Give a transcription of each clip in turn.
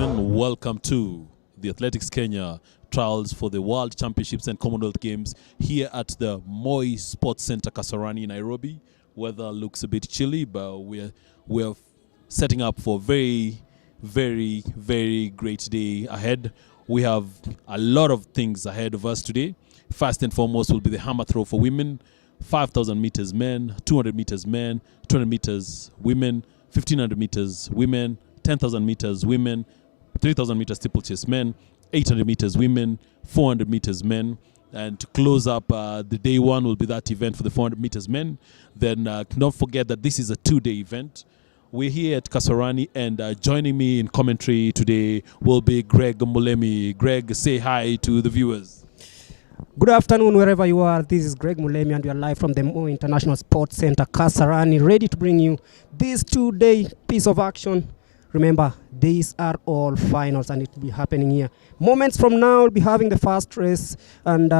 gentlemen, welcome to the Athletics Kenya trials for the World Championships and Commonwealth Games here at the Moi Sports Center, Kasarani, Nairobi. Weather looks a bit chilly, but we're setting up for a very great day ahead. We have a lot of things ahead of us today. First and foremost will be the hammer throw for women, 5,000 meters men, 200 meters men, 200 meters women, 1,500 meters women, 10,000 meters women, 3,000 meters steeplechase men, 800 meters women, 400 meters men. And to close up the day one will be that event for the 400 meters men. Then don't forget that this is a two-day event. We're here at Kasarani, and joining me in commentary today will be Greg Mulemi. Greg, say hi to the viewers. Good afternoon, wherever you are. This is Greg Mulemi, and we are live from the Moi International Sports Center, Kasarani, ready to bring you this two-day piece of action. Remember, these are all finals, and it will be happening here. Moments from now, we'll be having the first race, and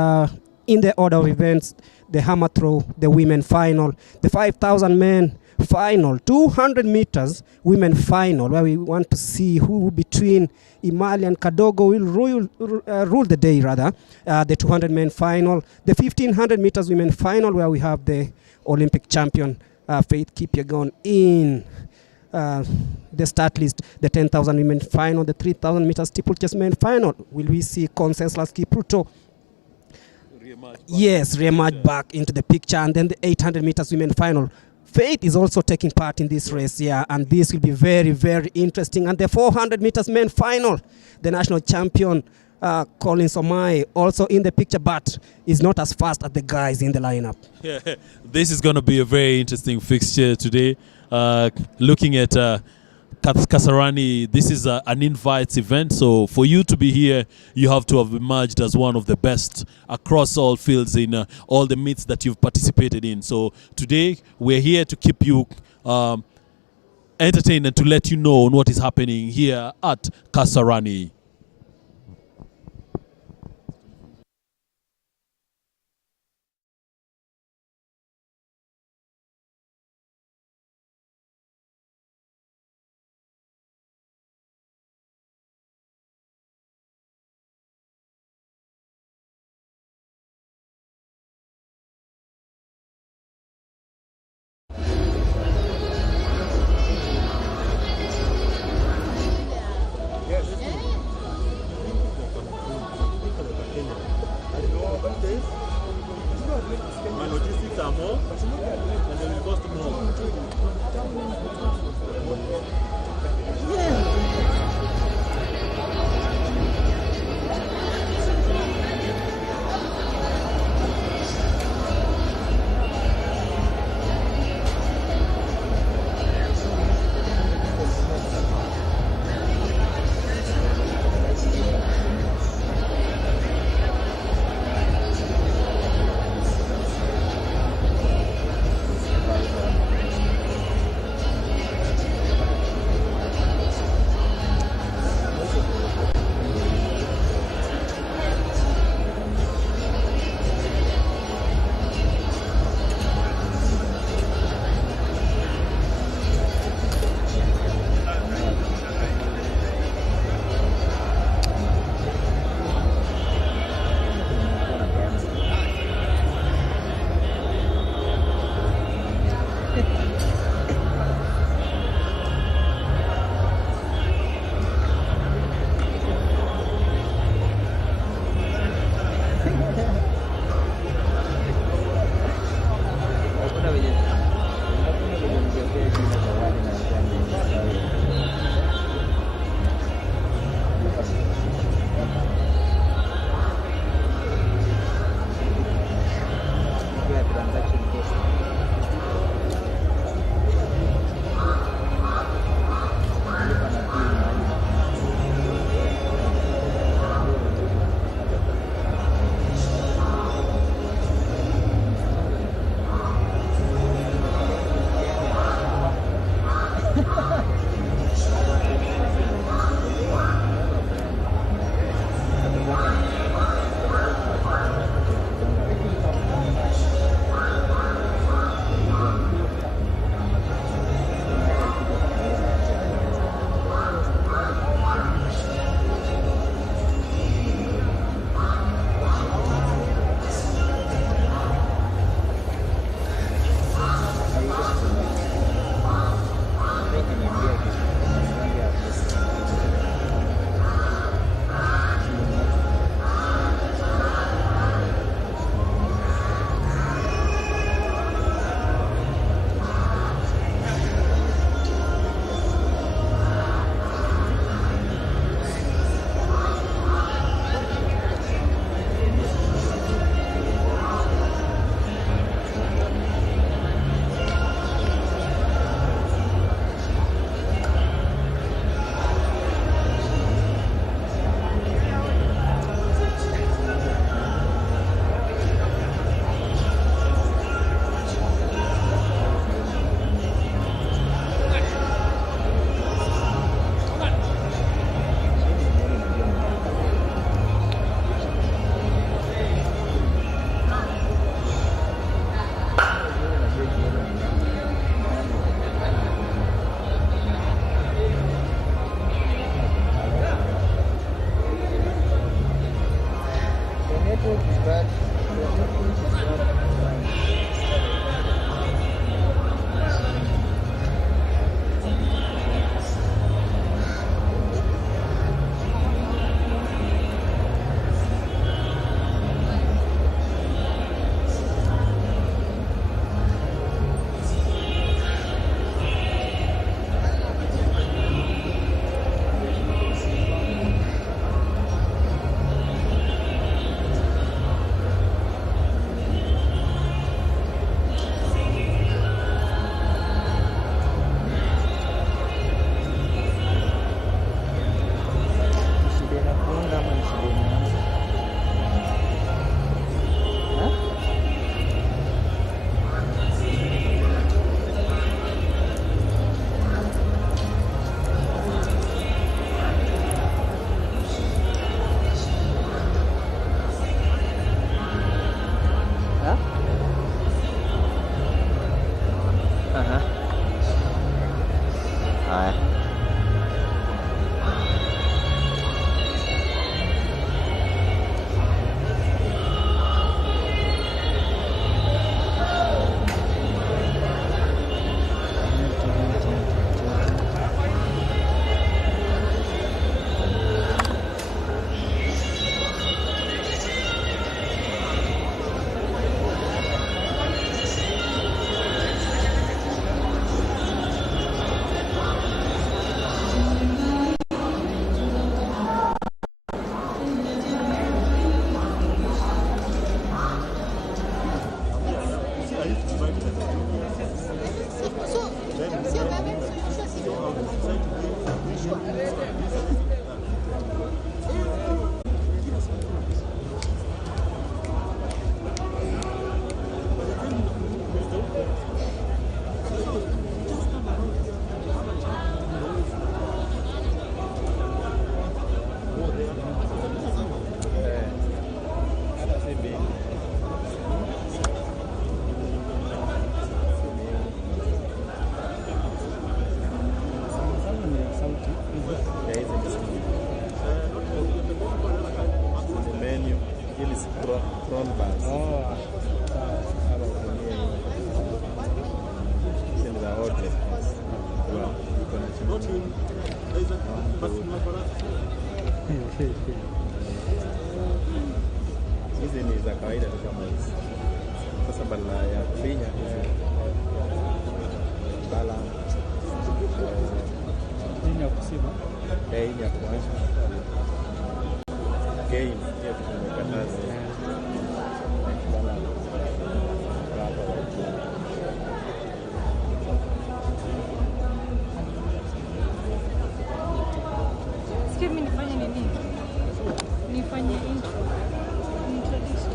in the order of events, the hammer throw, the women final, the 5,000 men final, 200 meters women final, where we want to see who between Imali and Kadogo will rule the day, rather. The 200 men final, the 1,500 meters women final, where we have the Olympic champion, Faith Kipyegon, in the start list, the 10,000 women final, the 3,000 meters steeplechase men final. Will we see Conseslus Kipruto? Yes, re-emerge back into the picture. And then the 800 meters women final. Faith is also taking part in this race, and this will be very interesting. And the 400 meters men final, the national champion, Collins Omai, also in the picture, but is not as fast as the guys in the lineup. Yeah, this is going to be a very interesting fixture today. Looking at Kasarani, this is an invites event, so for you to be here, you have to have emerged as one of the best across all fields in all the meets that you've participated in. So today, we're here to keep you entertained and to let you know what is happening here at Kasarani. My logistics are more, and they will cost more. Hizi ni za kawaida tu kama hizi. Sasa badala ya kufinya bala Hii ya kusima. Hii ya kuwasha. Gain pia tumekataza. Mimi nifanye nini? Nifanye intro. Introduce.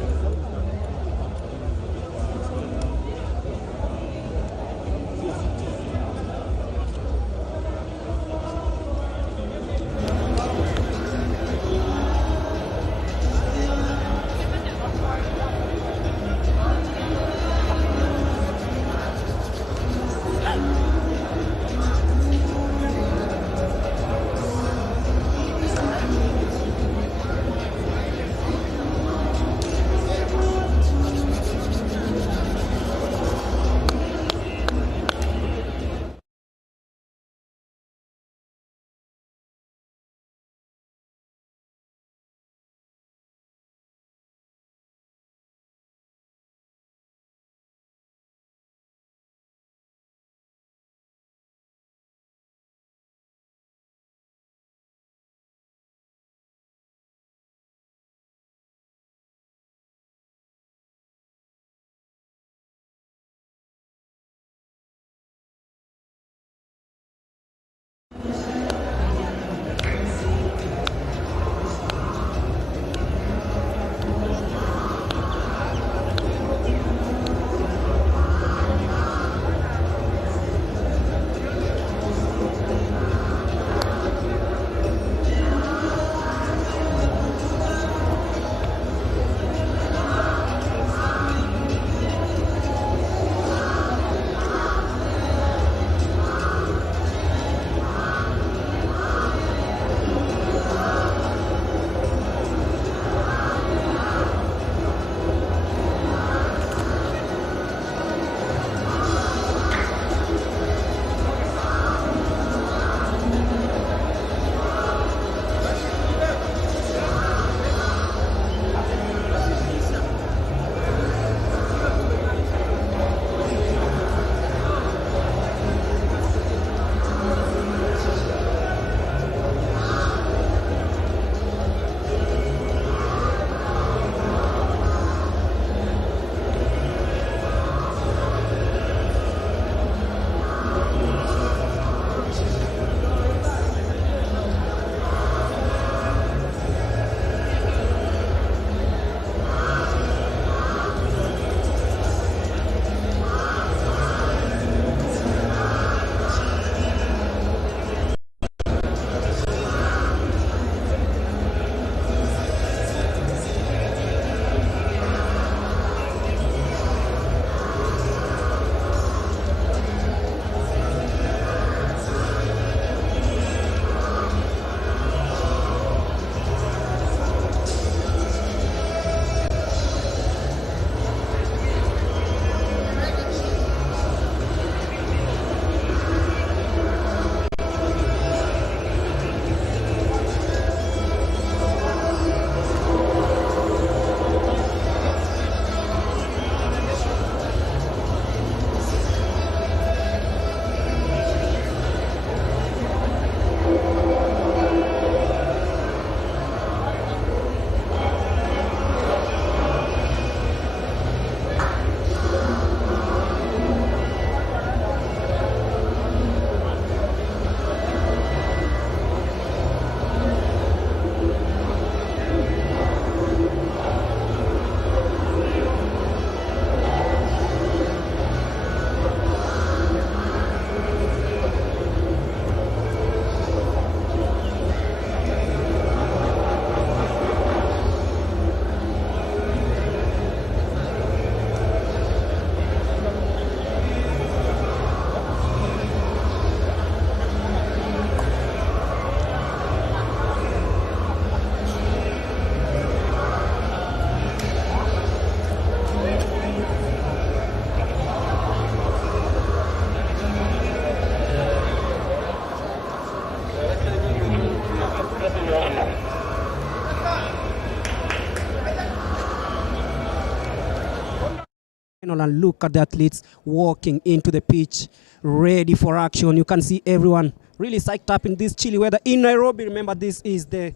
And look at the athletes walking into the pitch, ready for action. You can see everyone really psyched up in this chilly weather in Nairobi. Remember, this is the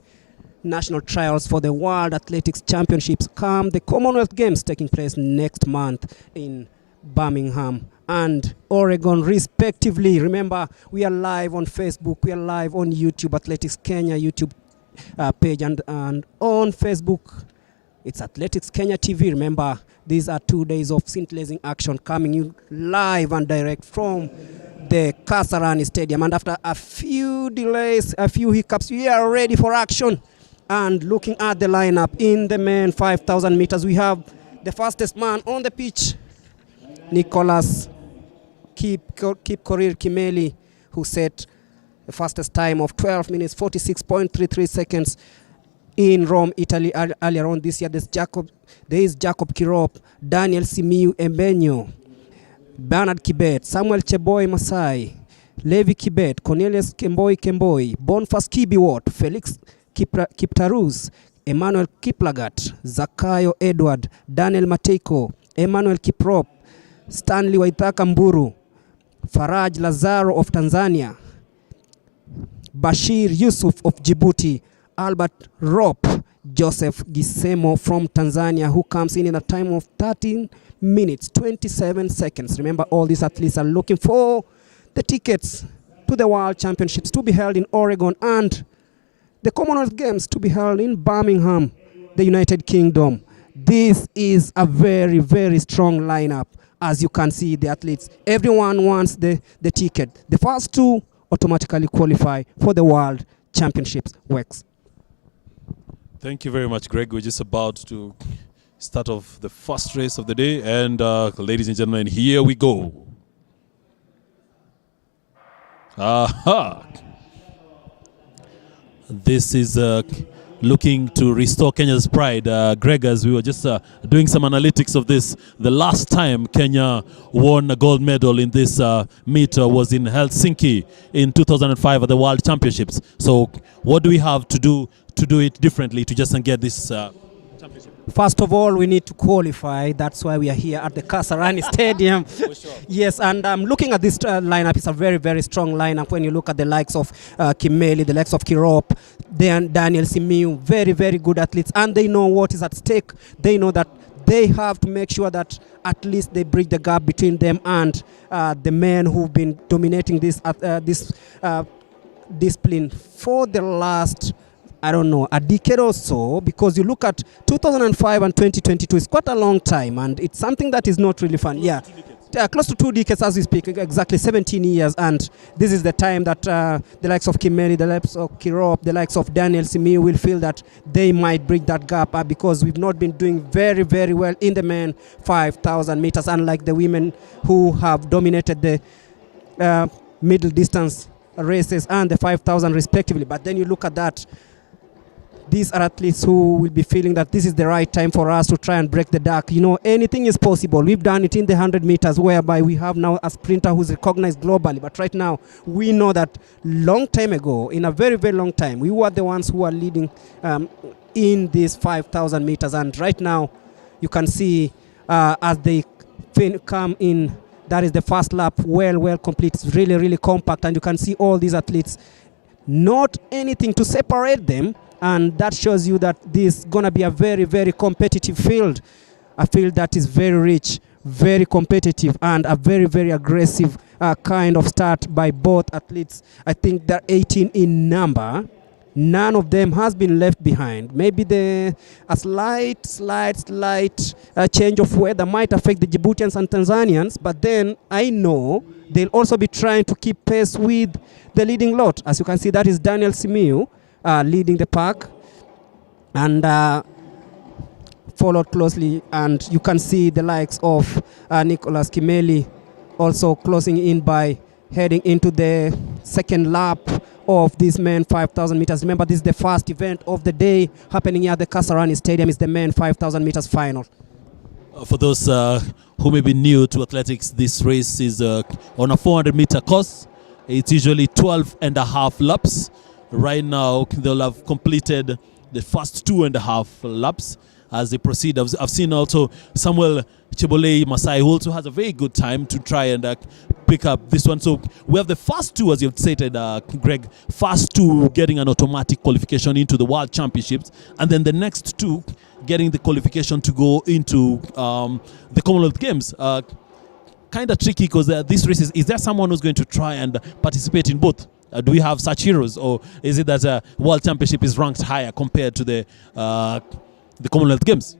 national trials for the World Athletics Championships come the Commonwealth Games taking place next month in Birmingham and Oregon respectively. Remember, we are live on Facebook, we are live on YouTube, Athletics Kenya YouTube page, and on Facebook it's Athletics Kenya TV. Remember, these are 2 days of scintillating action coming you live and direct from the Kasarani Stadium. And after a few delays, a few hiccups, we are ready for action. And looking at the lineup in the men 5,000 meters, we have the fastest man on the pitch, Nicholas Kipkorir Kimeli, who set the fastest time of 12 minutes 46.33 seconds in Rome, Italy earlier on this year. There is Jacob Kirop, Daniel Simiu Embenyo, Bernard Kibet, Samuel Cheboy Masai, Levi Kibet, Cornelius Kemboi, Boniface Kibiwot, Felix Kiptaruz, Emmanuel Kiplagat, Zakayo Edward, Daniel Mateiko, Emmanuel Kiprop, Stanley Waithaka Mburu, Faraj Lazaro of Tanzania, Bashir Yusuf of Djibouti, Albert Rop, Joseph Gisemo from Tanzania, who comes in a time of 13 minutes 27 seconds. Remember, all these athletes are looking for the tickets to the World Championships to be held in Oregon and the Commonwealth Games to be held in Birmingham, the United Kingdom. This is a very, very strong lineup. As you can see, the athletes, everyone wants the ticket. The first two automatically qualify for the World Championships. Wex. Thank you very much, Greg. We're just about to start off the first race of the day. And ladies and gentlemen, here we go. Aha! This is looking to restore Kenya's pride. Greg, as we were just doing some analytics of this, the last time Kenya won a gold medal in this meet was in Helsinki in 2005 at the World Championships. So what do we have to do it differently to just get this championship? First of all, we need to qualify. That's why we are here at the Kasarani Stadium. For sure. Yes, and looking at this lineup, it's a very, very strong lineup. When you look at the likes of Kimeli, the likes of Kirop, Daniel Simiu, very, very good athletes, and they know what is at stake. They know that they have to make sure that at least they bridge the gap between them and the men who've been dominating this discipline for the last, I don't know, a decade or so, because you look at 2005 and 2022, it's quite a long time, and it's something that is not really fun. Yeah, close to 2 decades as we speak, exactly 17 years, and this is the time that the likes of Kimeli, the likes of Kirop, the likes of Daniel Simiu will feel that they might bridge that gap because we've not been doing very, very well in the men 5,000 meters, unlike the women who have dominated the middle distance races and the 5,000 respectively. But then you look at that, these are athletes who will be feeling that this is the right time for us to try and break the dark. You know, anything is possible. We've done it in the 100 meters, whereby we have now a sprinter who's recognized globally. But right now, we know that long time ago, in a very, very long time, we were the ones who are leading in these 5,000 meters. And right now, you can see as they come in, that is the first lap, well complete. It's really, really compact. And you can see all these athletes, not anything to separate them. And that shows you that this is going to be a very, very competitive field. A field that is very rich, very competitive, and a very, very aggressive kind of start by both athletes. I think they're 18 in number. None of them has been left behind. Maybe a slight change of weather might affect the Djiboutians and Tanzanians, but then I know they'll also be trying to keep pace with the leading lot. As you can see, that is Daniel Simiu leading the pack, and followed closely, and you can see the likes of Nicholas Kimeli also closing in by heading into the second lap of this men 5,000 meters. Remember, this is the first event of the day happening here at the Kasarani Stadium. Is the men 5,000 meters final. For those who may be new to athletics, this race is on a 400-meter course. It's usually 12 and a half laps. Right now, they'll have completed the first 2.5 laps. as they proceed. I've seen also Samuel Chebole Masai, who also has a very good time to try and pick up this one. So we have the first two, as you've stated, Greg, first two getting an automatic qualification into the World Championships, and then the next two getting the qualification to go into the Commonwealth Games. Kind of tricky because this race is there someone who's going to try and participate in both? Do we have such heroes, or is it that World Championship is ranked higher compared to the Commonwealth Games?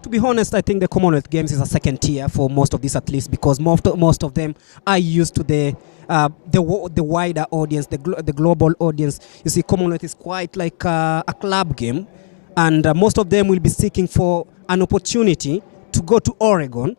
To be honest, I think the Commonwealth Games is a second tier for most of these athletes because most of them are used to the wider audience, the global audience. You see, Commonwealth is quite like a club game, and most of them will be seeking for an opportunity to go to Oregon,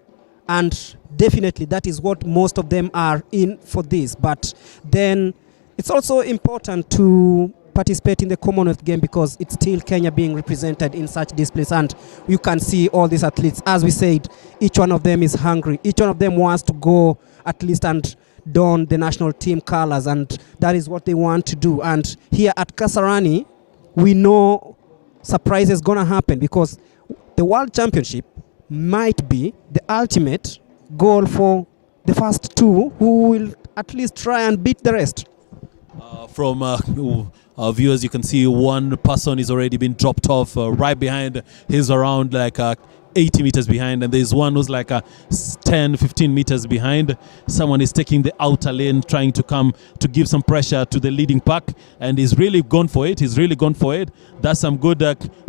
and definitely that is what most of them are in for this. But then it's also important to participate in the Commonwealth game because it's still Kenya being represented in such disciplines, and you can see all these athletes. As we said, each one of them is hungry. Each one of them wants to go at least and don the national team colors, and that is what they want to do. And here at Kasarani, we know surprise is going to happen because the World Championship might be the ultimate goal for the first two who will at least try and beat the rest. From our viewers, you can see one person is already been dropped off right behind. He's around like 80 meters behind, and there's one who's like 10, 15 meters behind. Someone is taking the outer lane, trying to come to give some pressure to the leading pack, and he's really gone for it. He's really gone for it. That's some good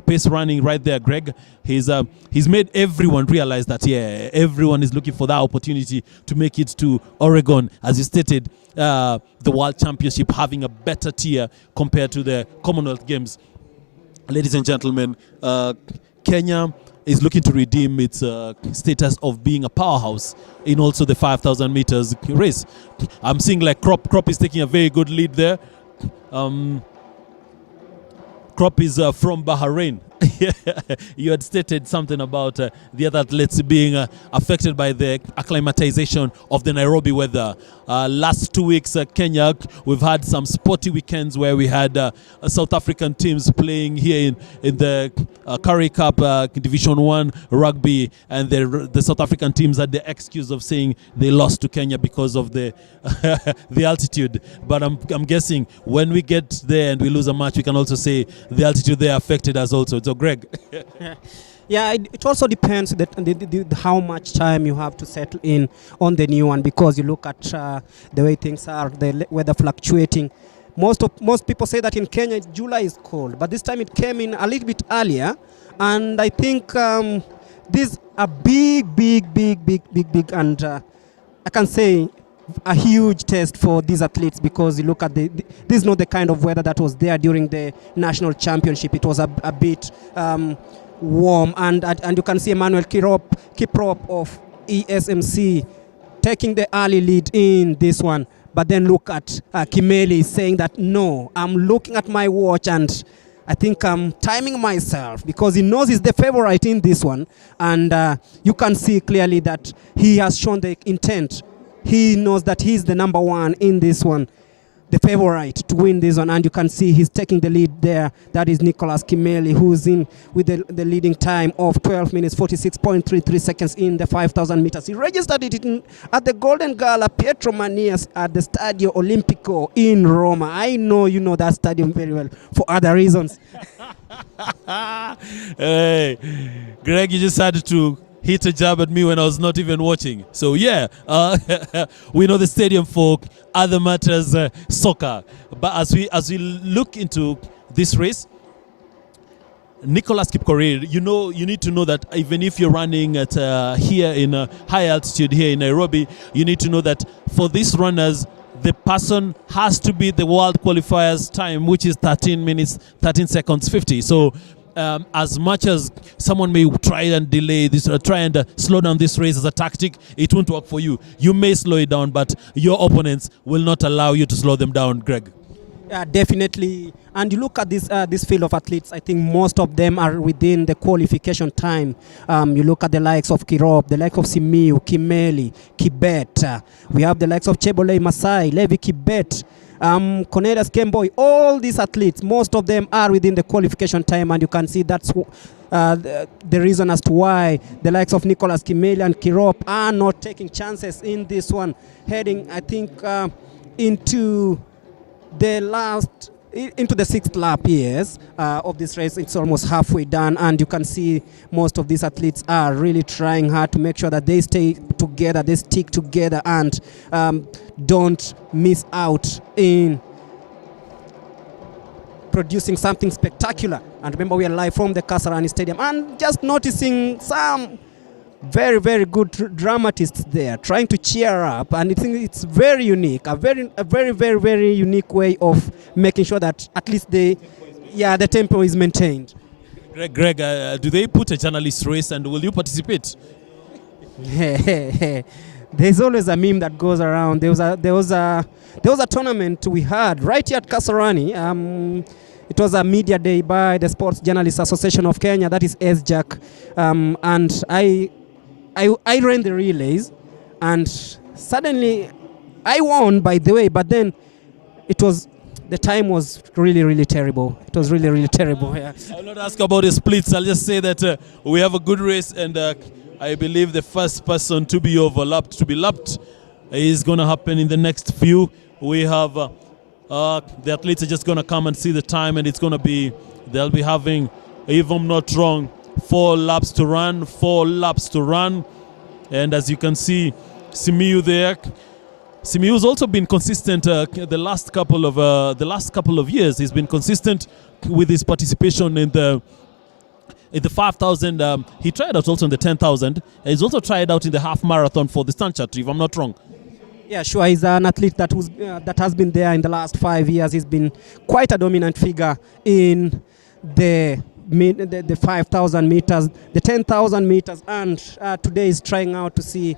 pace running right there, Greg. He's made everyone realize that, yeah, everyone is looking for that opportunity to make it to Oregon, as you stated. The World Championship having a better tier compared to the Commonwealth Games. Ladies and gentlemen, Kenya is looking to redeem its status of being a powerhouse in also the 5,000 meters race. I'm seeing like Crop is taking a very good lead there. Crop is from Bahrain. You had stated something about the other athletes being affected by the acclimatization of the Nairobi weather. Last 2 weeks, Kenya, we've had some sporty weekends where we had South African teams playing here in the Currie Cup Division 1 rugby, and the South African teams had the excuse of saying they lost to Kenya because of the the altitude. But I'm guessing when we get there and we lose a match, we can also say the altitude there affected us also. So, Greg. Yeah, it also depends that how much time you have to settle in on the new one, because you look at the way things are, the weather fluctuating. Most people say that in Kenya July is cold, but this time it came in a little bit earlier, and I think this is a big, and I can say a huge test for these athletes, because you look at this is not the kind of weather that was there during the national championship. It was a bit warm, and you can see Emmanuel Kiprop of ESMC taking the early lead in this one. But then look at Kimeli saying that, no, I'm looking at my watch and I think I'm timing myself, because he knows he's the favorite in this one. And you can see clearly that he has shown the intent. He knows that he's the number one in this one, the favorite to win this one, and you can see he's taking the lead there. That is Nicholas Kimeli, who's in with the leading time of 12 minutes 46.33 seconds in the 5,000 meters. He registered it at the Golden Gala Pietro Manias at the Stadio Olimpico in Roma. I know you know that stadium very well for other reasons. Hey, Greg, you just had to hit a jab at me when I was not even watching. So yeah, we know the stadium for other matters, soccer. But as we look into this race, Nicholas Kipkorir, you need to know that even if you're running at here in high altitude here in Nairobi, you need to know that for these runners, the person has to be the world qualifiers time, which is 13 minutes 13 seconds 50. So as much as someone may try and delay this, try and slow down this race as a tactic, it won't work for you. You may slow it down, but your opponents will not allow you to slow them down, Greg. Yeah, definitely. And you look at this field of athletes, I think most of them are within the qualification time. You look at the likes of Kirop, the likes of Simiu, Kimeli, Kibet. We have the likes of Chebole Masai, Levi Kibet, Cornelius Kemboy. All these athletes, most of them are within the qualification time, and you can see that's the reason as to why the likes of Nicholas Kimeli and Kirop are not taking chances in this one, heading, I think, into the sixth lap, yes, of this race. It's almost halfway done, and you can see most of these athletes are really trying hard to make sure that they stay together, they stick together, and don't miss out in producing something spectacular. And remember, we are live from the Kasarani Stadium, and just noticing some very, very good dramatists there trying to cheer up, and I think it's very unique, a very, very, very unique way of making sure that at least the tempo is maintained. Greg, do they put a journalist race, and will you participate? There's always a meme that goes around. There was a tournament we had right here at Kasarani. It was a media day by the Sports Journalists Association of Kenya, that is SJAC, and I ran the relays, and suddenly I won, by the way, but then the time was really, really terrible. It was really, really terrible. Yeah. I will not ask about the splits. I'll just say that we have a good race, and I believe the first person to be lapped is going to happen in the next few. We have the athletes are just going to come and see the time, and they'll be having, if I'm not wrong, 4 laps to run. And as you can see, Simiyu there. Simiyu's also been consistent the last couple of years. He's been consistent with his participation in the 5,000. He tried out also in the 10,000. He's also tried out in the half marathon for the Stanchart, if I'm not wrong. Yeah, sure. He's an athlete that has been there in the last 5 years. He's been quite a dominant figure in the 5,000 meters, the 10,000 meters, and today is trying out to see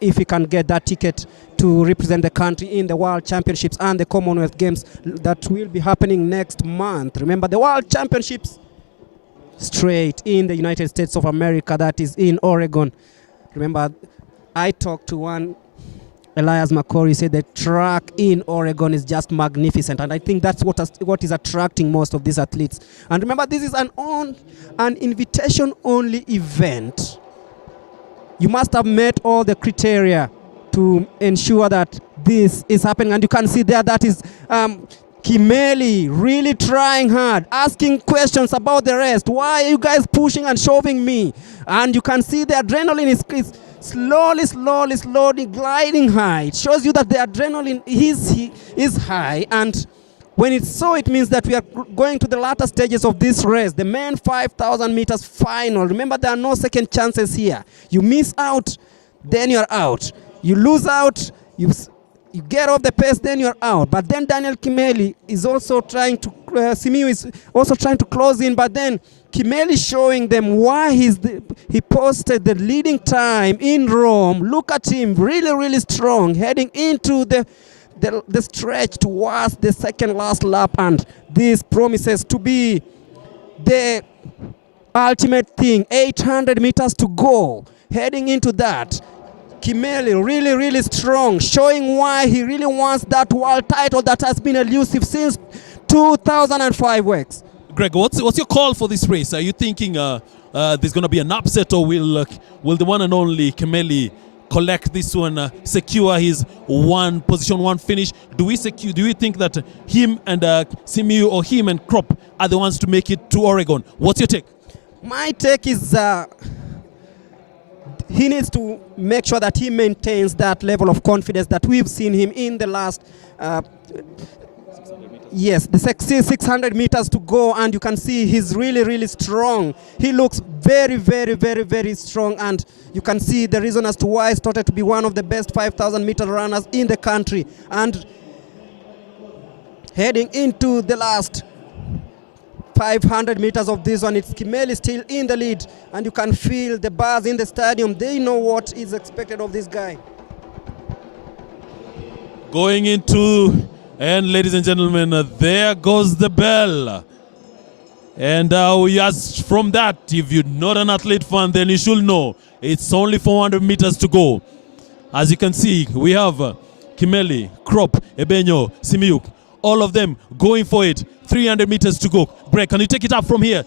if he can get that ticket to represent the country in the World Championships and the Commonwealth Games that will be happening next month. Remember, the World Championships straight in the United States of America, that is in Oregon. Remember, I talked to one, Elias McCory, said the track in Oregon is just magnificent, and I think that's what is attracting most of these athletes. And remember, this is an invitation-only event. You must have met all the criteria to ensure that this is happening, and you can see there that is Kimeli really trying hard, asking questions about the rest. Why are you guys pushing and shoving me? And you can see the adrenaline is slowly gliding high. It shows you that the adrenaline is high, and when it's so, it means that we are going to the latter stages of this race, the men 5,000 meters final. Remember, there are no second chances here. You miss out, then you're out. You lose out, you get off the pace, then you're out. But then Daniel Kimeli is also trying to, Simiyu is also trying to close in, but then Kimeli showing them why he posted the leading time in Rome. Look at him, really, really strong, heading into the stretch towards the second last lap, and this promises to be the ultimate thing. 800 meters to go, heading into that. Kimeli really, really strong, showing why he really wants that world title that has been elusive since 2005 weeks. Greg, what's your call for this race? Are you thinking there's going to be an upset, or will the one and only Kimeli collect this one, secure his position one finish? Do you think that him and Simiyu, or him and Krop, are the ones to make it to Oregon? What's your take? My take is he needs to make sure that he maintains that level of confidence that we've seen him in the last yes, the 600 meters to go, and you can see he's really, really strong. He looks very, very, very, very strong, and you can see the reason as to why he started to be one of the best 5,000 meter runners in the country. And heading into the last 500 meters of this one, it's Kimeli still in the lead, and you can feel the buzz in the stadium. They know what is expected of this guy. Going into, and ladies and gentlemen, there goes the bell. And yes, from that, if you're not an athlete fan, then you should know it's only 400 meters to go. As you can see, we have Kimeli, Krop, Ebenyo, Simiyu, all of them going for it. 300 meters to go. Greg, can you take it up from here?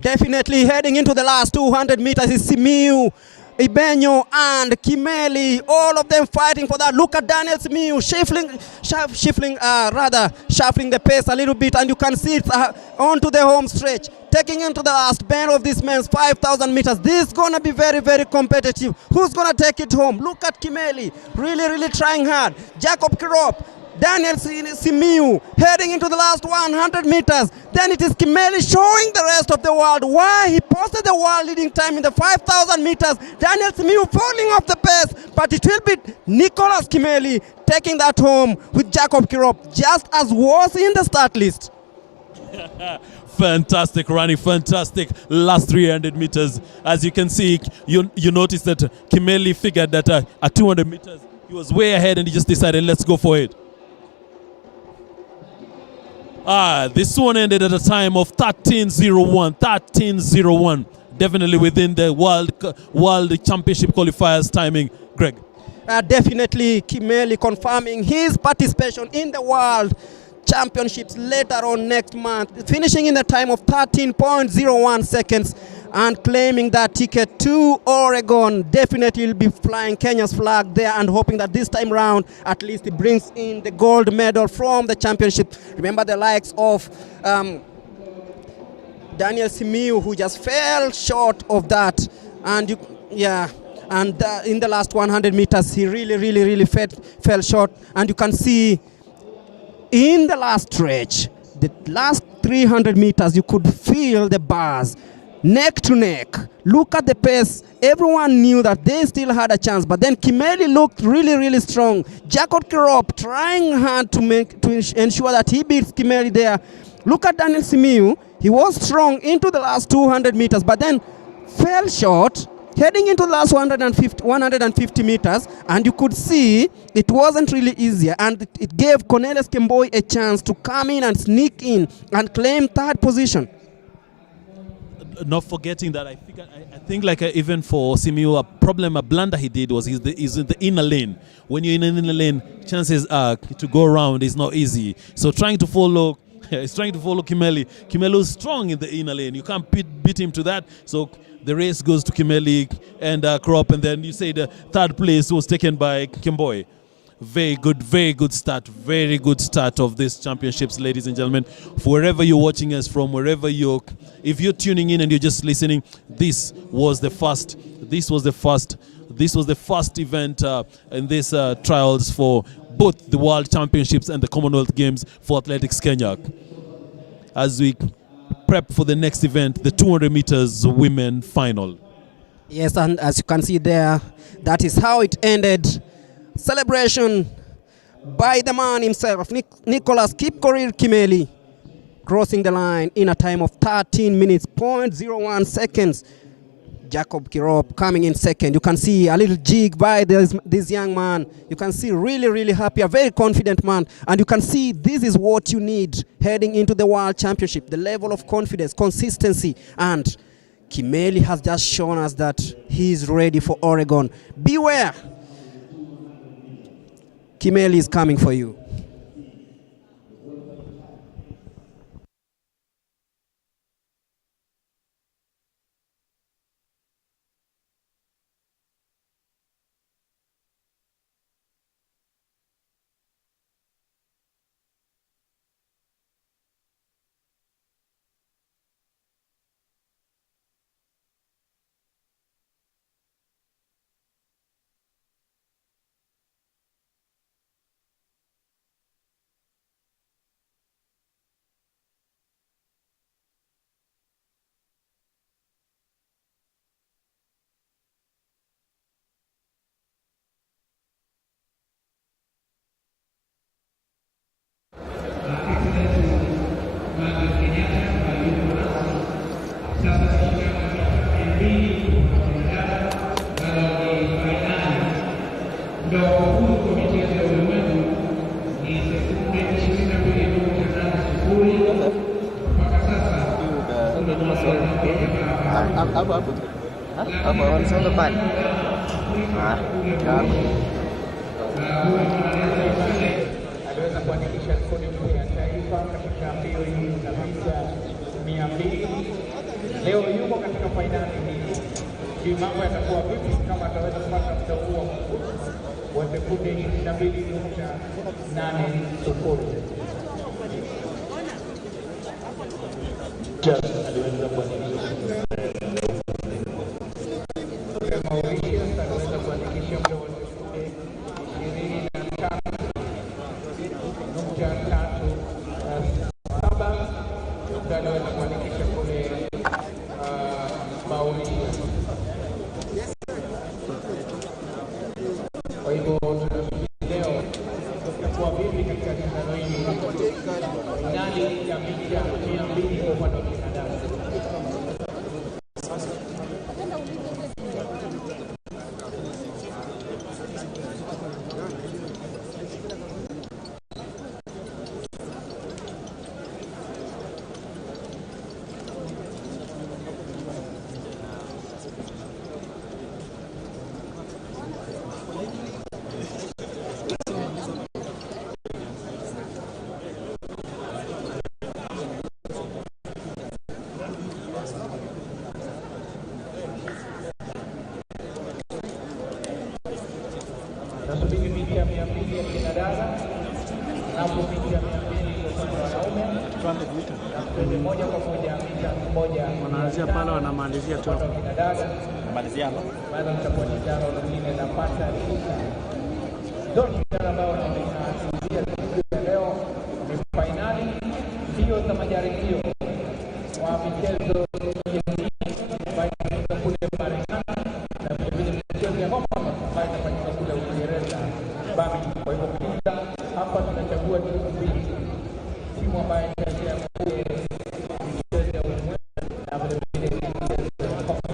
Definitely heading into the last 200 meters is Simiu, Ibenyo and Kimeli, all of them fighting for that. Look at Daniel Simiu shuffling the pace a little bit, and you can see it onto the home stretch, taking into the last bend of this man's 5,000 meters. This is going to be very, very competitive. Who's going to take it home? Look at Kimeli, really, really trying hard. Jacob Kirop, Daniel Simiu heading into the last 100 meters. Then it is Kimeli showing the rest of the world why he posted the world leading time in the 5,000 meters. Daniel Simiu falling off the pace, but it will be Nicholas Kimeli taking that home with Jacob Kirop, just as was in the start list. Fantastic running, fantastic last 300 meters. As you can see, you notice that Kimeli figured that at 200 meters, he was way ahead and he just decided, let's go for it. This one ended at a time of 13:01. Definitely within the World Championship qualifiers timing, Greg. Definitely Kimeli confirming his participation in the World Championships later on next month, finishing in a time of 13.01 seconds and claiming that ticket to Oregon. Definitely will be flying Kenya's flag there and hoping that this time round at least it brings in the gold medal from the championship. Remember the likes of Daniel Simiu, who just fell short of that, and in the last 100 meters he really fell short, and you can see in the last stretch, the last 300 meters, you could feel the bars neck to neck. Look at the pace. Everyone knew that they still had a chance, but then Kimeli looked really strong. Jacob Kirop trying hard to ensure that he beats Kimeli there. Look at Daniel Simiu. He was strong into the last 200 meters, but then fell short heading into the last 150 meters, and you could see it wasn't really easier, and it gave Cornelius Kemboi a chance to come in and sneak in and claim third position. Not forgetting that I think like even for Simiu, a blunder he did was he's in the inner lane. When you're in an inner lane, chances are to go around is not easy. So trying to follow Kimeli. Kimeli is strong in the inner lane. You can't beat him to that. So the race goes to Kimeli and Krop, and then you say the third place was taken by Kemboi. Very good start of this championships, ladies and gentlemen. For wherever you're watching us from, if you're tuning in and you're just listening, this was the first event in these trials for both the World Championships and the Commonwealth Games for Athletics Kenya. As we prep for the next event, the 200 meters women final. Yes, and as you can see there, that is how it ended. Celebration by the man himself, Nicholas Kipkorir Kimeli, crossing the line in a time of 13 minutes, 0.01 seconds. Jacob Kirop coming in second. You can see a little jig by this young man. You can see really happy, a very confident man. And you can see this is what you need heading into the World Championship, the level of confidence, consistency. And Kimeli has just shown us that he's ready for Oregon. Beware. Kimeli is coming for you. Apa langsung depan? Adaweza kuandikisha kodi mpya ya taifa katika mbio hizi za mita 200 leo yuko katika fainali hii. Sijui mambo yatakuwa vipi kama ataweza kupata muda huo wa sekunde 22.80. Aliweza kuandikisha Mauritius aliweza kuandikisha muda wa sekunde 23.37. Aliweza kuandikisha kule Mauritius. Kwa hivyo tunasubiri leo itakuwa vipi katika shindano hili, fainali ya mita 200 kwa upande wa kinadada. Nasubiri mita 200 ya kinadada, hapo mita 200 kwa upande wa wanaume. Twende moja kwa moja mita 1. Wanaanzia pale wanamalizia tu hapo. Kinadada Malizia hapa. baada ya mtakuwa jana lingine la pata zote ambao tunazungumzia leo ni fainali hiyo za majaribio wa michezo ya baina kule Marekani na vile michezo ya ngoma ambayo inafanyika kule Uingereza Birmingham. Kwa hivyo kila hapa tunachagua timu mbili, timu ambayo itacheza kule michezo ya ulimwengu na vile vile michezo ya Commonwealth.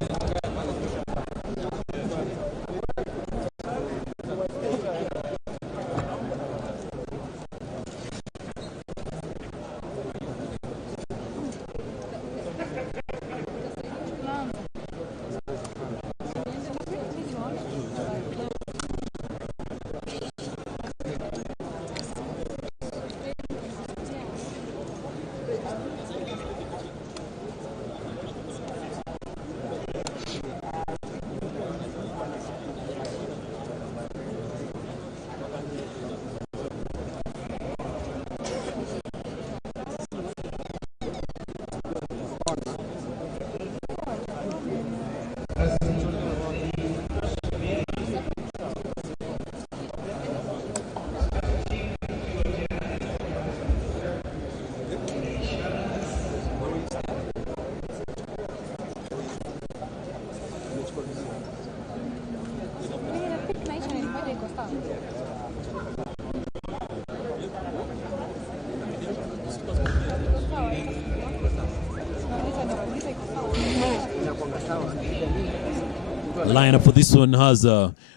Lineup for this one has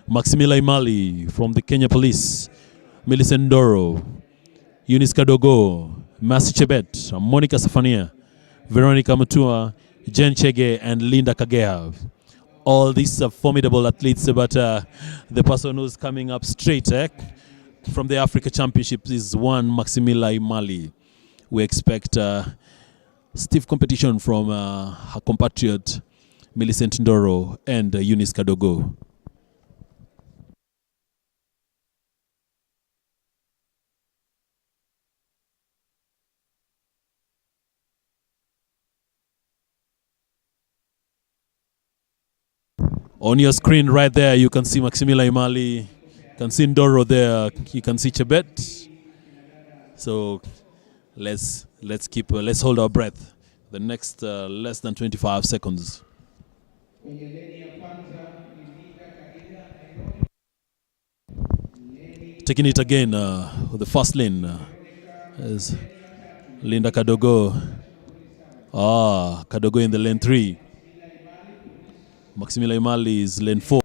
Maximila Imali from the Kenya Police, Millicent Ndoro, Eunice Kadogo, Mercy Chebet, Monica Safania, Veronica Mutua, Jen Chege, and Linda Kageha. All these are formidable athletes, but the person who's coming up straight from the Africa Championships is one Maximila Imali. We expect stiff competition from her compatriot Millicent Ndoro and Eunice Kadogo. On your screen right there, you can see Maximila Imali, you can see Ndoro there, you can see Chebet. So let's hold our breath. The next less than 25 seconds. Taking it again, the first lane is Linda Kadogo. Kadogo in the lane 3. Maximila Imali is lane 4.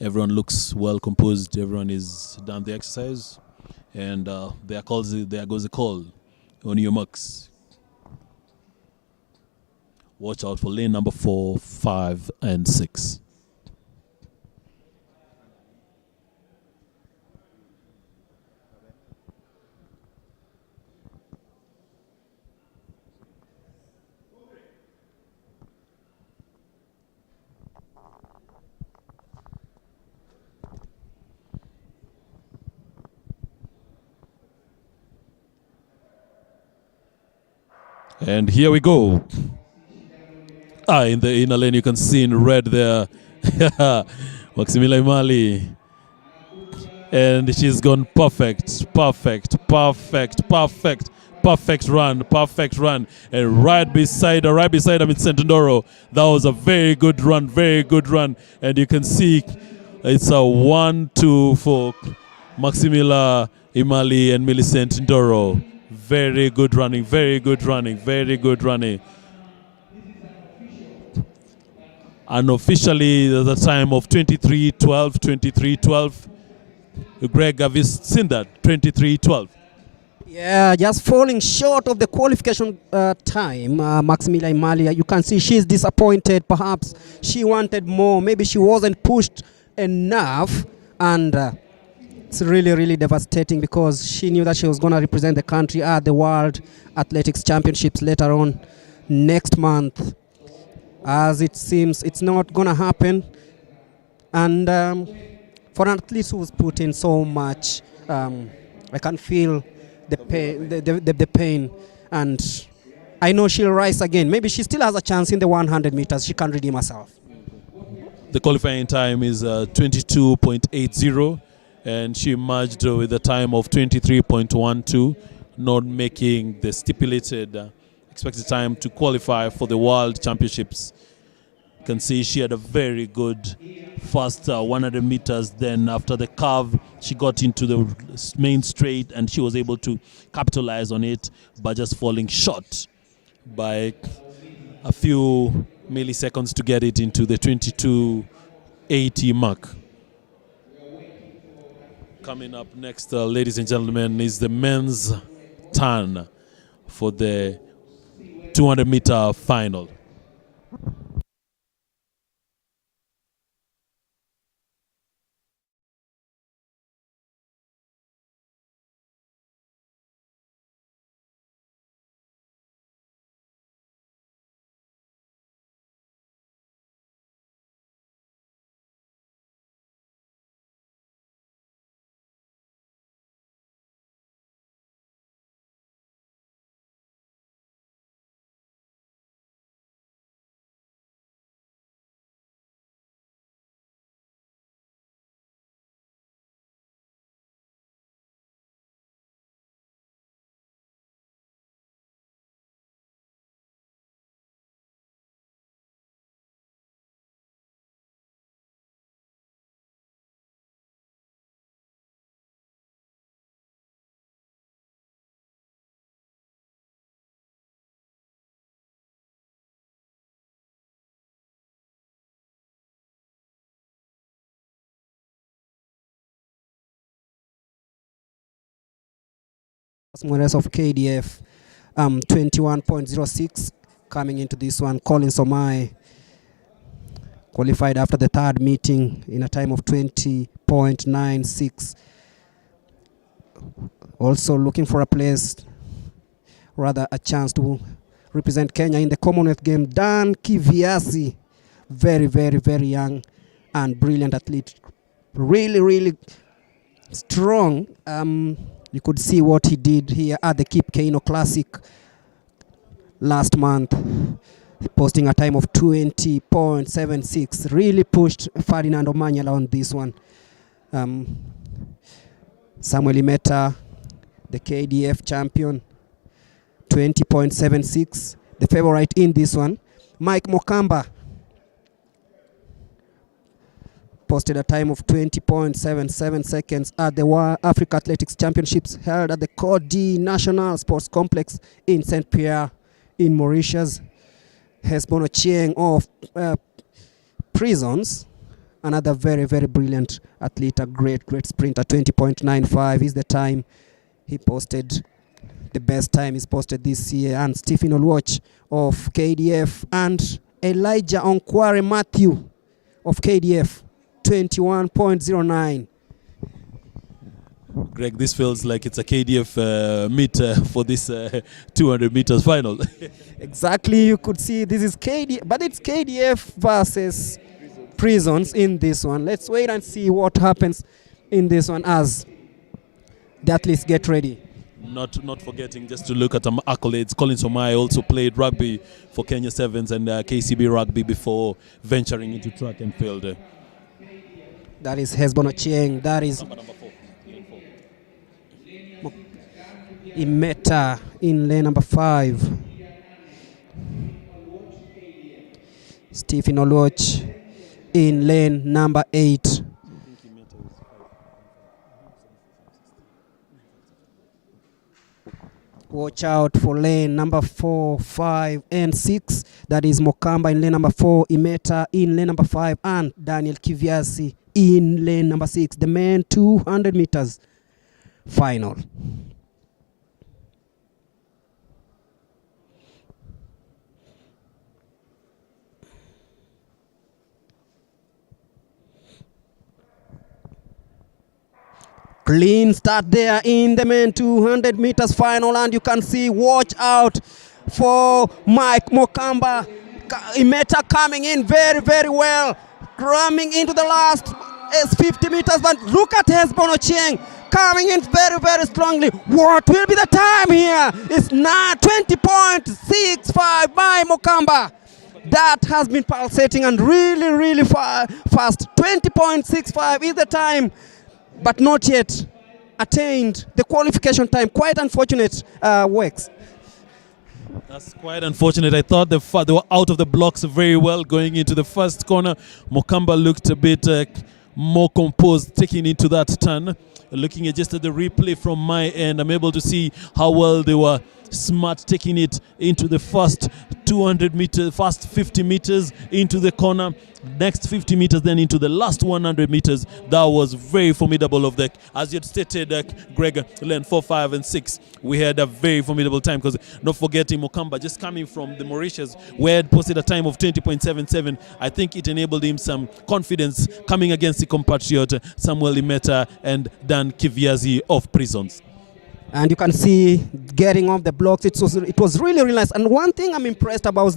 Everyone looks well composed. Everyone is done the exercise. And there goes the call. On your marks. Watch out for lane number 4, 5, and 6. And here we go. In the inner lane, you can see in red there, Maximila Imali. And she's gone perfect run. And right beside her, Vincent Ndoro. That was a very good run. And you can see it's a 1-2 for Maximila Imali and Millicent Ndoro. Very good running. Unofficially, there's a time of 23:12. Greg, have you seen that? 23:12. Yeah, just falling short of the qualification time. Maximila Imali, you can see she's disappointed. Perhaps she wanted more. Maybe she wasn't pushed enough. And it's really devastating because she knew that she was going to represent the country at the World Athletics Championships later on next month. As it seems, it's not going to happen. And for an athlete who's put in so much, I can feel the pain, the pain. And I know she'll rise again. Maybe she still has a chance in the 100 meters. She can redeem herself. The qualifying time is 22.80, and she emerged with a time of 23.12, not making the stipulated expected time to qualify for the World Championships. You can see she had a very good first 100 meters. Then after the curve, she got into the main straight, and she was able to capitalize on it by just falling short by a few milliseconds to get it into the 22:80 mark. Coming up next, ladies and gentlemen, is the men's turn for the 200-meter final. Morales of KDF, 21.06 coming into this one. Colin Somai qualified after the third meeting in a time of 20.96. Also looking for a place, rather a chance to represent Kenya in the Commonwealth game. Dan Kiviasi, very young and brilliant athlete. Really strong. You could see what he did here at the Kip Keino Classic last month, posting a time of 20.76. Really pushed Ferdinand Omanyala on this one. Samuel Imeta, the KDF champion, 20.76. The favorite in this one. Mike Mokamba posted a time of 20.77 seconds at the Africa Athletics Championships held at the Codi National Sports Complex in St. Pierre in Mauritius. Hesbon Ochieng of Prisons, another very brilliant athlete, a great sprinter. 20.95 is the time he posted, the best time he's posted this year. And Stephen Olwach of KDF and Elijah Onkware Matthew of KDF, 21.09. Greg, this feels like it's a KDF meet for this 200 meters final. Exactly, you could see this is KDF, but it's KDF versus Prisons in this one. Let's wait and see what happens in this one as the athletes get ready. Not forgetting just to look at accolades. Collins Omai also played rugby for Kenya Sevens and KCB rugby before venturing into track and field. That is Hesbon Ochieng. That is Number 4. Imeta in lane number 5. Stephen Oluoch in lane number 8. Watch out for lane number 4, 5, and 6. That is Mokamba in lane number 4, Imeta in lane number 5, and Daniel Kiviasi in lane number 6. The men 200 meters final. Clean start there in the men 200 meters final, and you can see, watch out for Mike Mokamba. Imeta coming in very, very well, cramming into the last 50 meters, but look at Hesbon Ochieng coming in very, very strongly. What will be the time here? It's now 20.65 by Mokamba. That has been pulsating and really, really fast. 20.65 is the time, but not yet attained the qualification time. Quite unfortunate works. That's quite unfortunate. I thought they were out of the blocks very well going into the first corner. Mokamba looked a bit more composed taking into that turn. Looking at just at the replay from my end, I'm able to see how well they were smart taking it into the first 200 meters, first 50 meters into the corner, next 50 meters, then into the last 100 meters. That was very formidable of the, as you had stated, Greg, lane 4, 5, and 6. We had a very formidable time, because not forgetting Mokamba just coming from the Mauritius, where had posted a time of 20.77. I think it enabled him some confidence coming against the compatriot Samuel Imeta and Dan Kiviazi of Prisons. And you can see getting off the blocks, it was really, really nice. And one thing I'm impressed about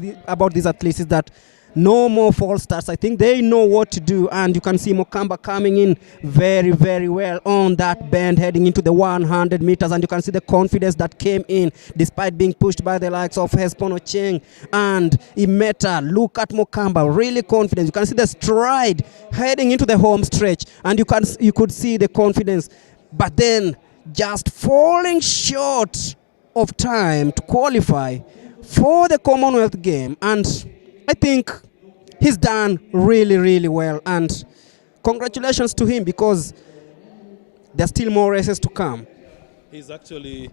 these athletes is that no more false starts. I think they know what to do, and you can see Mokamba coming in very, very well on that bend heading into the 100 meters, and you can see the confidence that came in despite being pushed by the likes of Hesbon Ochieng and Imeta. Look at Mokamba, really confident. You can see the stride heading into the home stretch, and you could see the confidence, but then just falling short of time to qualify for the Commonwealth game. And I think he's done really, really well, and congratulations to him, because there's still more races to come. He's actually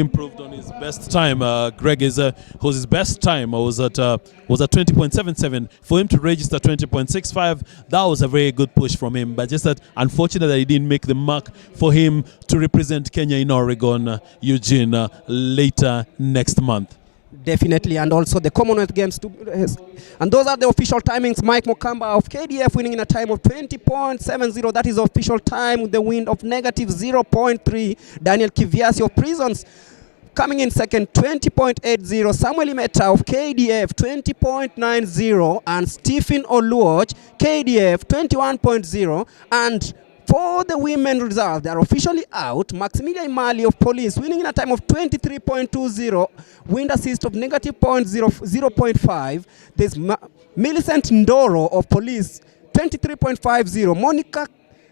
improved on his best time. Greg whose his best time was at 20.77. For him to register 20.65, that was a very good push from him. But just that unfortunate that he didn't make the mark for him to represent Kenya in Oregon, Eugene, later next month. Definitely, and also the Commonwealth Games. And those are the official timings. Mike Mokamba of KDF winning in a time of 20.70. That is official time with the wind of negative 0.3. Daniel Kiviasi of Prisons coming in second, 20.80. Samuel Imeta of KDF, 20.90. And Stephen Oluoch, KDF, 21.0. And for the women results, they are officially out. Maximilia Imali of Police winning in a time of 23.20, wind assist of negative 0.5. There's Millicent Ndoro of Police, 23.50. Monica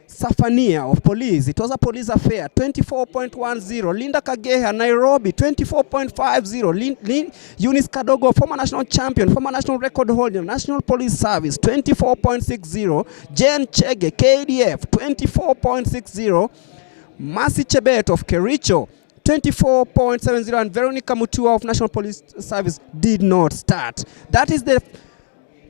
Safania of Police, it was a police affair, 24.10. Linda Kageha, Nairobi, 24.50. Eunice Kadogo, former national champion, former national record holder, National Police Service, 24.60. Jen Chege, KDF, 24.60. Mercy Chebet of Kericho, 24.70. And Veronica Mutua of National Police Service did not start.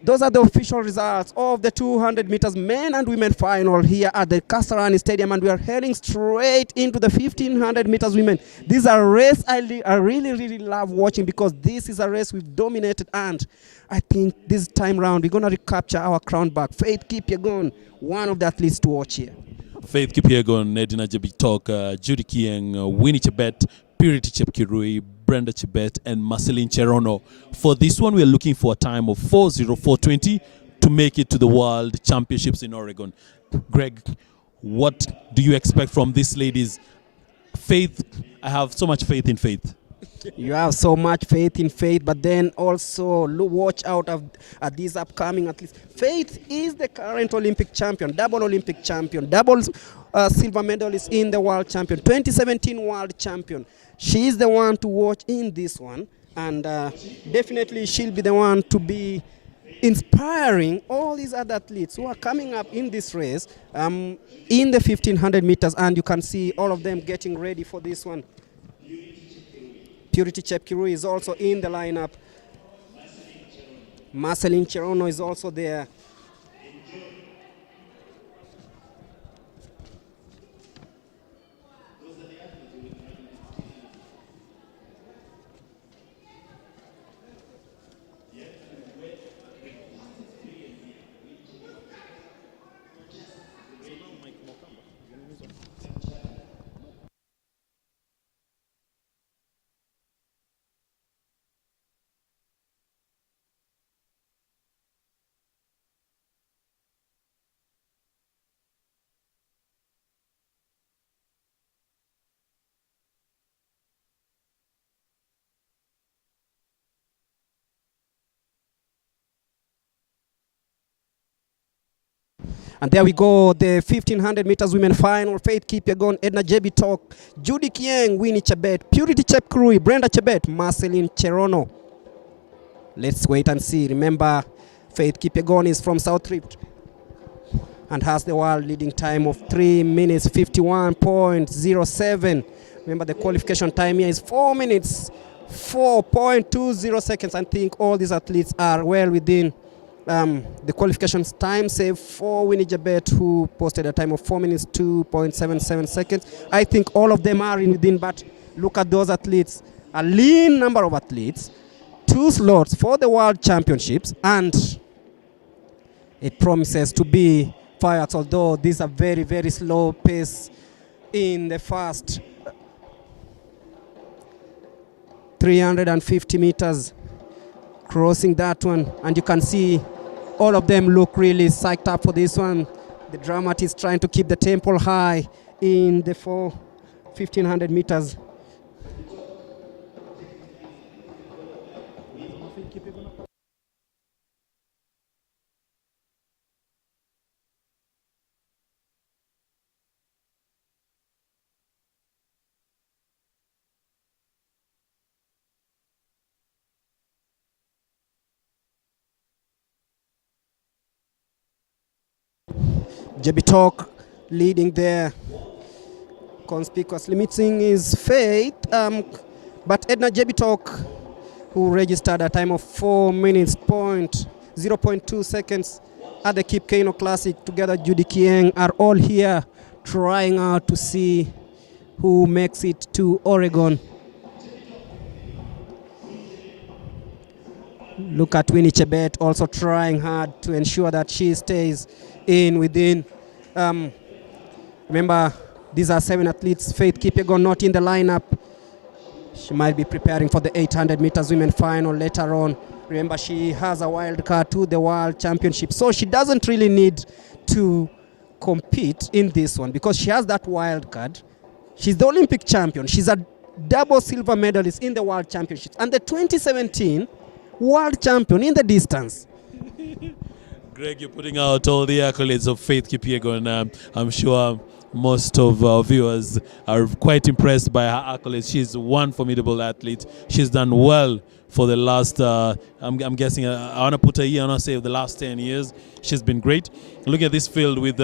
Those are the official results of the 200 meters men and women final here at the Kasarani Stadium, and we are heading straight into the 1500 meters women. This is a race I really, really love watching, because this is a race we've dominated, and I think this time round we're going to recapture our crown back. Faith Kipyegon, one of the athletes to watch here. Faith Kipyegon, Edina Jebitok, Judy Kieng, Winnie Chebet, Purity Chepkirui, Brenda Chebet, and Marceline Cherono. For this one, we are looking for a time of 4:04:20 to make it to the World Championships in Oregon. Greg, what do you expect from this ladies Faith, I have so much faith in Faith. You have so much faith in Faith, but then also watch out at these upcoming athletes. Faith is the current Olympic champion, double Olympic champion, double silver medalist in the world champion, 2017 world champion. She is the one to watch in this one, and definitely she'll be the one to be inspiring all these other athletes who are coming up in this race in the 1500 meters, and you can see all of them getting ready for this one. Purity Chepkirui is also in the lineup. Marceline Cherono is also there. And there we go, the 1500 meters women final. Faith Kipyegon, Edna Jebitok, Judy Kieng, Winnie Chebet, Purity Chepkirui, Brenda Chebet, Marceline Cherono. Let's wait and see. Remember, Faith Kipyegon is from South Rift and has the world leading time of 3 minutes 51.07. Remember, the qualification time here is 4 minutes 4.20 seconds. I think all these athletes are well within the qualifications time, save for Winnie Jabet, who posted a time of 4 minutes 2.77 seconds. I think all of them are in within, but look at those athletes. A lean number of athletes, 2 slots for the World Championships, and it promises to be fireworks, although these are very, very slow pace in the first 350 meters. Crossing that one, and you can see all of them look really psyched up for this one. The dramatist trying to keep the tempo high in the 1500 meters. Jebitok leading there conspicuously. Missing is Faith, but Edna Jebitok, who registered a time of 4 minutes 0.2 seconds at the Kip Keino Classic, together Judy Kieng, are all here trying out to see who makes it to Oregon. Look at Winnie Chebet also trying hard to ensure that she stays in within. Remember, these are 7 athletes. Faith Kipyegon not in the lineup. She might be preparing for the 800 meters women final later on. Remember, she has a wild card to the World Championship, so she doesn't really need to compete in this one because she has that wild card. She's the Olympic champion. She's a double silver medalist in the World Championships and the 2017 World Champion in the distance. Greg, you're putting out all the accolades of Faith Kipyegon. I'm sure most of our viewers are quite impressed by her accolades. She's one formidable athlete. She's done well for the last, I'm guessing, I want to put a year, I want to say the last 10 years. She's been great. Look at this field with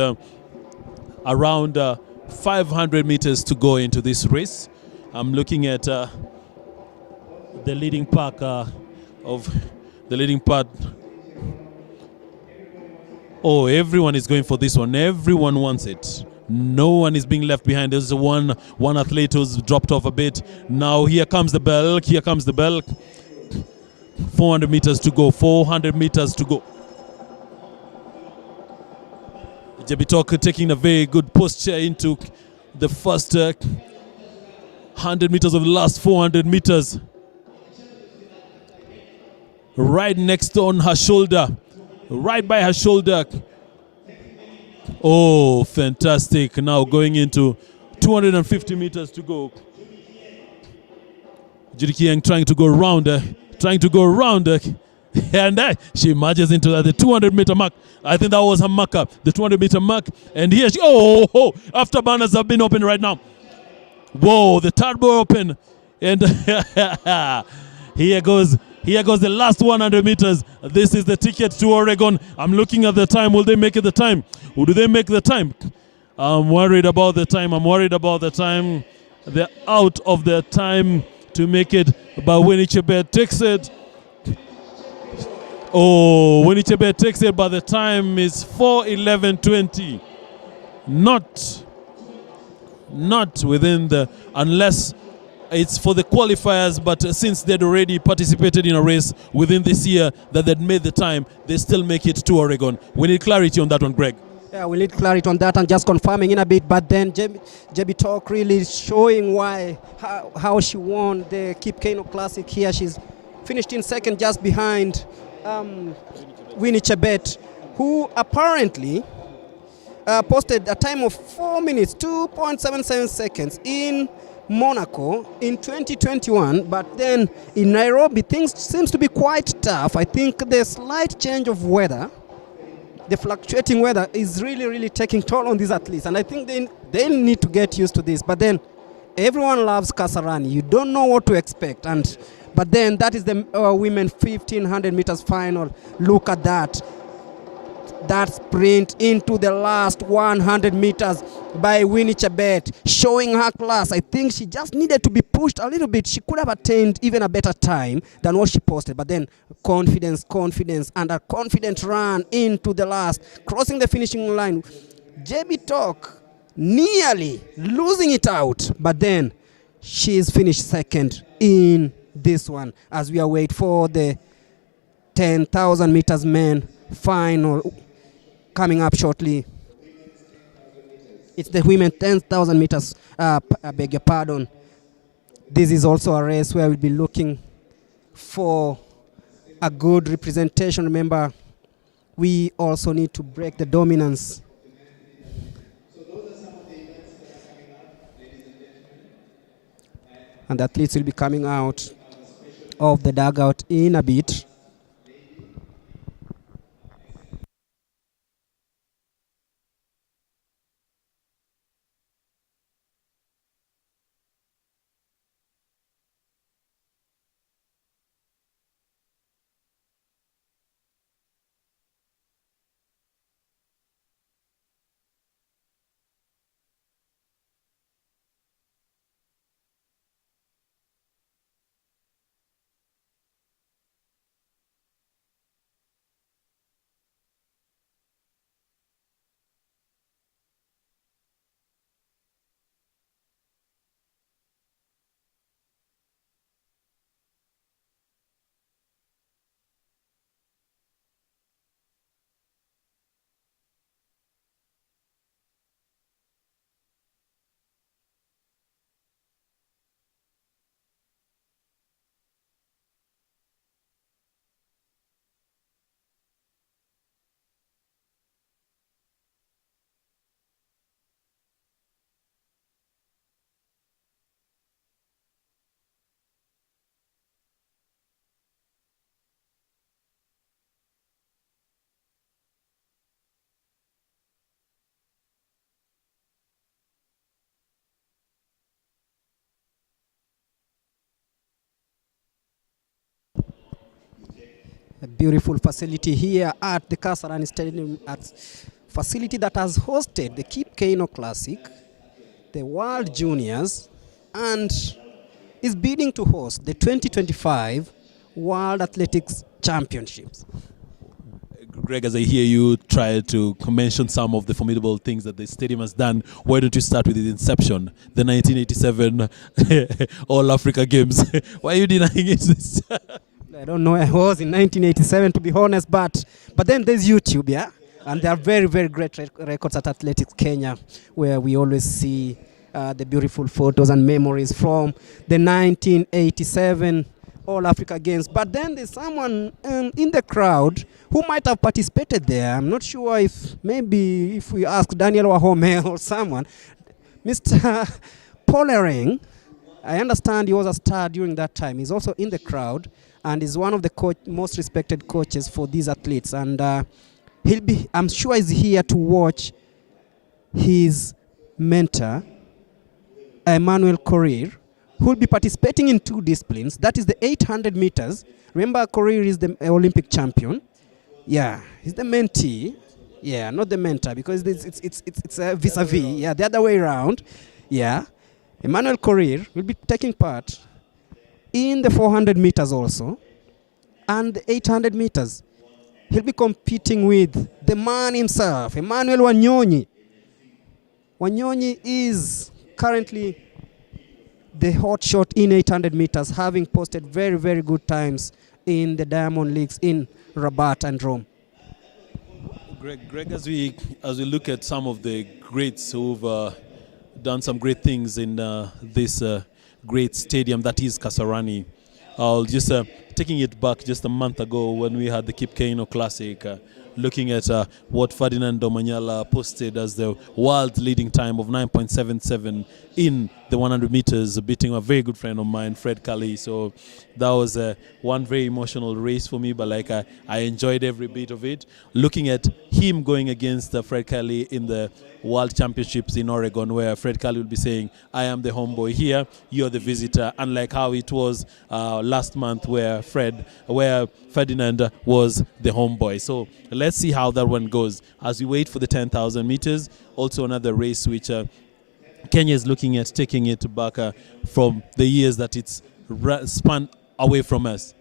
around 500 meters to go into this race. I'm looking at the leading pack of the leading part. Oh, everyone is going for this one. Everyone wants it. No one is being left behind. There's one athlete who's dropped off a bit. Now here comes the bell. Here comes the bell. 400 meters to go. 400 meters to go. Jebitok taking a very good posture into the first 100 meters of the last 400 meters. Right next on her shoulder. Right by her shoulder. Oh, fantastic. Now going into 250 meters to go. Judy Kieng trying to go round and she emerges into the 200-meter mark. I think that was her marker, the 200-meter mark. And here she, after banners have been open right now. Whoa, the turbo open. And here goes the last 100 meters. This is the ticket to Oregon. I'm looking at the time. Will they make it the time? Or do they make the time? I'm worried about the time. They're out of their time to make it, but Winnie Chebet takes it. Winnie Chebet takes it, but the time is 4:11:20. Not within the, unless it's for the qualifiers, but since they'd already participated in a race within this year that they'd made the time, they still make it to Oregon. We need clarity on that one, Greg. Yeah, we need clarity on that and just confirming in a bit. But then JB Talk really showing how she won the Kip Keino Classic here. She's finished in second just behind Winnie Chebet, who apparently posted a time of 4 minutes, 2.77 seconds in Monaco in 2021. But then in Nairobi, things seems to be quite tough. I think the slight change of weather, the fluctuating weather is really taking toll on these athletes, and I think they need to get used to this. But then everyone loves Kasarani. You don't know what to expect, but then that is the women 1500 meters final. Look at that sprint into the last 100 meters by Winnie Chebet, showing her class. I think she just needed to be pushed a little bit. She could have attained even a better time than what she posted, but then confidence, and a confident run into the last, crossing the finishing line. JB Talk nearly losing it out, but then she's finished second in this one as we await for the 10,000 meters men final coming up shortly. It's the women 10,000 meters, I beg your pardon. This is also a race where we'll be looking for a good representation. Remember, we also need to break the dominance. And the athletes will be coming out of the dugout in a bit. A beautiful facility here at the Kasarani Stadium, at facility that has hosted the Kip Keino Classic, the World Juniors, and is bidding to host the 2025 World Athletics Championships. Greg, as I hear you try to mention some of the formidable things that the stadium has done, why don't you start with its inception, the 1987 All Africa Games? Why are you denying it? I don't know, I was in 1987 to be honest, but then there's YouTube, yeah? And there are very great records at Athletics Kenya, where we always see the beautiful photos and memories from the 1987 All Africa Games. But then there's someone in the crowd who might have participated there. I'm not sure if maybe if we ask Daniel Wahome or someone, Mr. Pollering, I understand he was a star during that time. He's also in the crowd and is one of the most respected coaches for these athletes. And I'm sure he's here to watch his mentor, Emmanuel Korir, who will be participating in 2 disciplines. That is the 800 meters. Remember, Korir is the Olympic champion. Yeah, he's the mentee. Yeah, not the mentor, because it's a vis-a-vis. Yeah, the other way around. Yeah. Emmanuel Korir will be taking part in the 400 meters also, and the 800 meters. He'll be competing with the man himself, Emmanuel Wanyonyi. Wanyonyi is currently the hot shot in 800 meters, having posted very, very good times in the Diamond Leagues in Rabat and Rome. Greg, as we look at some of the greats who've done some great things in this great stadium that is Kasarani, I'll just taking it back just a month ago when we had the Kip Keino Classic, looking at what Ferdinand Omanyala posted as the world leading time of 9.77 in the 100 meters, beating a very good friend of mine, Fred Kali. So that was one very emotional race for me, but like I enjoyed every bit of it. Looking at him going against Fred Kali in the World Championships in Oregon, where Fred Kali will be saying, I am the homeboy here, you're the visitor, unlike how it was last month where Ferdinand was the homeboy. So let's see how that one goes as we wait for the 10,000 meters. Also another race which Kenya is looking at taking it back from the years that it's spun away from us.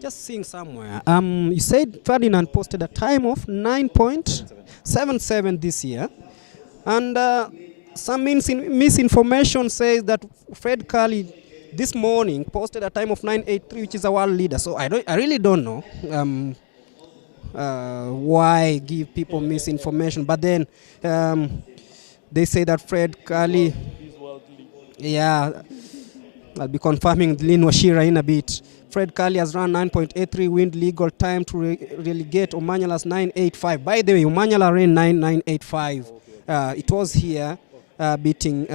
Just seeing somewhere. You said Ferdinand posted a time of 9.77 this year. And some misinformation says that Fred Kali this morning posted a time of 9.83, which is a world leader. So I really don't know why give people misinformation. But then they say that Fred Kali, yeah, I'll be confirming Lynn Washira in a bit. Fred Kali has run 9.83 wind legal time to relegate Omanyala's 9.85. By the way, Omanyala ran 9.985. It was here beating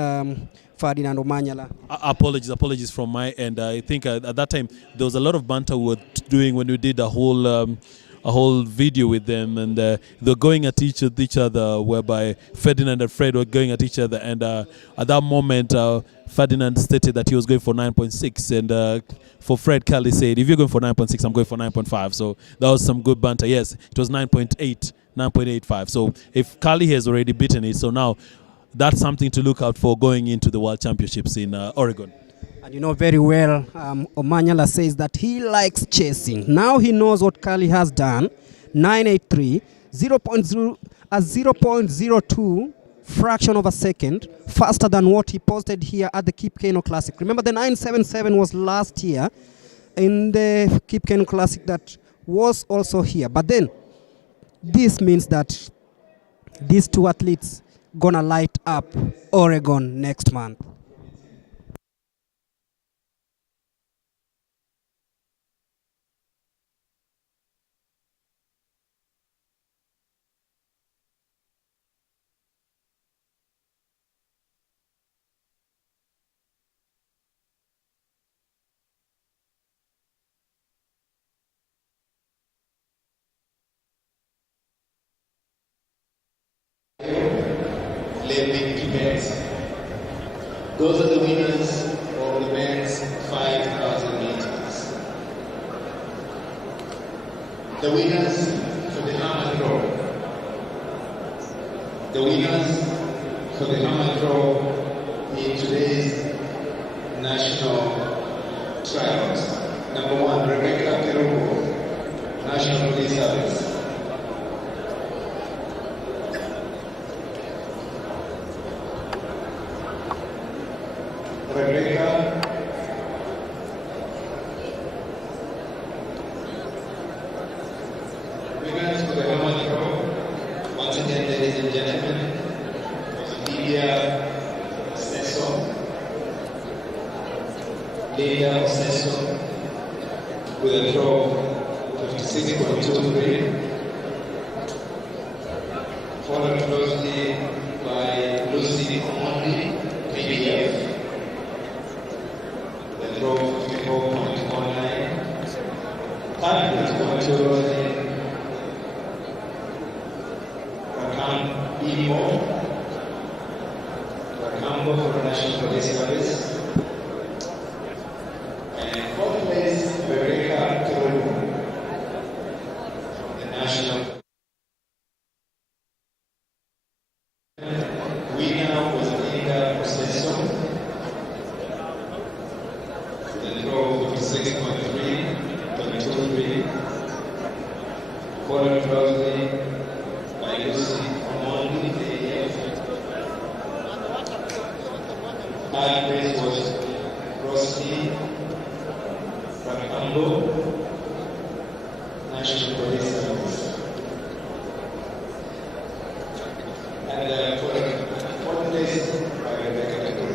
Ferdinand Omanyala. Apologies from my end. I think at that time there was a lot of banter we were doing when we did a whole video with them, and they're going at each other, whereby Ferdinand and Fred were going at each other, and at that moment Ferdinand stated that he was going for 9.6, and for Fred, Kali said, if you're going for 9.6, I'm going for 9.5. So that was some good banter. Yes, it was 9.85. So if Kali has already beaten it, so now that's something to look out for going into the World Championships in Oregon. And you know very well, Omanyala says that he likes chasing. Now he knows what Kali has done. 9.83, 0.02 fraction of a second faster than what he posted here at the Kip Keino Classic. Remember, the 9.77 was last year in the Kip Keino Classic that was also here. But then this means that these two athletes gonna light up Oregon next month. Olympic events. Those are the winners of the men's 5,000 meters. The winners for the hammer throw. The winners for the hammer throw in today's national trials. Number 1, Rebecca Kerubo, National Police Service. Rebecca winners for the hammer throw. Once again, ladies and gentlemen, Lydia Oseso with a throw 56.23, followed closely by Lucy Omondi Third is going to Rambo for the National Police Service. And fourth place, Bereka Turu from the National. Winner was Inga Processo with a draw of 56.3, 22.3, followed closely by Lucy Omondi, AF. Third place was Rossi Rakambo, National Police Service. And for the fourth place by Rebecca Tatu.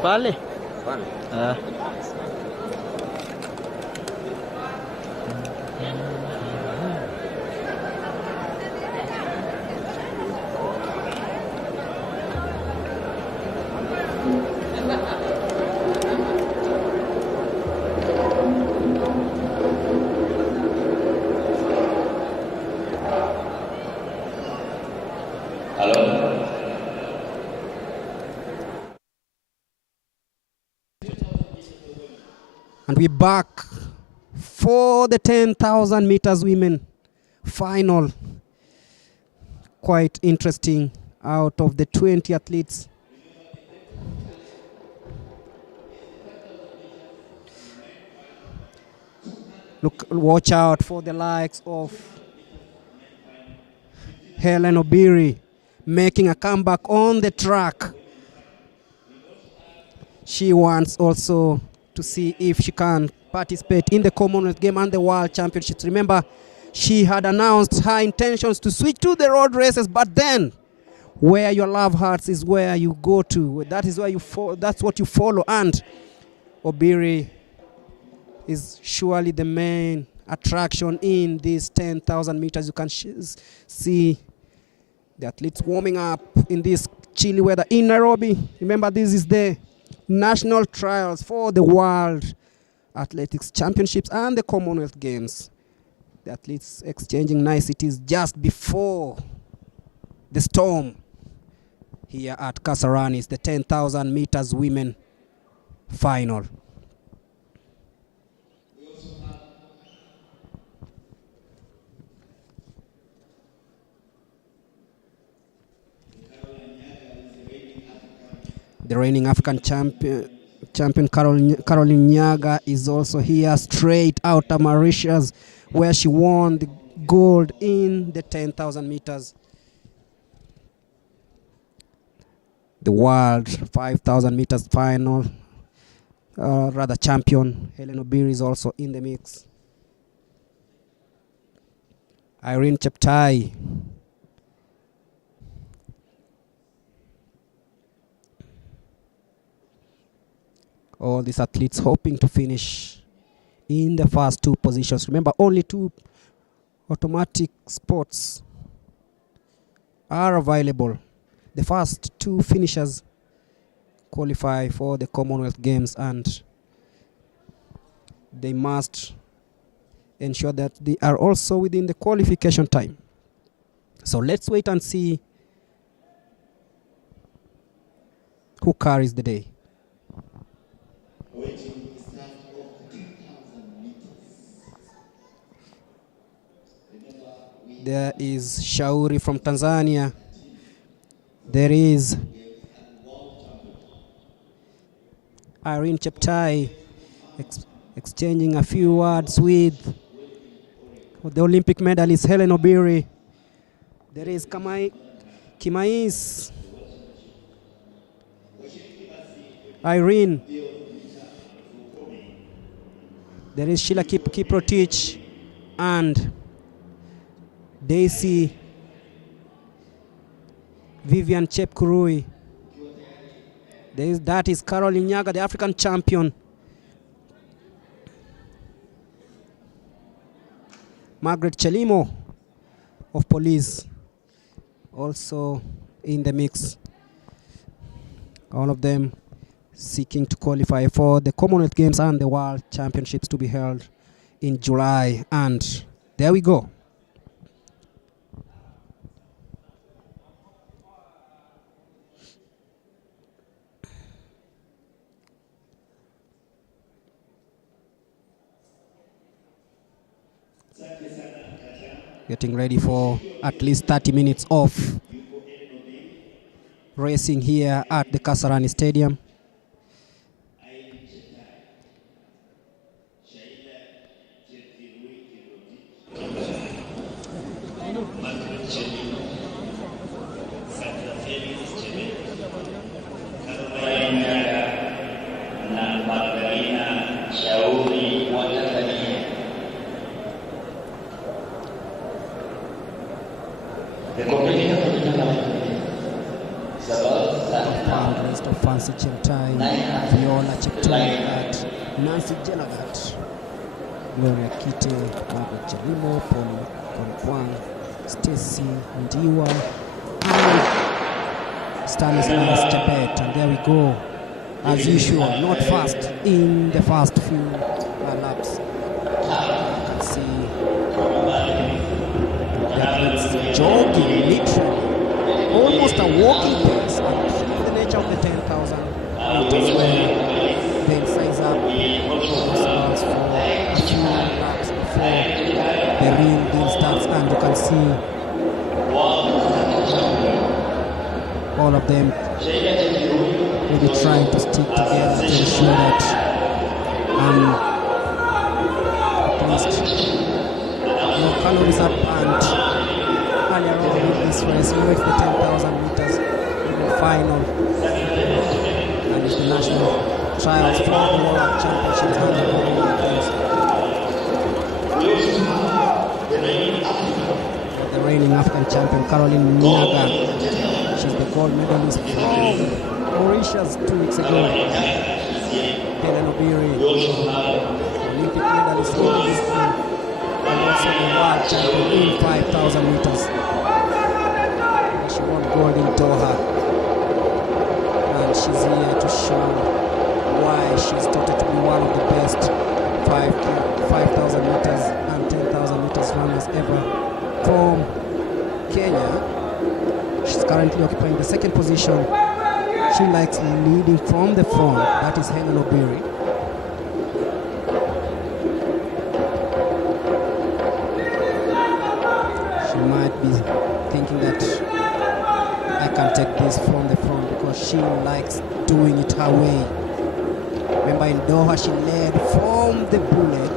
Pale. And we're back for the 10,000 meters women final. Quite interesting. Out of the 20 athletes, watch out for the likes of Helen Obiri making a comeback on the track. She wants also to see if she can participate in the Commonwealth game and the World Championships. Remember, she had announced her intentions to switch to the road races, but then where your love hearts is where you go to. That is where you that's what you follow, and Obiri is surely the main attraction in these 10,000 meters. You can see the athletes warming up in this chilly weather in Nairobi. Remember, this is the national trials for the World Athletics Championships and the Commonwealth Games. The athletes exchanging niceties just before the storm here at Kasarani. It's the 10,000 meters women final. The reigning African champion Caroline Nyaga is also here, straight out of Mauritius, where she won the gold in the 10,000 meters. The world 5,000 meters final, champion Helen Obiri is also in the mix. Irene Cheptai. All these athletes hoping to finish in the first two positions. Remember, only two automatic spots are available. The first two finishers qualify for the Commonwealth Games, and they must ensure that they are also within the qualification time. So let's wait and see who carries the day. There is Shauri from Tanzania. There is Irene Cheptai exchanging a few words with the Olympic medalist Helen Obiri. There is Kimais, Irene. There is Sheila Kiprotich and Daisy Vivian Chepkurui. That is Caroline Nyaga, the African champion. Margaret Chelimo of Police also in the mix. All of them seeking to qualify for the Commonwealth Games and the World Championships to be held in July. And there we go. Getting ready for at least 30 minutes of racing here at the Kasarani Stadium. Fancy Cheptai, Viola Cheptai, Nancy Jelagat, Gloria Kite, Margaret Chelimo, Polly Konkwang, Stacy Ndiwa, and Stanislas Chebet. And there we go. As usual, not fast in the first few laps. You can see the athletes jogging, literally, almost a walking pace. Of the 10,000 meters where they size up themselves for a few laps before the real deal starts, and you can see all of them really trying to stick together to ensure that at least no calories are burnt earlier on in this race. We wait for 10,000 meters in the final. And it's the national trials for the World Championships and the Commonwealth Games. The reigning African champion, Caroline Nyaga. She's the gold medalist from Mauritius 2 weeks ago. Helen Obiri, Olympic medalist in the discipline, and also the world champion in 5,000 meters. She won gold in Doha. She's here to show why she's touted to be one of the best 5,000 meters and 10,000 meters runners ever from Kenya. She's currently occupying the second position. She likes leading from the front. That is Helen Obiri. She might be thinking that I can take this from the front because she likes doing it her way. Remember in Doha she led from the bullet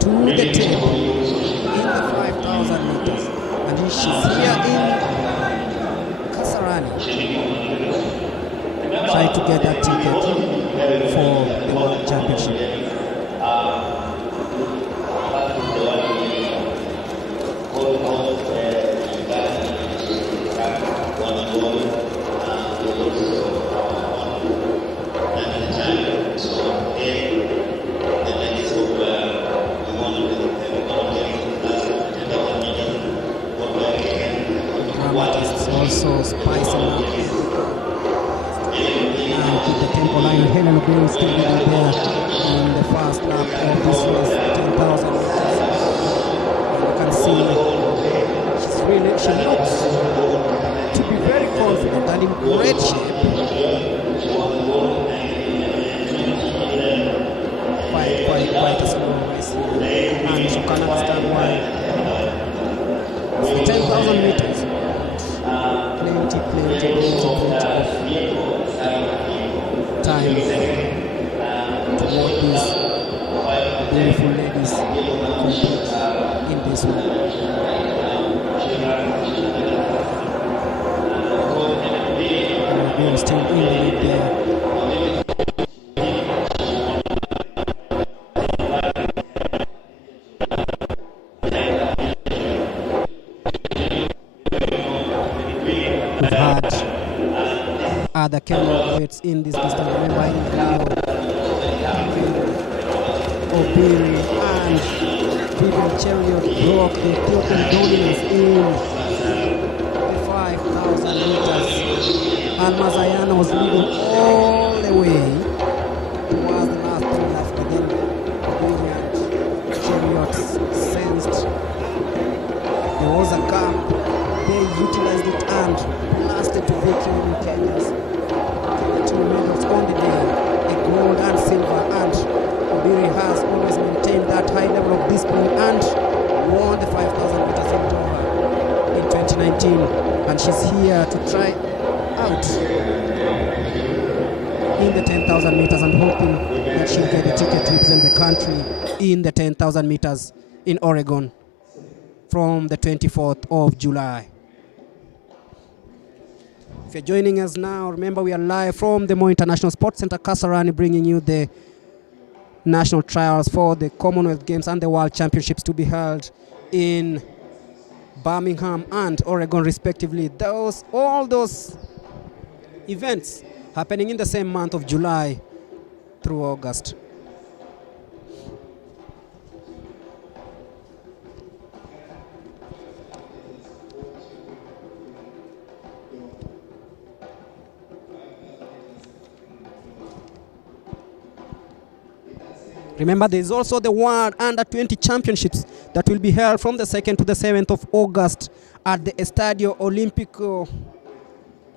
to the table in the 5,000 meters, and she's here in Kasarani trying to get that ticket for the World Championship. Also spicing up and keep the tempo line. And Helen Obiri still leading there in the first lap of this race, 10,000 meters. And you can see she looks to be very confident and in great shape. Quite a slow race here. And you can understand why. It's 10,000 meters. Plenty of time to let these beautiful ladies compete in this one. We're still in the lead there. We've had other Kenyan weights in this distance. Remember in Rio, Obiri and Vivian Cheriot broke the Ethiopian dominance in the 5,000 meters. And Mazayana was leading all the way towards the last 3 laps, but then Obiri and Cheriot sensed there was a gap. They utilized it and blasted to victory in Kenya's 2 medals on the day, a gold and silver, and Obiri has always maintained that high level of discipline and won the 5,000 meters in Doha in 2019, and she's here to try out in the 10,000 meters and hoping that she'll get a ticket to represent the country in the 10,000 meters in Oregon from the 24th of July. If you're joining us now, remember we are live from the Moi International Sports Center, Kasarani, bringing you the national trials for the Commonwealth Games and the World Championships to be held in Birmingham and Oregon, respectively. All those events happening in the same month of July through August. Remember, there is also the World Under-20 Championships that will be held from the 2nd to the 7th of August at the Estadio Olímpico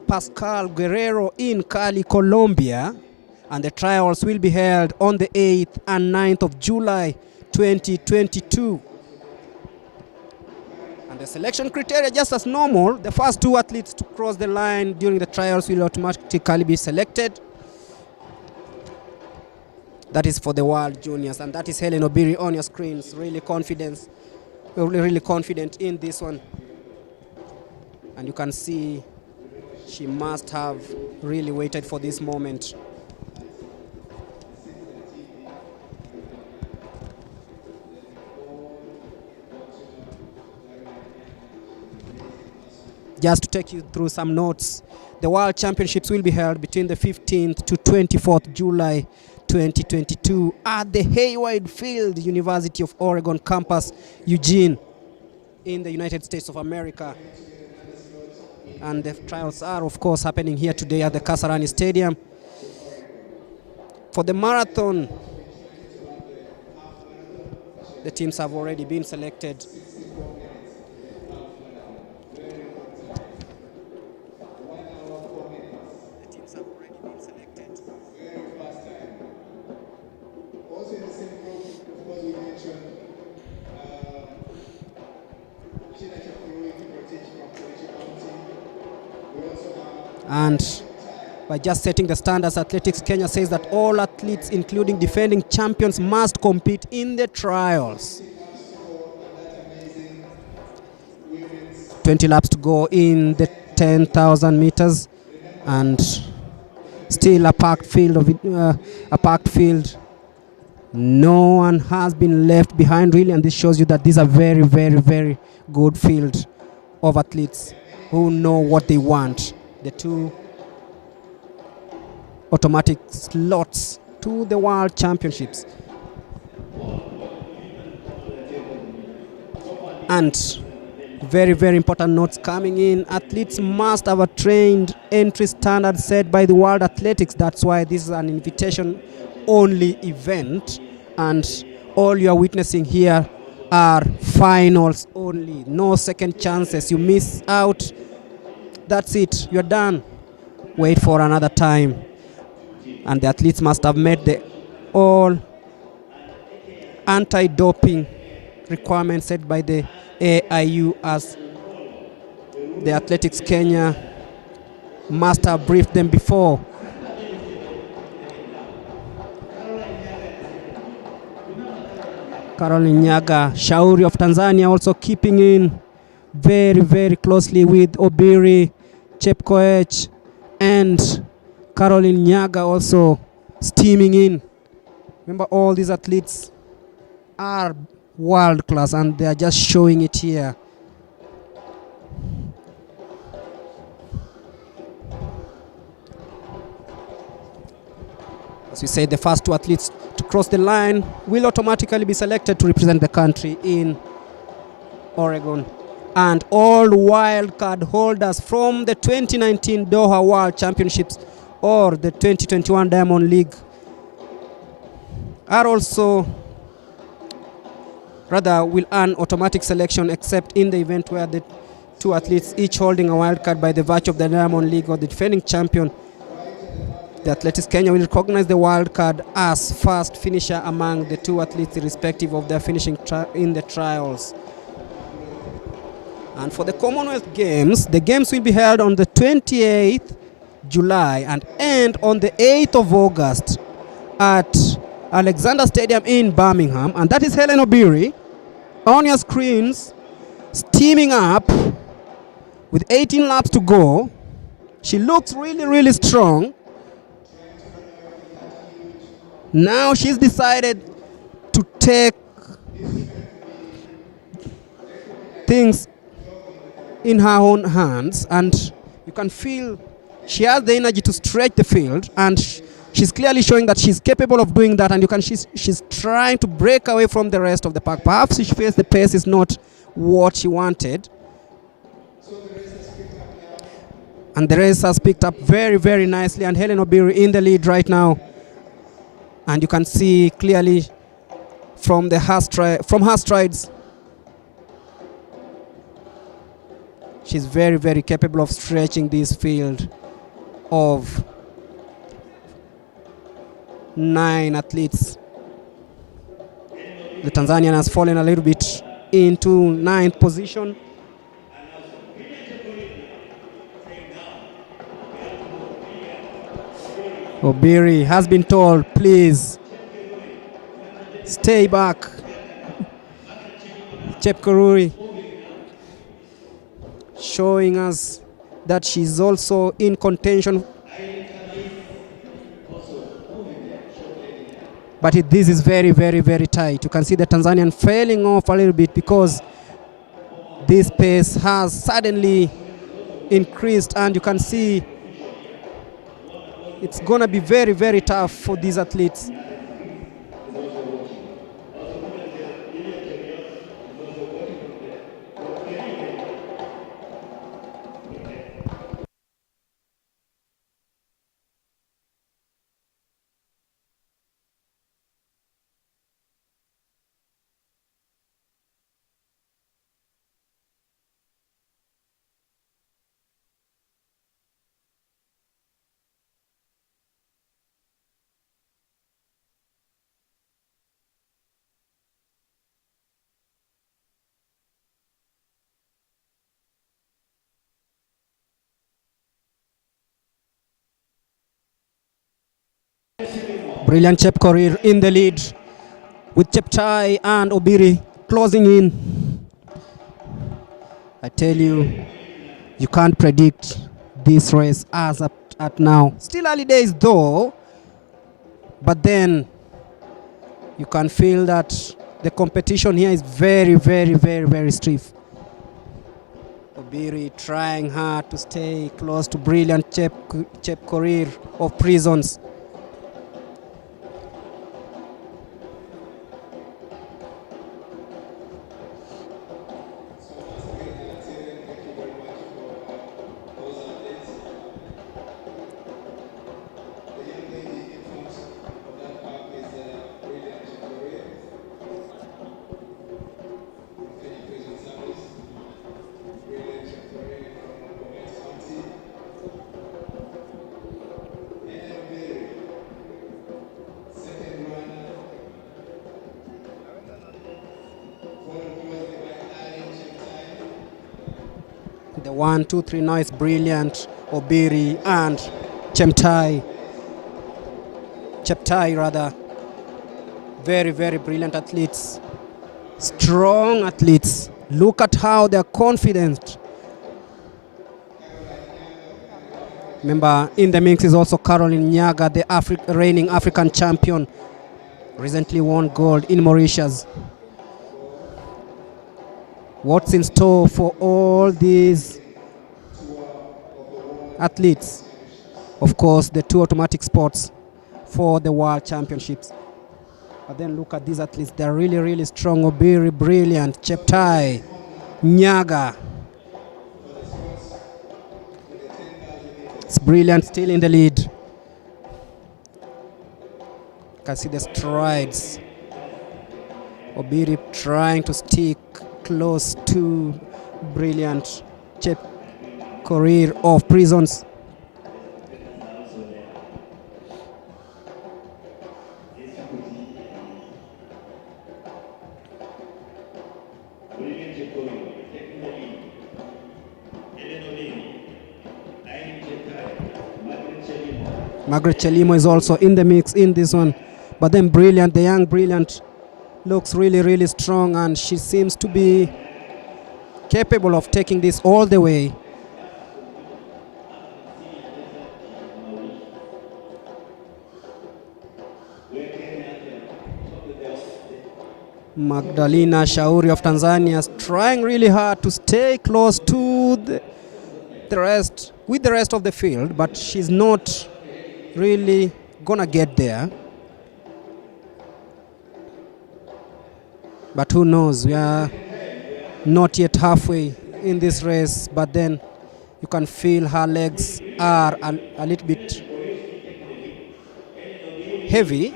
Pascal Guerrero in Cali, Colombia. And the trials will be held on the 8th and 9th of July 2022. And the selection criteria, just as normal, the first 2 athletes to cross the line during the trials will automatically be selected. That is for the World Juniors, and that is Helen Obiri on your screens. Really confident in this one. And you can see she must have really waited for this moment. Just to take you through some notes, the World Championships will be held between the 15th to 24th July 2022 at the Hayward Field, University of Oregon campus, Eugene, in the United States of America. And the trials are, of course, happening here today at the Kasarani Stadium. For the marathon, the teams have already been selected. And by just setting the standards, Athletics Kenya says that all athletes, including defending champions, must compete in the trials. 20 laps to go in the 10,000 meters, and still a packed field. No one has been left behind, really, and this shows you that these are very, very, very good field of athletes who know what they want. The 2 automatic slots to the World Championships. And very, very important notes coming in. Athletes must have a trained entry standard set by the World Athletics. That's why this is an invitation-only event. And all you are witnessing here are finals only. No second chances. You miss out, that's it. You're done. Wait for another time. And the athletes must have met the all anti-doping requirements set by the AIU, as the Athletics Kenya must have briefed them before. Caroline Nyaga Shauri of Tanzania also keeping in very, very closely with Obiri, Chepkoech, and Caroline Nyaga also steaming in. Remember, all these athletes are world class and they are just showing it here. As we say, the first two athletes to cross the line will automatically be selected to represent the country in Oregon. And all wildcard holders from the 2019 Doha World Championships or the 2021 Diamond League are also, rather, will earn automatic selection, except in the event where the two athletes each holding a wildcard by the virtue of the Diamond League or the defending champion. The Athletics Kenya will recognize the wildcard as first finisher among the two athletes, irrespective of their finishing in the trials. And for the Commonwealth Games, the games will be held on the 28th July and end on the 8th of August at Alexander Stadium in Birmingham. And that is Hellen Obiri on your screens, steaming up with 18 laps to go. She looks really, really strong. Now she's decided to take things in her own hands, and you can feel she has the energy to stretch the field, and she's clearly showing that she's capable of doing that. And you can she's trying to break away from the rest of the pack. Perhaps she feels the pace is not what she wanted, and the race has picked up very, very nicely, and Hellen Obiri in the lead right now. And you can see clearly from her strides, she's very, very capable of stretching this field of 9 athletes. The Tanzanian has fallen a little bit into 9th position. Obiri has been told, please stay back. Chepkururi showing us that she's also in contention. But this is very, very, very tight. You can see the Tanzanian failing off a little bit because this pace has suddenly increased, and you can see it's going to be very, very tough for these athletes. Brilliant Chepkorir in the lead, with Chepchai and Obiri closing in. I tell you, you can't predict this race as at now. Still early days though, but then you can feel that the competition here is very, very, very, very stiff. Obiri trying hard to stay close to Brilliant Chepkorir of Prisons. The 1, 2, 3 now is brilliant. Obiri and Cheptai rather. Very, very brilliant athletes. Strong athletes. Look at how they're confident. Remember, in the mix is also Caroline Nyaga, the reigning African champion. Recently won gold in Mauritius. What's in store for all these athletes? Of course, the 2 automatic spots for the World Championships. But then look at these athletes. They're really, really strong. Obiri, brilliant. Cheptai, Nyaga. It's brilliant, still in the lead. You can see the strides. Obiri trying to stick close to brilliant career of prisons. Margaret Chelimo is also in the mix in this one. But then brilliant, the young brilliant looks really, really strong, and she seems to be capable of taking this all the way. Magdalena Shauri of Tanzania is trying really hard to stay close to the rest, with the rest of the field, but she's not really gonna get there. But who knows, we are not yet halfway in this race, but then you can feel her legs are a little bit heavy.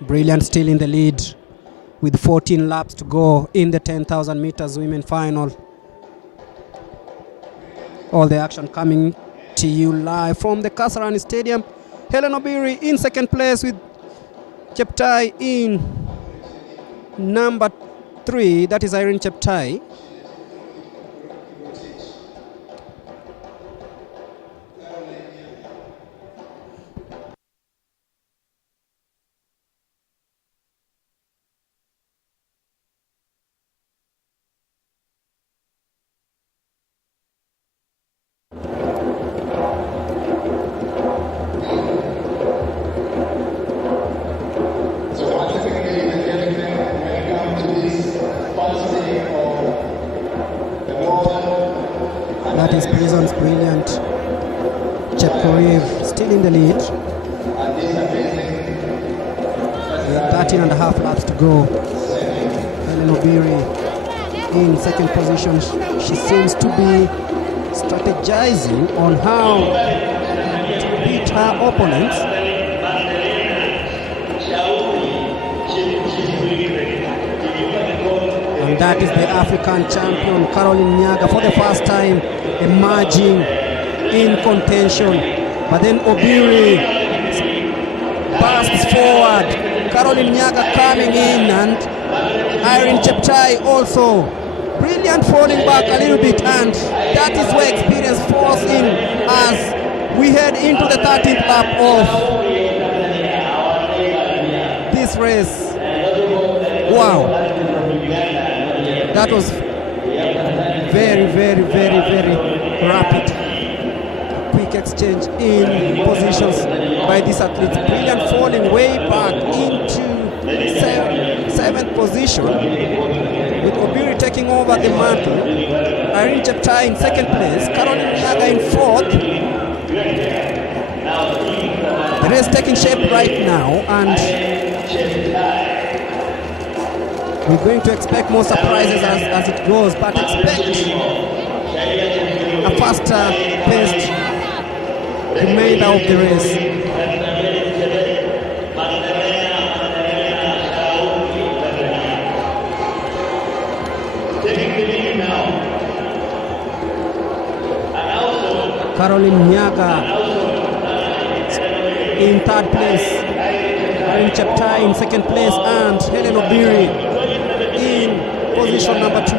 Brilliant still in the lead with 14 laps to go in the 10,000 meters women final. All the action coming to you live from the Kasarani Stadium. Helen Obiri in second place with Cheptai in number 3. That is Irene Cheptai. That is Prison's brilliant. Chepkorir still in the lead. With 13 and a half laps to go. Helen Obiri in second position. She seems to be strategizing on how to beat her opponents. And that is the African champion, Caroline Nyaga, for the first time emerging in contention. But then Obiri passes forward. Caroline Nyaga coming in, and Irene Cheptai also. Brilliant falling back a little bit, and that is where experience falls in as we head into the 13th lap of this race. Wow. That was very, very, very, very rapid. Quick exchange in positions by these athletes. Brilliant falling way back into seventh position, with Obiri taking over the mantle. Irene Cheptai in second place, Caroline Nyaga in fourth. The race taking shape right now, and we're going to expect more surprises as it goes, but expect a faster paced remainder of the race. Caroline Nyaga in third place, Irene Cheptai in second place, and Helen Obiri in position number 2.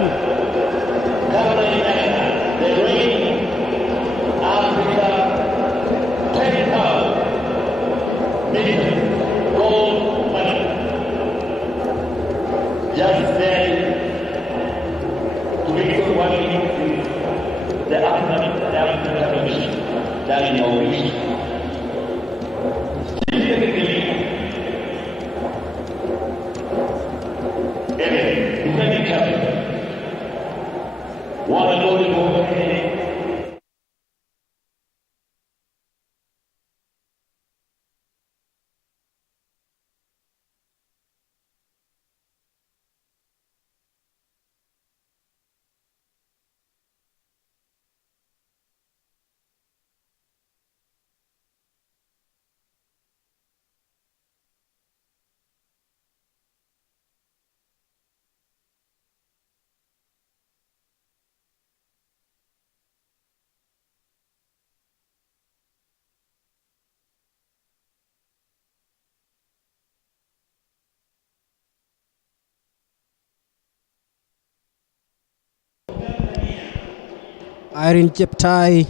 Irene Cheptai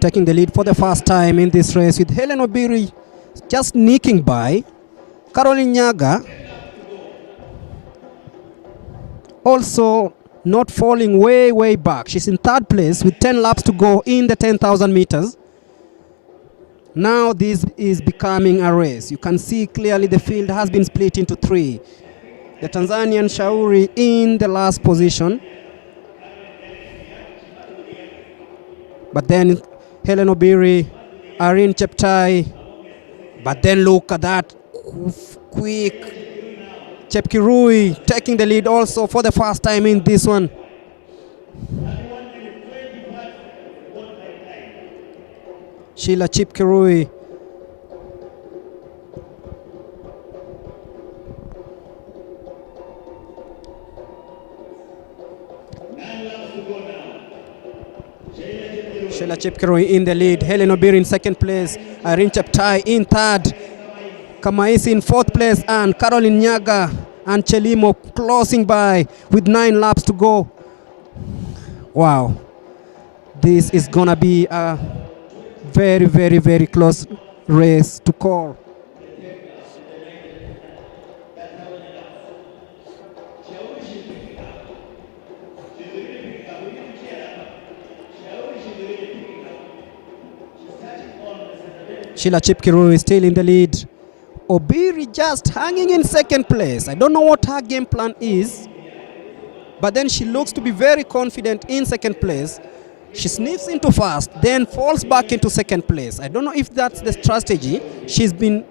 taking the lead for the first time in this race, with Helen Obiri just sneaking by. Caroline Nyaga also not falling way back. She's in third place with 10 laps to go in the 10,000 meters. Now this is becoming a race. You can see clearly the field has been split into 3. The Tanzanian Shauri in the last position, but then Helen Obiri, Irene Cheptai, but then look at that quick Chepkirui taking the lead also for the first time in this one. Sheila Chepkirui in the lead, Helen Obiri in second place, Irene Cheptai in third, Kamaisi in fourth place, and Caroline Nyaga and Chelimo closing by with 9 laps to go. Wow, this is gonna be a very close race to call. Sheila Chepkirui is still in the lead. Obiri just hanging in second place. I don't know what her game plan is, but then she looks to be very confident in second place. She sniffs into first, then falls back into second place. I don't know if that's the strategy she's been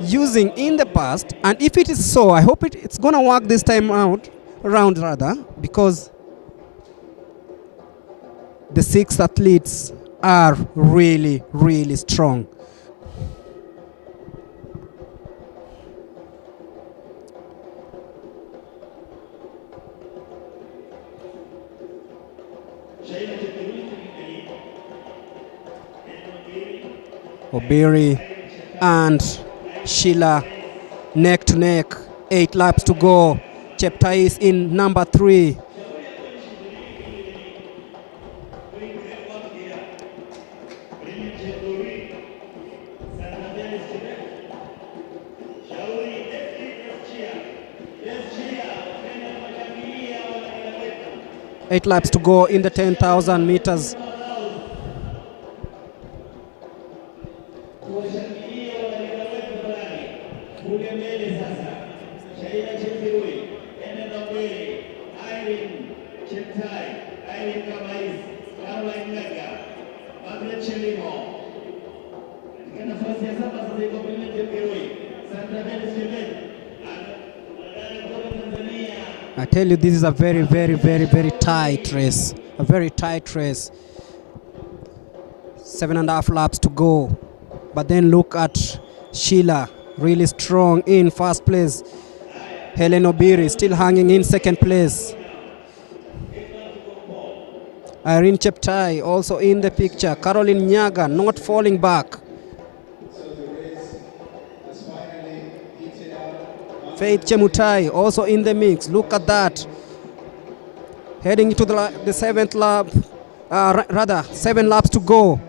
using in the past, and if it is so, I hope it's gonna work this time around rather, because the 6 athletes are really strong. Obiri and Sheila neck to neck, 8 laps to go. Cheptai is in number 3. Eight laps to go in the 10,000 meters. I tell you, this is a very tight race. A very tight race. 7.5 laps to go. But then look at Sheila, really strong in first place. Helen Obiri still hanging in second place. Irene Cheptai also in the picture. Caroline Nyaga not falling back. Faith Chemutai also in the mix. Look at that. Heading into the seventh lap. Rather, 7 laps to go.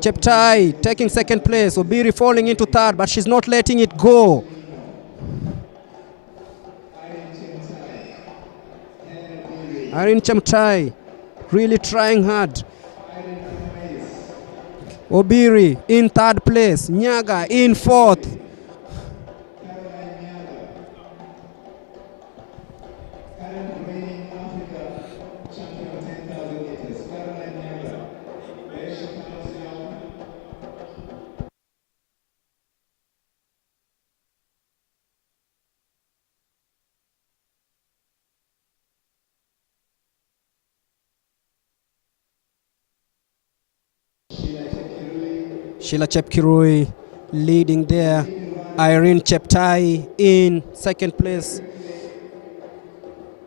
Cheptai taking second place. Obiri falling into third, but she's not letting it go. Irene Cheptai really trying hard. Obiri in third place. Nyaga in fourth. Sheila Chepkirui leading there. Irene Cheptai in second place.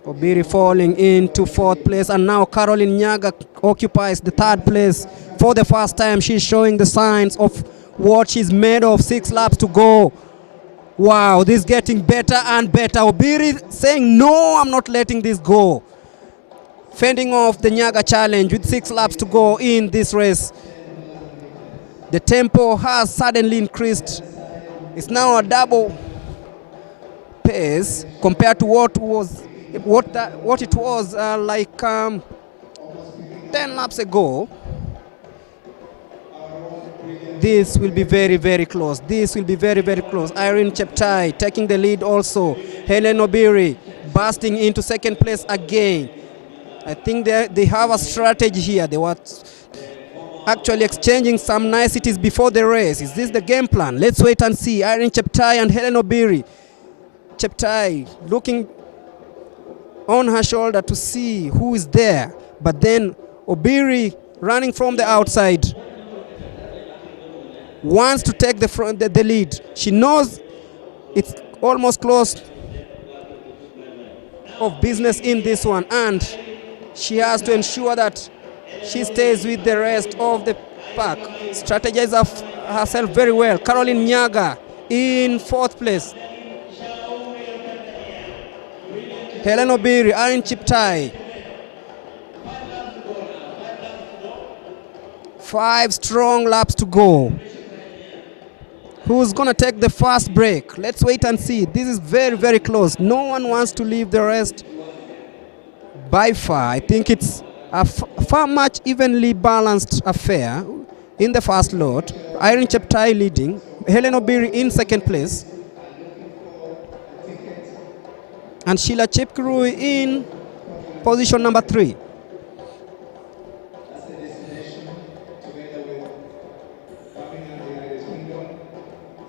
Obiri falling into fourth place, and now Caroline Nyaga occupies the third place. For the first time, she's showing the signs of what she's made of. 6 laps to go. Wow, this is getting better and better. Obiri saying, no, I'm not letting this go. Fending off the Nyaga challenge with 6 laps to go in this race. The tempo has suddenly increased. It's now a double pace compared to what it was like 10 laps ago. This will be very, very close. This will be very, very close. Irene Cheptai taking the lead also. Helen Obiri bursting into second place again. I think they have a strategy here. They were actually exchanging some niceties before the race. Is this the game plan? Let's wait and see. Irene Cheptai and Helen Obiri. Cheptai looking on her shoulder to see who is there, but then Obiri running from the outside wants to take the lead. She knows it's almost close of business in this one, and she has to ensure that she stays with the rest of the pack. Strategizes herself very well. Caroline Nyaga in fourth place. Helen Obiri, Irene Cheptai. 5 strong laps to go. Who's going to take the first break? Let's wait and see. This is very, very close. No one wants to leave the rest by far. I think it's a far much evenly balanced affair in the first lot. Irene Cheptai leading. Helen Obiri in second place. And Sheila Chepkirui in position number 3.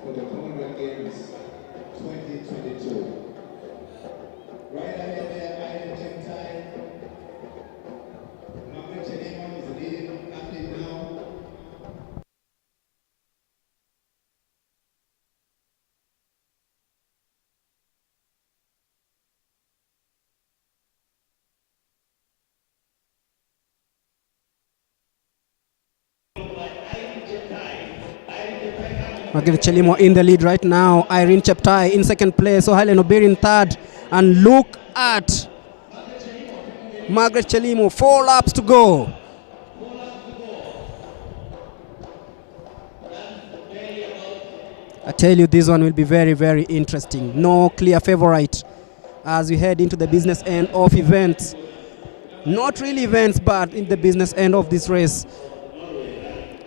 for the Commonwealth Games 2022. Right ahead there, Ida Cheptai. Margaret Chelimo is the leading athlete now. Margaret Chelimo in the lead right now. Irene Cheptai in second place. So Helen Obiri in third. And look at Margaret Chelimo. 4 laps to go. I tell you, this one will be very, very interesting. No clear favorite as we head into the business end of events. Not really events, but in the business end of this race.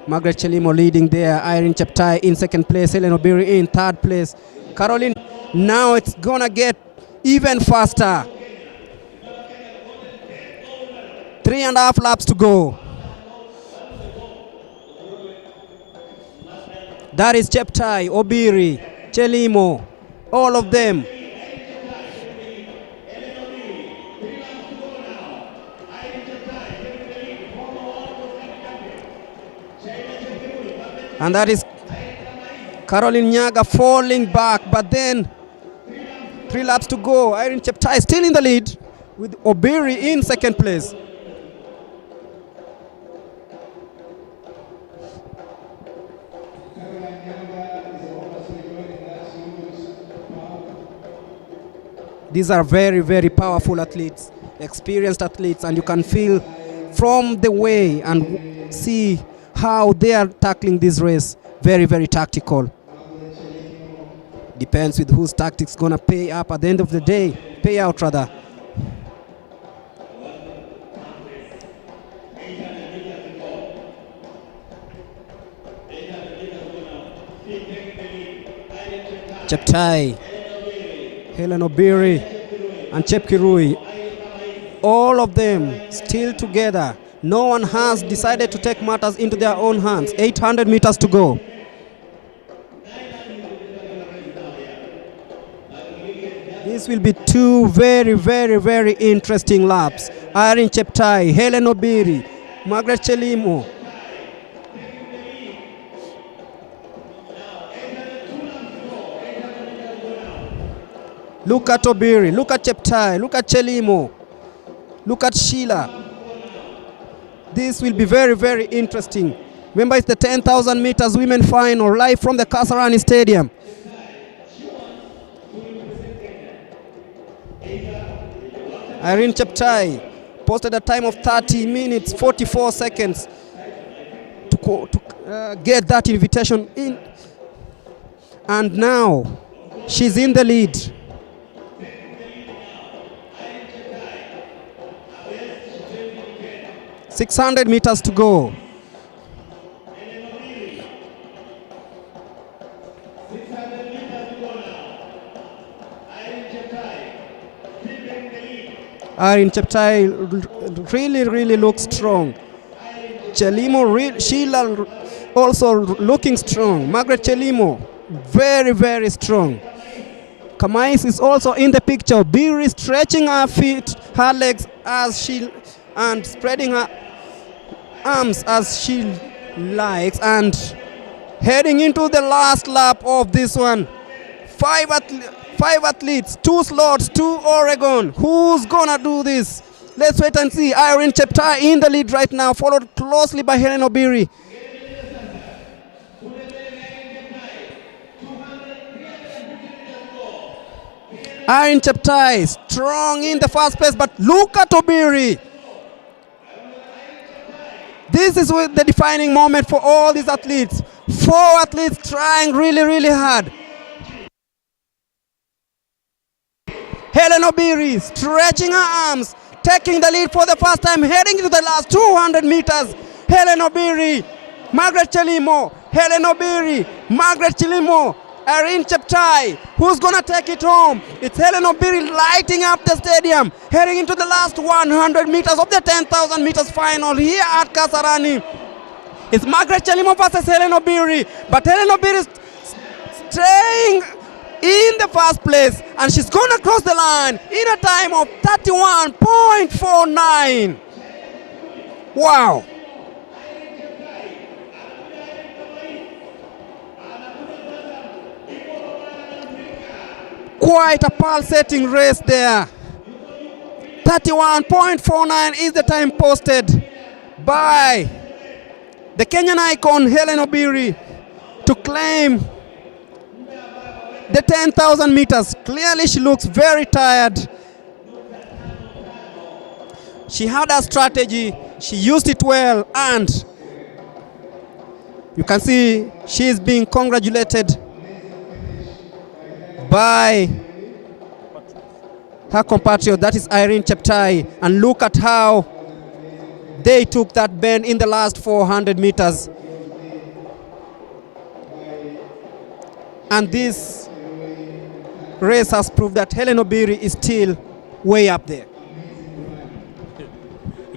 Margaret Chelimo leading there. Irene Cheptai in second place. Helen Obiri in third place. Caroline, now it's gonna get even faster. 3.5 laps to go. That is Cheptai, Obiri, Chelimo, all of them. And that is Caroline Nyaga falling back, but then 3 laps to go. Irene Cheptai still in the lead with Obiri in second place. These are very, very powerful athletes, experienced athletes, and you can feel from the way and see how they are tackling this race. Very, very tactical. Depends with whose tactics gonna pay up at the end of the day. Pay out rather. Cheptai, Helen Obiri, and Chepkirui, all of them still together. No one has decided to take matters into their own hands. 800 meters to go. This will be two very, very, very interesting laps. Irene Cheptai, Helen Obiri, Margaret Chelimo. Look at Obiri, look at Cheptai, look at Chelimo, look at Sheila. This will be very, very interesting. Remember, it's the 10,000 meters women final live from the Kasarani Stadium. Irene Cheptai posted a time of 30 minutes, 44 seconds to get that invitation in. And now she's in the lead. .600 meters to go. Irene Cheptai really looks strong. Chelimo, Sheila also looking strong. Margaret Chelimo, very, very strong. Kamais is also in the picture. Biri stretching her feet, her legs as she, and spreading her arms as she likes, and heading into the last lap of this one. Five athletes, 2 slots, 2 Oregon. Who's gonna do this? Let's wait and see. Irene Cheptai in the lead right now, followed closely by Helen Obiri. Irene Cheptai strong in the first place, but look at Obiri. This is the defining moment for all these athletes. 4 athletes trying really hard. Helen Obiri stretching her arms, taking the lead for the first time, heading into the last 200 meters. Helen Obiri, Margaret Chelimo, Helen Obiri, Margaret Chelimo, Irene Cheptai. Who's gonna take it home? It's Helen Obiri lighting up the stadium, heading into the last 100 meters of the 10,000 meters final here at Kasarani. It's Margaret Chelimo versus Helen Obiri, but Helen Obiri is staying in the first place, and she's gonna cross the line in a time of 31.49. Wow. Quite a pulsating race there. 31.49 is the time posted by the Kenyan icon Helen Obiri to claim the 10,000 meters. Clearly she looks very tired. She had a strategy, she used it well, and you can see she is being congratulated by her compatriot, that is Irene Cheptai. And look at how they took that bend in the last 400 meters. And this race has proved that Helen Obiri is still way up there.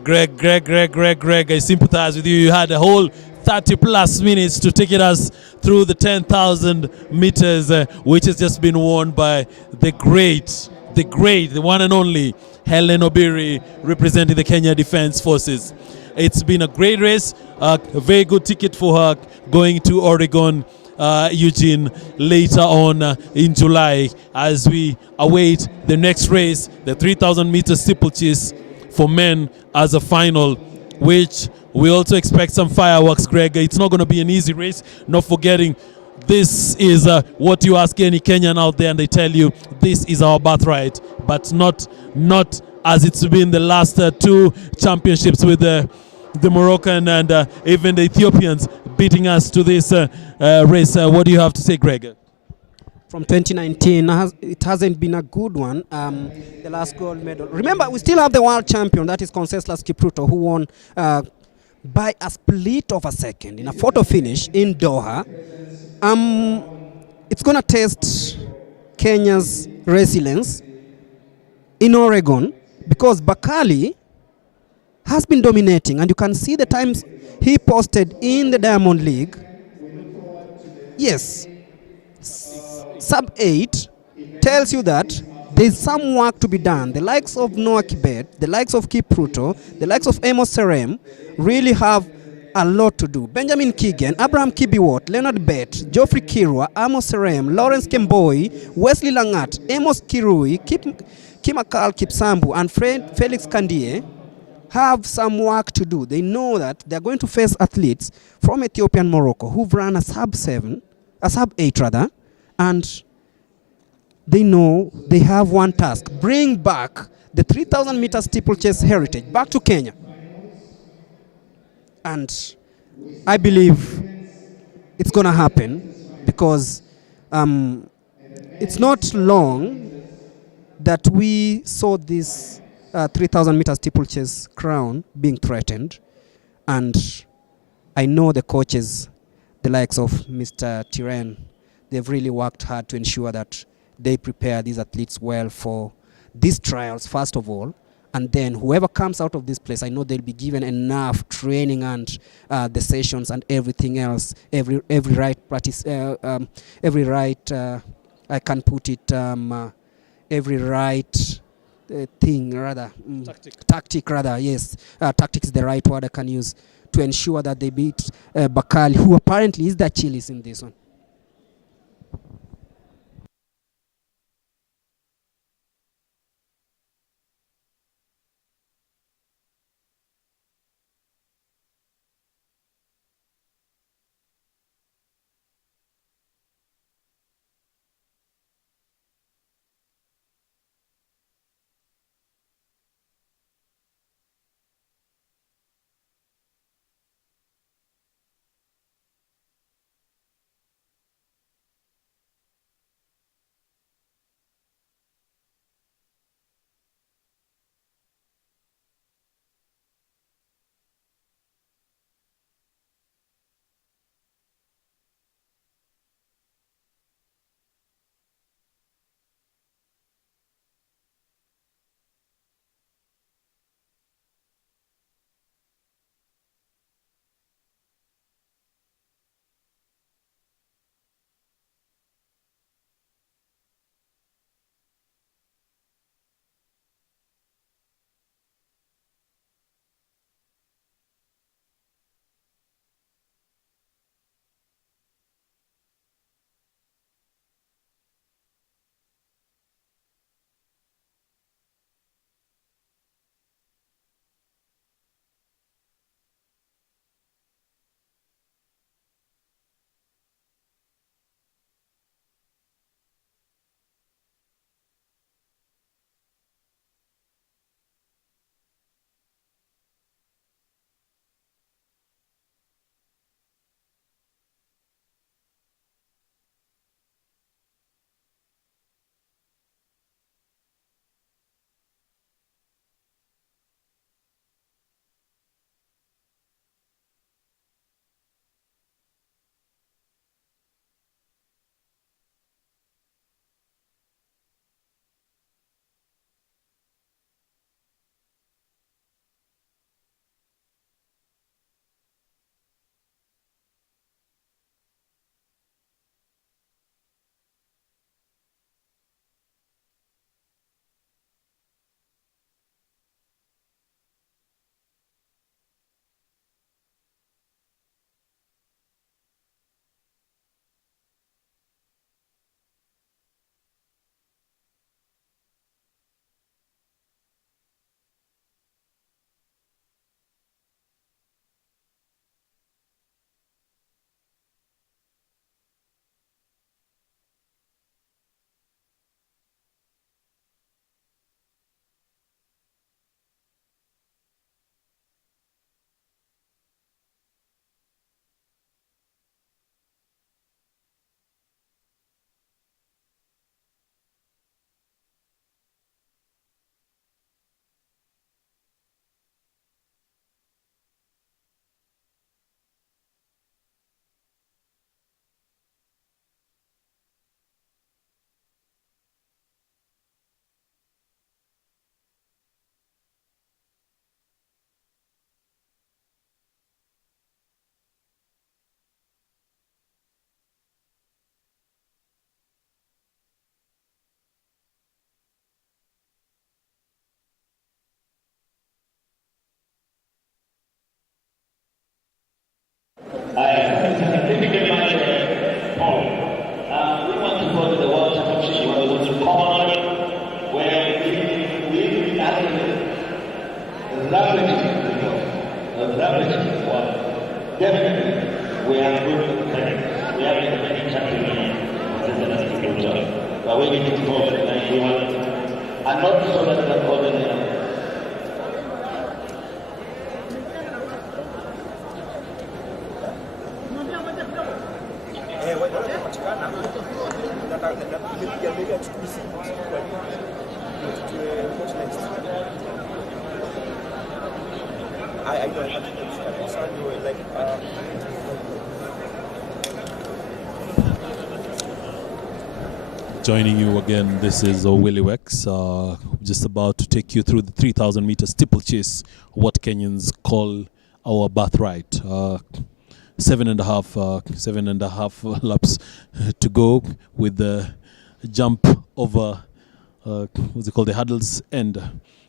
Greg, I sympathize with you. You had a whole 30 plus minutes to take us through the 10,000 meters, which has just been won by the one and only Helen Obiri, representing the Kenya Defense Forces. It's been a great race, a very good ticket for her going to Oregon, Eugene, later on in July, as we await the next race, the 3,000 meter steeplechase for men as a final, which we also expect some fireworks, Greg. It's not going to be an easy race, not forgetting This is what you ask any Kenyan out there, and they tell you this is our birthright, but not as it's been the last two championships with the Moroccan and even the Ethiopians beating us to this race. What do you have to say, Greg? From 2019, it hasn't been a good one. The last gold medal. Remember, we still have the world champion, that is Conseslus Kipruto, who won by a split of a second in a photo finish in Doha. It's going to test Kenya's resilience in Oregon because Bakali has been dominating, and you can see the times he posted in the Diamond League. Yes, sub 8 tells you that there's some work to be done. The likes of Noah Kibet, the likes of Kipruto, the likes of Amos Serem really have a lot to do. Benjamin Keegan, Abraham Kibiwot, Leonard Bett, Geoffrey Kirwa, Amos Serem, Lawrence Kemboi, Wesley Langat, Amos Kirui, Kimakal Kipsambu, and Felix Kandie have some work to do. They know that they're going to face athletes from Ethiopia and Morocco who've run a sub 8 rather, and they know they have one task: bring back the 3,000 meter steeplechase heritage back to Kenya. And I believe it's going to happen because it's not long that we saw this 3,000 meter steeplechase crown being threatened. And I know the coaches, the likes of Mr. Tiren, they've really worked hard to ensure that they prepare these athletes well for these trials, first of all. And then whoever comes out of this place, I know they'll be given enough training and the sessions and everything else, every right practice, every right, I can put it, every right thing rather. Tactic rather, yes. Tactic is the right word I can use to ensure that they beat Bakali, who apparently is the Achilles in this one. Definitely, we are good company. We have been many champions in the last future. But we need to go for everyone. And not so that the other Joining you again, this is Willie Wex, just about to take you through the 3,000 meter steeplechase, what Kenyans call our birthright. 7.5 laps to go with the jump over, what's it called, the hurdles, and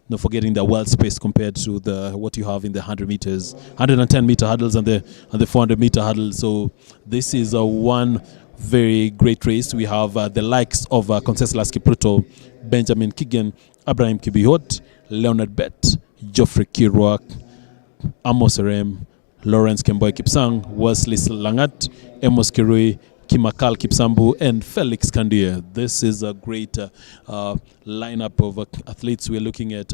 not forgetting the well space compared to the what you have in the 100 meters, 110 meter hurdles and the 400 meter hurdles. So this is one very great race. We have the likes of Conseslus Kipruto, Benjamin Kigen, Abraham Kibihot, Leonard Bett, Geoffrey Kirwak, Amos Rem, Lawrence Kemboy Kipsang, Wesley Langat, Amos Kirui, Kimakal Kipsambu, and Felix Kandia. This is a great lineup of athletes. We're looking at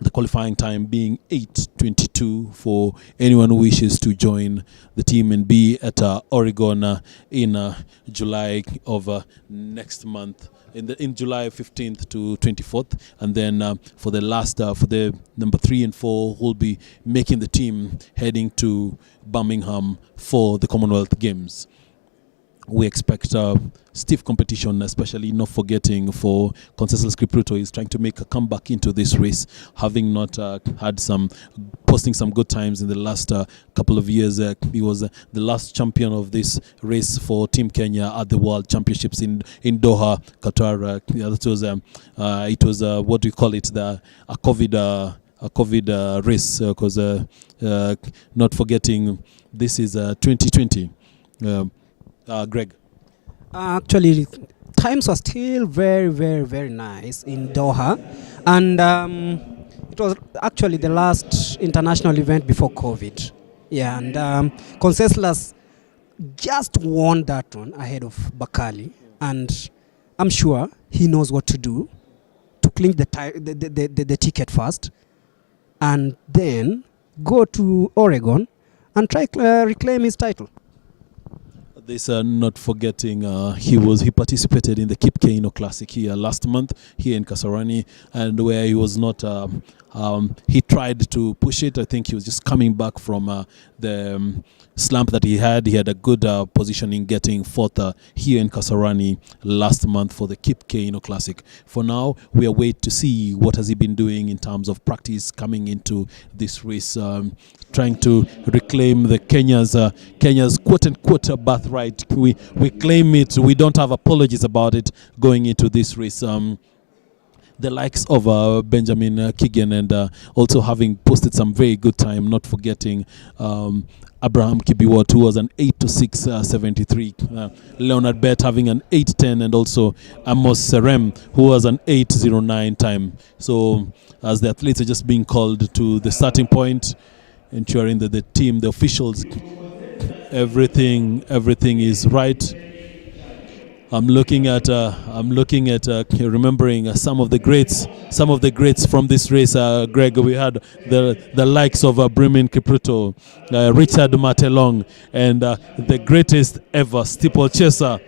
the qualifying time being 8:22 for anyone who wishes to join the team and be at Oregon in July of next month. In July 15th to 24th, and then for the last, for the number 3 and 4, who will be making the team heading to Birmingham for the Commonwealth Games. We expect stiff competition, especially not forgetting for Conseslus Kipruto is trying to make a comeback into this race, having not had posting some good times in the last couple of years. He was the last champion of this race for Team Kenya at the World Championships in Doha, Qatar. It was what do you call it? A COVID race, because not forgetting this is 2020. Greg. Actually, times were still very, very, very nice in Doha. And it was actually the last international event before COVID. Yeah, and Conseslus just won that one ahead of Bakali. And I'm sure he knows what to do to clinch the ticket first. And then go to Oregon and try reclaim his title. This not forgetting he participated in the Kip Keino Classic here last month here in Kasarani, and where he was not he tried to push it. I think he was just coming back from the slump that he had. He had a good position in getting fourth here in Kasarani last month for the Kip Keino Classic. For now, we are waiting to see what has he been doing in terms of practice coming into this race, trying to reclaim the Kenya's quote-unquote birthright. We claim it. We don't have apologies about it going into this race. The likes of Benjamin Kigen and also having posted some very good time, not forgetting Abraham Kibiwot, who was an 8:06.73. Leonard Bett having an 8:10, and also Amos Serem, who was an 8:09 time. So as the athletes are just being called to the starting point, ensuring that the team, the officials, everything is right. I'm looking at remembering some of the greats from this race. Greg, we had the likes of Bremen Kipruto, Richard Matelong, and the greatest ever steeplechaser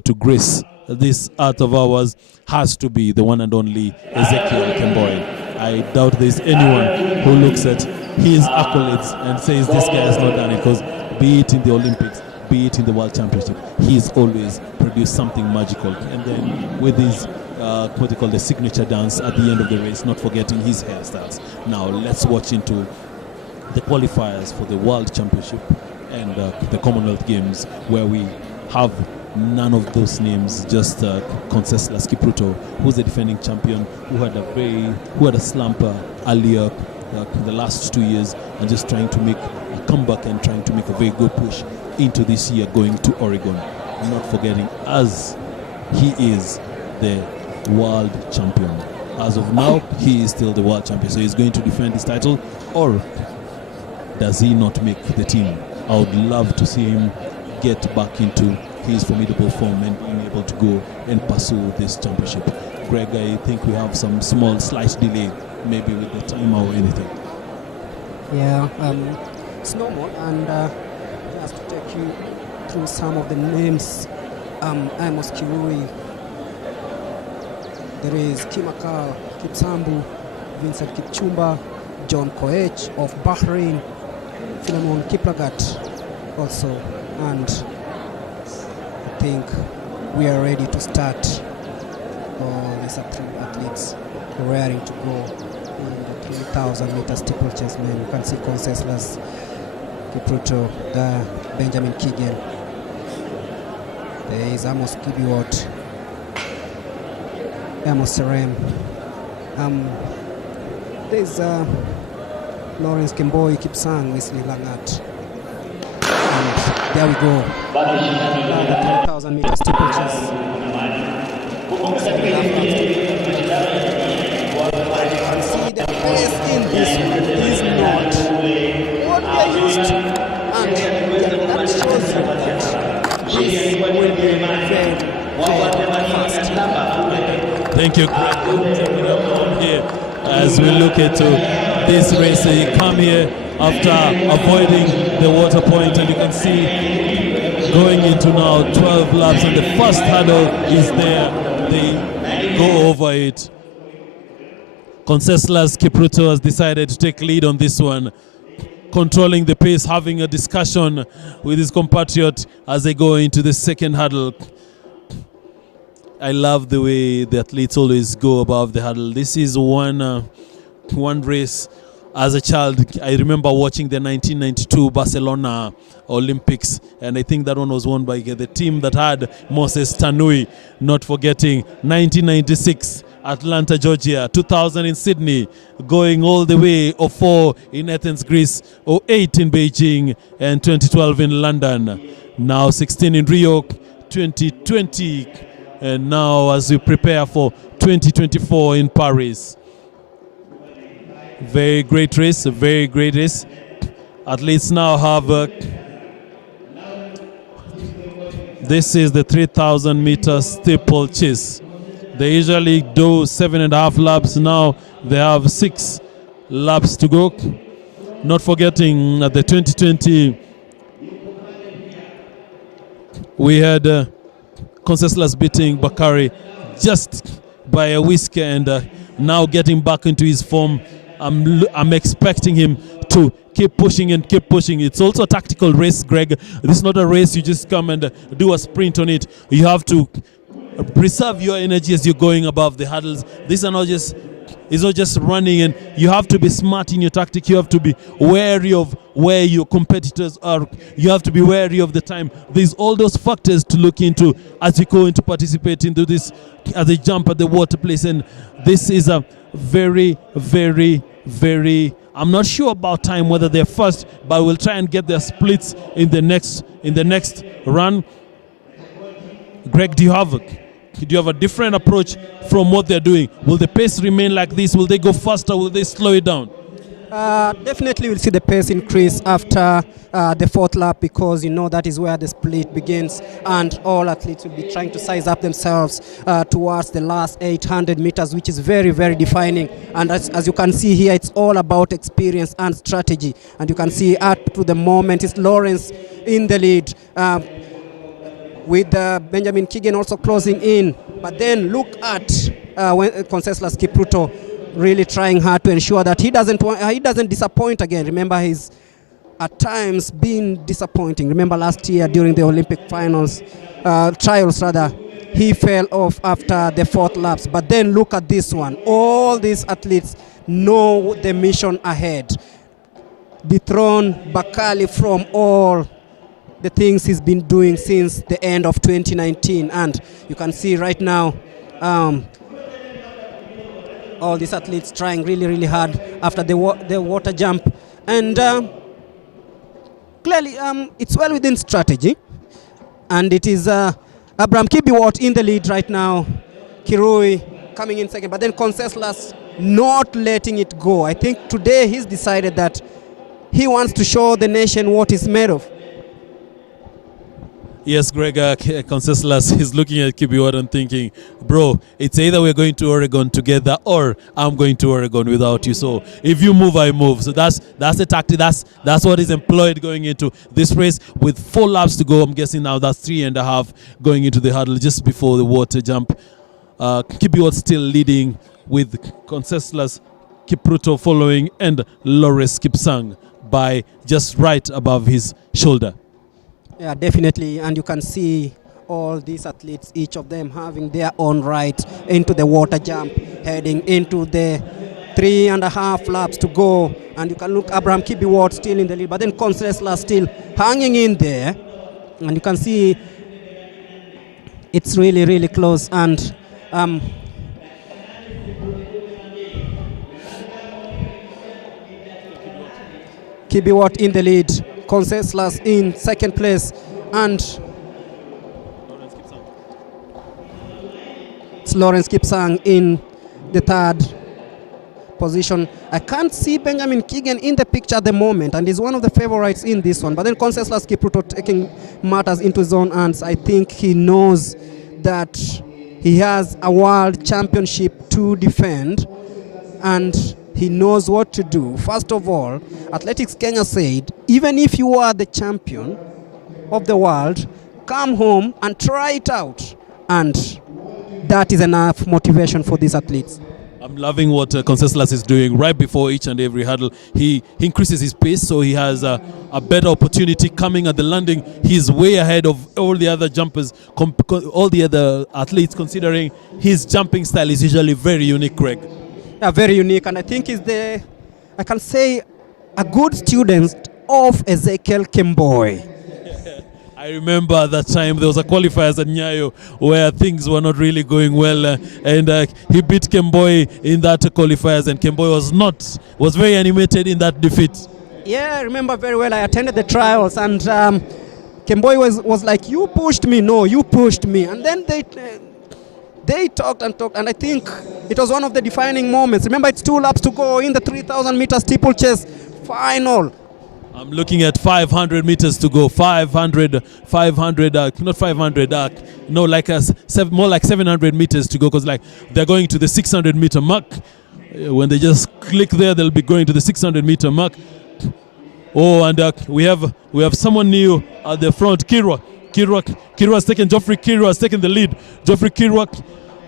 to grace this art of ours has to be the one and only Ezekiel Kemboy. I doubt there's anyone who looks at his accolades and says this guy has not done it, because be it in the Olympics, be it in the World Championship, he's always produced something magical. And then with his what they call the signature dance at the end of the race, not forgetting his hairstyles. Now let's watch into the qualifiers for the World Championship and the Commonwealth Games, where we have none of those names, just Conseslus Kipruto, who's the defending champion, who had a slump earlier the last 2 years, and just trying to make a comeback and trying to make a very good push into this year going to Oregon. Not forgetting, as he is the world champion. As of now, he is still the world champion, so he's going to defend his title, or does he not make the team? I would love to see him get back into his formidable form and being able to go and pursue this championship. Greg, I think we have some small slight delay, maybe with the timer or anything. Yeah, it's normal, and just to take you through some of the names, Amos Kirui, there is Kimakal Kipsambu, Vincent Kipchumba, John Koech of Bahrain, Philemon Kiplagat also, and I think we are ready to start. All these athletes raring to go in the 3,000 meter steeplechase men. You can see Conseslus Kipruto, Benjamin Keegan. There is Amos Kibiwot, Amos Serem. There's Lawrence Kemboi, Kipsang, Wesley Langat. And there we go. The 3,000 meter steeplechase. See the pace in this one is not what we are used to, and that shows you that this will be very, very fast. Thank you, Greg. Here, as we look into this race, you come here after avoiding the water point, and you can see going into now 12 laps, and the first hurdle is there. They go over it. Conseslus Kipruto has decided to take lead on this one, controlling the pace, having a discussion with his compatriot as they go into the second hurdle. I love the way the athletes always go above the hurdle. This is one race. As a child, I remember watching the 1992 Barcelona Olympics, and I think that one was won by the team that had Moses Tanui. Not forgetting 1996 Atlanta, Georgia, 2000 in Sydney, going all the way 04 in Athens, Greece, 08 in Beijing, and 2012 in London. Now 16 in Rio, 2020, and now as we prepare for 2024 in Paris. Very great race, a very great race. Athletes now have this is the 3,000 meter steeplechase. They usually do 7.5 laps. Now they have 6 laps to go. Not forgetting at the 2020 we had Conseslus beating Bakari just by a whisker, and now getting back into his form. I'm expecting him to keep pushing and keep pushing. It's also a tactical race, Greg. This is not a race you just come and do a sprint on it. You have to preserve your energy as you're going above the hurdles. These are not just, it's not just running, and you have to be smart in your tactic. You have to be wary of where your competitors are. You have to be wary of the time. There's all those factors to look into as you go into participate into this, as they jump at the water place. And this is a very, very, very, I'm not sure about time whether they're first, but we'll try and get their splits in the next run. Greg, do you have a different approach from what they're doing? Will the pace remain like this? Will they go faster? Will they slow it down? Definitely we'll see the pace increase after the fourth lap, because you know that is where the split begins, and all athletes will be trying to size up themselves towards the last 800 meters, which is very, very defining. And as you can see here, it's all about experience and strategy. And you can see up to the moment it's Lawrence in the lead, with Benjamin Keegan also closing in. But then look at when Conseslus Kipruto really trying hard to ensure that he doesn't disappoint again. Remember, he's at times been disappointing. Remember last year during the Olympic trials rather, he fell off after the fourth laps. But then look at this one. All these athletes know the mission ahead. Dethrone Bakali from all the things he's been doing since the end of 2019. And you can see right now all these athletes trying really, really hard after the water jump. And clearly it's well within strategy. And it is Abraham Kibiwot in the lead right now. Kirui coming in second. But then Conseslus not letting it go. I think today he's decided that he wants to show the nation what he's made of. Yes, Greg, Conseslus is looking at Kibiwot and thinking, bro, it's either we're going to Oregon together or I'm going to Oregon without you. So if you move, I move. So that's the tactic. That's what is employed going into this race with 4 laps to go. I'm guessing now that's 3.5 going into the hurdle just before the water jump. Kibiwot still leading with Conseslus, Kipruto following, and Lawrence Kipsang by just right above his shoulder. Yeah, definitely, and you can see all these athletes, each of them having their own right into the water jump, heading into the 3.5 laps to go. And you can look, Abraham Kibiwot still in the lead, but then Conseslus still hanging in there. And you can see it's really, really close. And Kibiwot in the lead, Conseslus in second place, and it's Lawrence Kipsang in the third position. I can't see Benjamin Keegan in the picture at the moment, and he's one of the favorites in this one. But then Conseslus Kipruto taking matters into his own hands. I think he knows that he has a world championship to defend, and he knows what to do. First of all, Athletics Kenya said, even if you are the champion of the world, come home and try it out. And that is enough motivation for these athletes. I'm loving what Conseslus is doing. Right before each and every hurdle, he increases his pace, so he has a better opportunity coming at the landing. He's way ahead of all the other jumpers, all the other athletes, considering his jumping style is usually very unique, Greg. Yeah, very unique, and I think is the, I can say, a good student of Ezekiel Kemboi. I remember that time there was a qualifiers at Nyayo where things were not really going well, and he beat Kemboi in that qualifiers, and Kemboi was very animated in that defeat. Yeah, I remember very well. I attended the trials, and Kemboi was like, "You pushed me." No, you pushed me, and then they talked and talked, and I think it was one of the defining moments. Remember, it's 2 laps to go in the 3,000 meter steeplechase final. I'm looking at 500 meters to go. 500, not 500, no, like more like 700 meters to go, because like they're going to the 600 meter mark. When they just click there, they'll be going to the 600 meter mark. Oh, and we have someone new at the front, Kirwa's taken, Geoffrey Kirwa has taken the lead. Geoffrey Kirwa,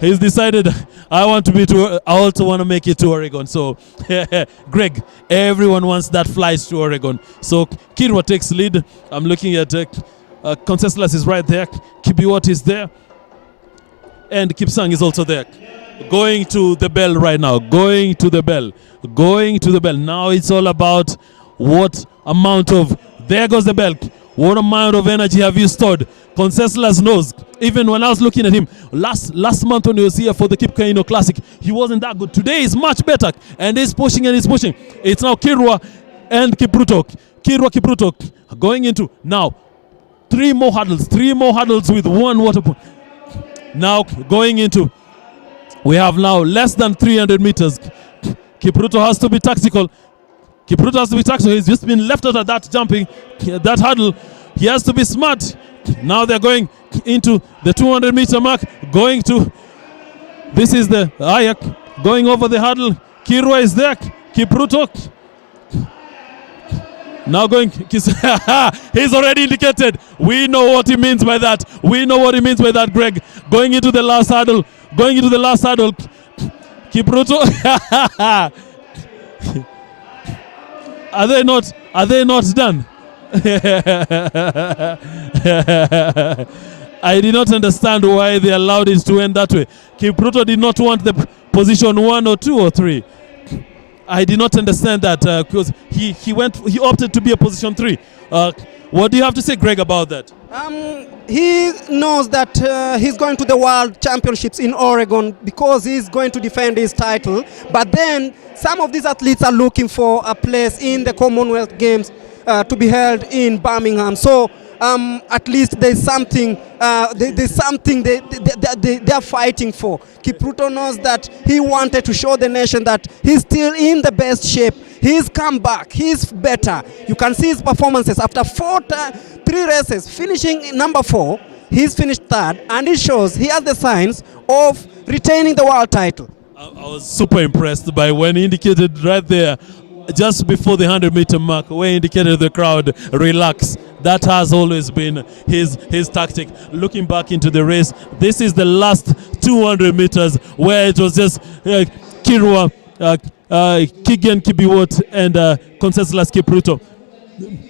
he's decided, I also want to make it to Oregon. So, Greg, everyone wants that flight to Oregon. So, Kirwa takes lead. I'm looking at Conseslus is right there. Kibiwot is there. And Kipsang is also there. Going to the bell right now. Going to the bell. Now it's all about what amount of, there goes the bell. What amount of energy have you stored? Conseslus knows. Even when I was looking at him last month when he was here for the Kip Keino Classic, he wasn't that good. Today is much better, and he's pushing and he's pushing. It's now Kirwa and Kipruto. Kipruto going into now 3 more hurdles with 1 water point. Now going into, we have now less than 300 meters. Kipruto has to be tactical. He's just been left out of that jumping, that hurdle. He has to be smart. Now they're going into the 200 meter mark. This is the Ayak going over the hurdle. Kirwa is there. Kipruto. Now going. He's already indicated. We know what he means by that. Greg. Going into the last hurdle. Kipruto. Are they not done? I did not understand why they allowed it to end that way. Kipruto did not want the position 1 or 2 or 3. I did not understand that because he opted to be a position 3. What do you have to say, Greg, about that? He knows that he's going to the World Championships in Oregon because he's going to defend his title. But then some of these athletes are looking for a place in the Commonwealth Games to be held in Birmingham. So at least there's something there's something they are fighting for. Kipruto knows that he wanted to show the nation that he's still in the best shape. He's come back. He's better. You can see his performances after 3 races, finishing number 4. He's finished third, and it shows he has the signs of retaining the world title. I was super impressed by when he indicated right there, just before the 100-meter mark, where he indicated to the crowd, relax. That has always been his tactic. Looking back into the race, this is the last 200 meters where it was just Kirwa, Kigen Kibiwot, and Conseslus Kipruto.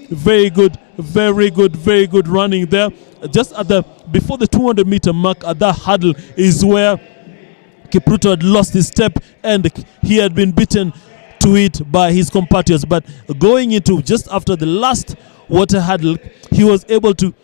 Very good running there. Just before the 200-meter mark, at that hurdle is where Kipruto had lost his step and he had been beaten to it by his compatriots. But going into just after the last water hurdle, he was able to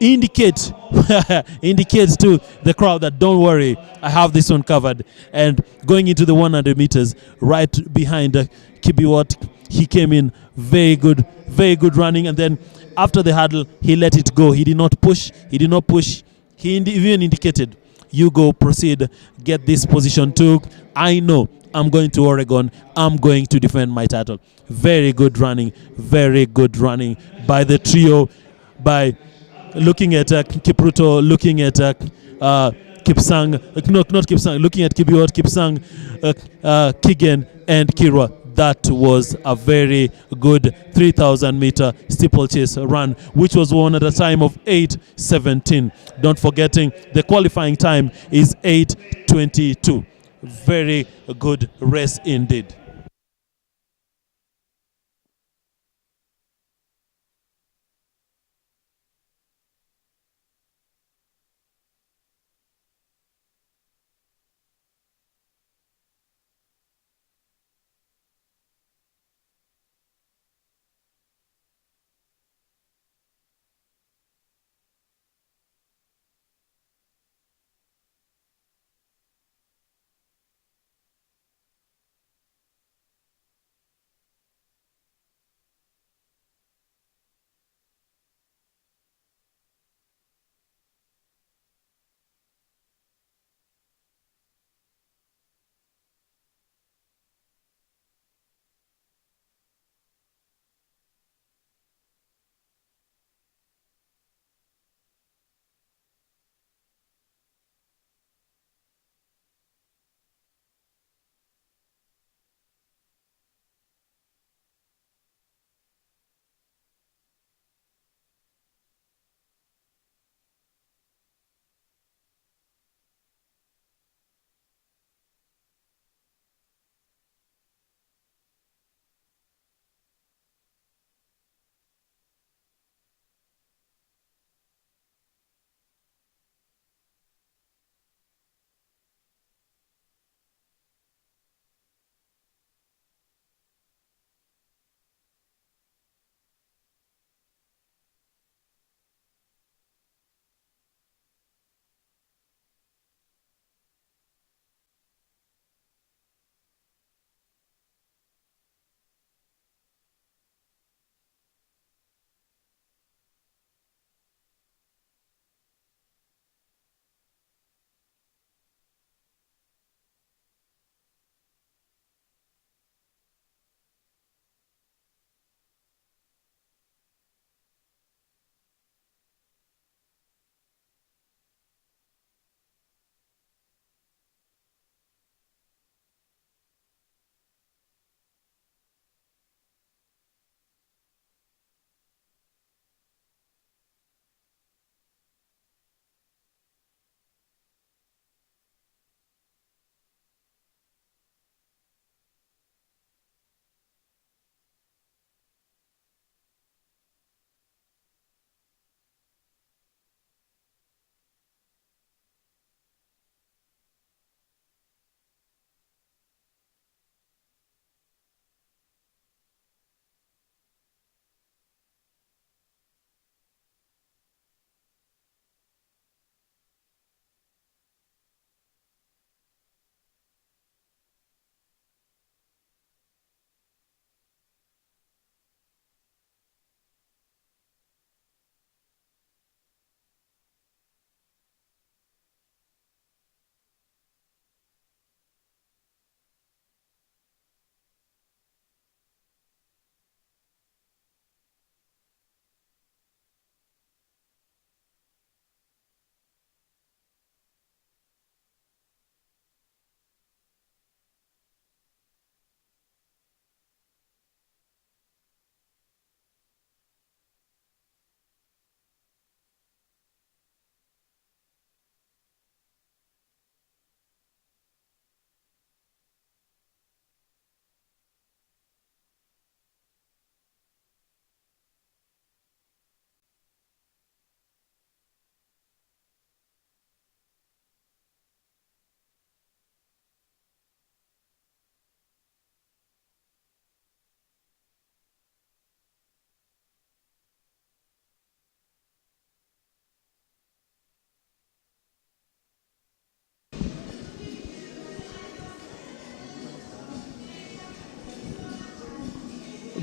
indicate to the crowd that don't worry, I have this one covered. And going into the 100 meters, right behind Kibiwot, he came in very good running. And then after the hurdle, he let it go. He did not push. He even indicated, you go, proceed, get this position too. I know I'm going to Oregon. I'm going to defend my title. Very good running by the trio, by looking at Kipruto, looking at Kipsang, not Kipsang, looking at Kibiwot, Kipsang, Kigen, and Kirwa. That was a very good 3,000-meter steeplechase run, which was won at a time of 8:17. Don't forgetting the qualifying time is 8:22. Very good race indeed.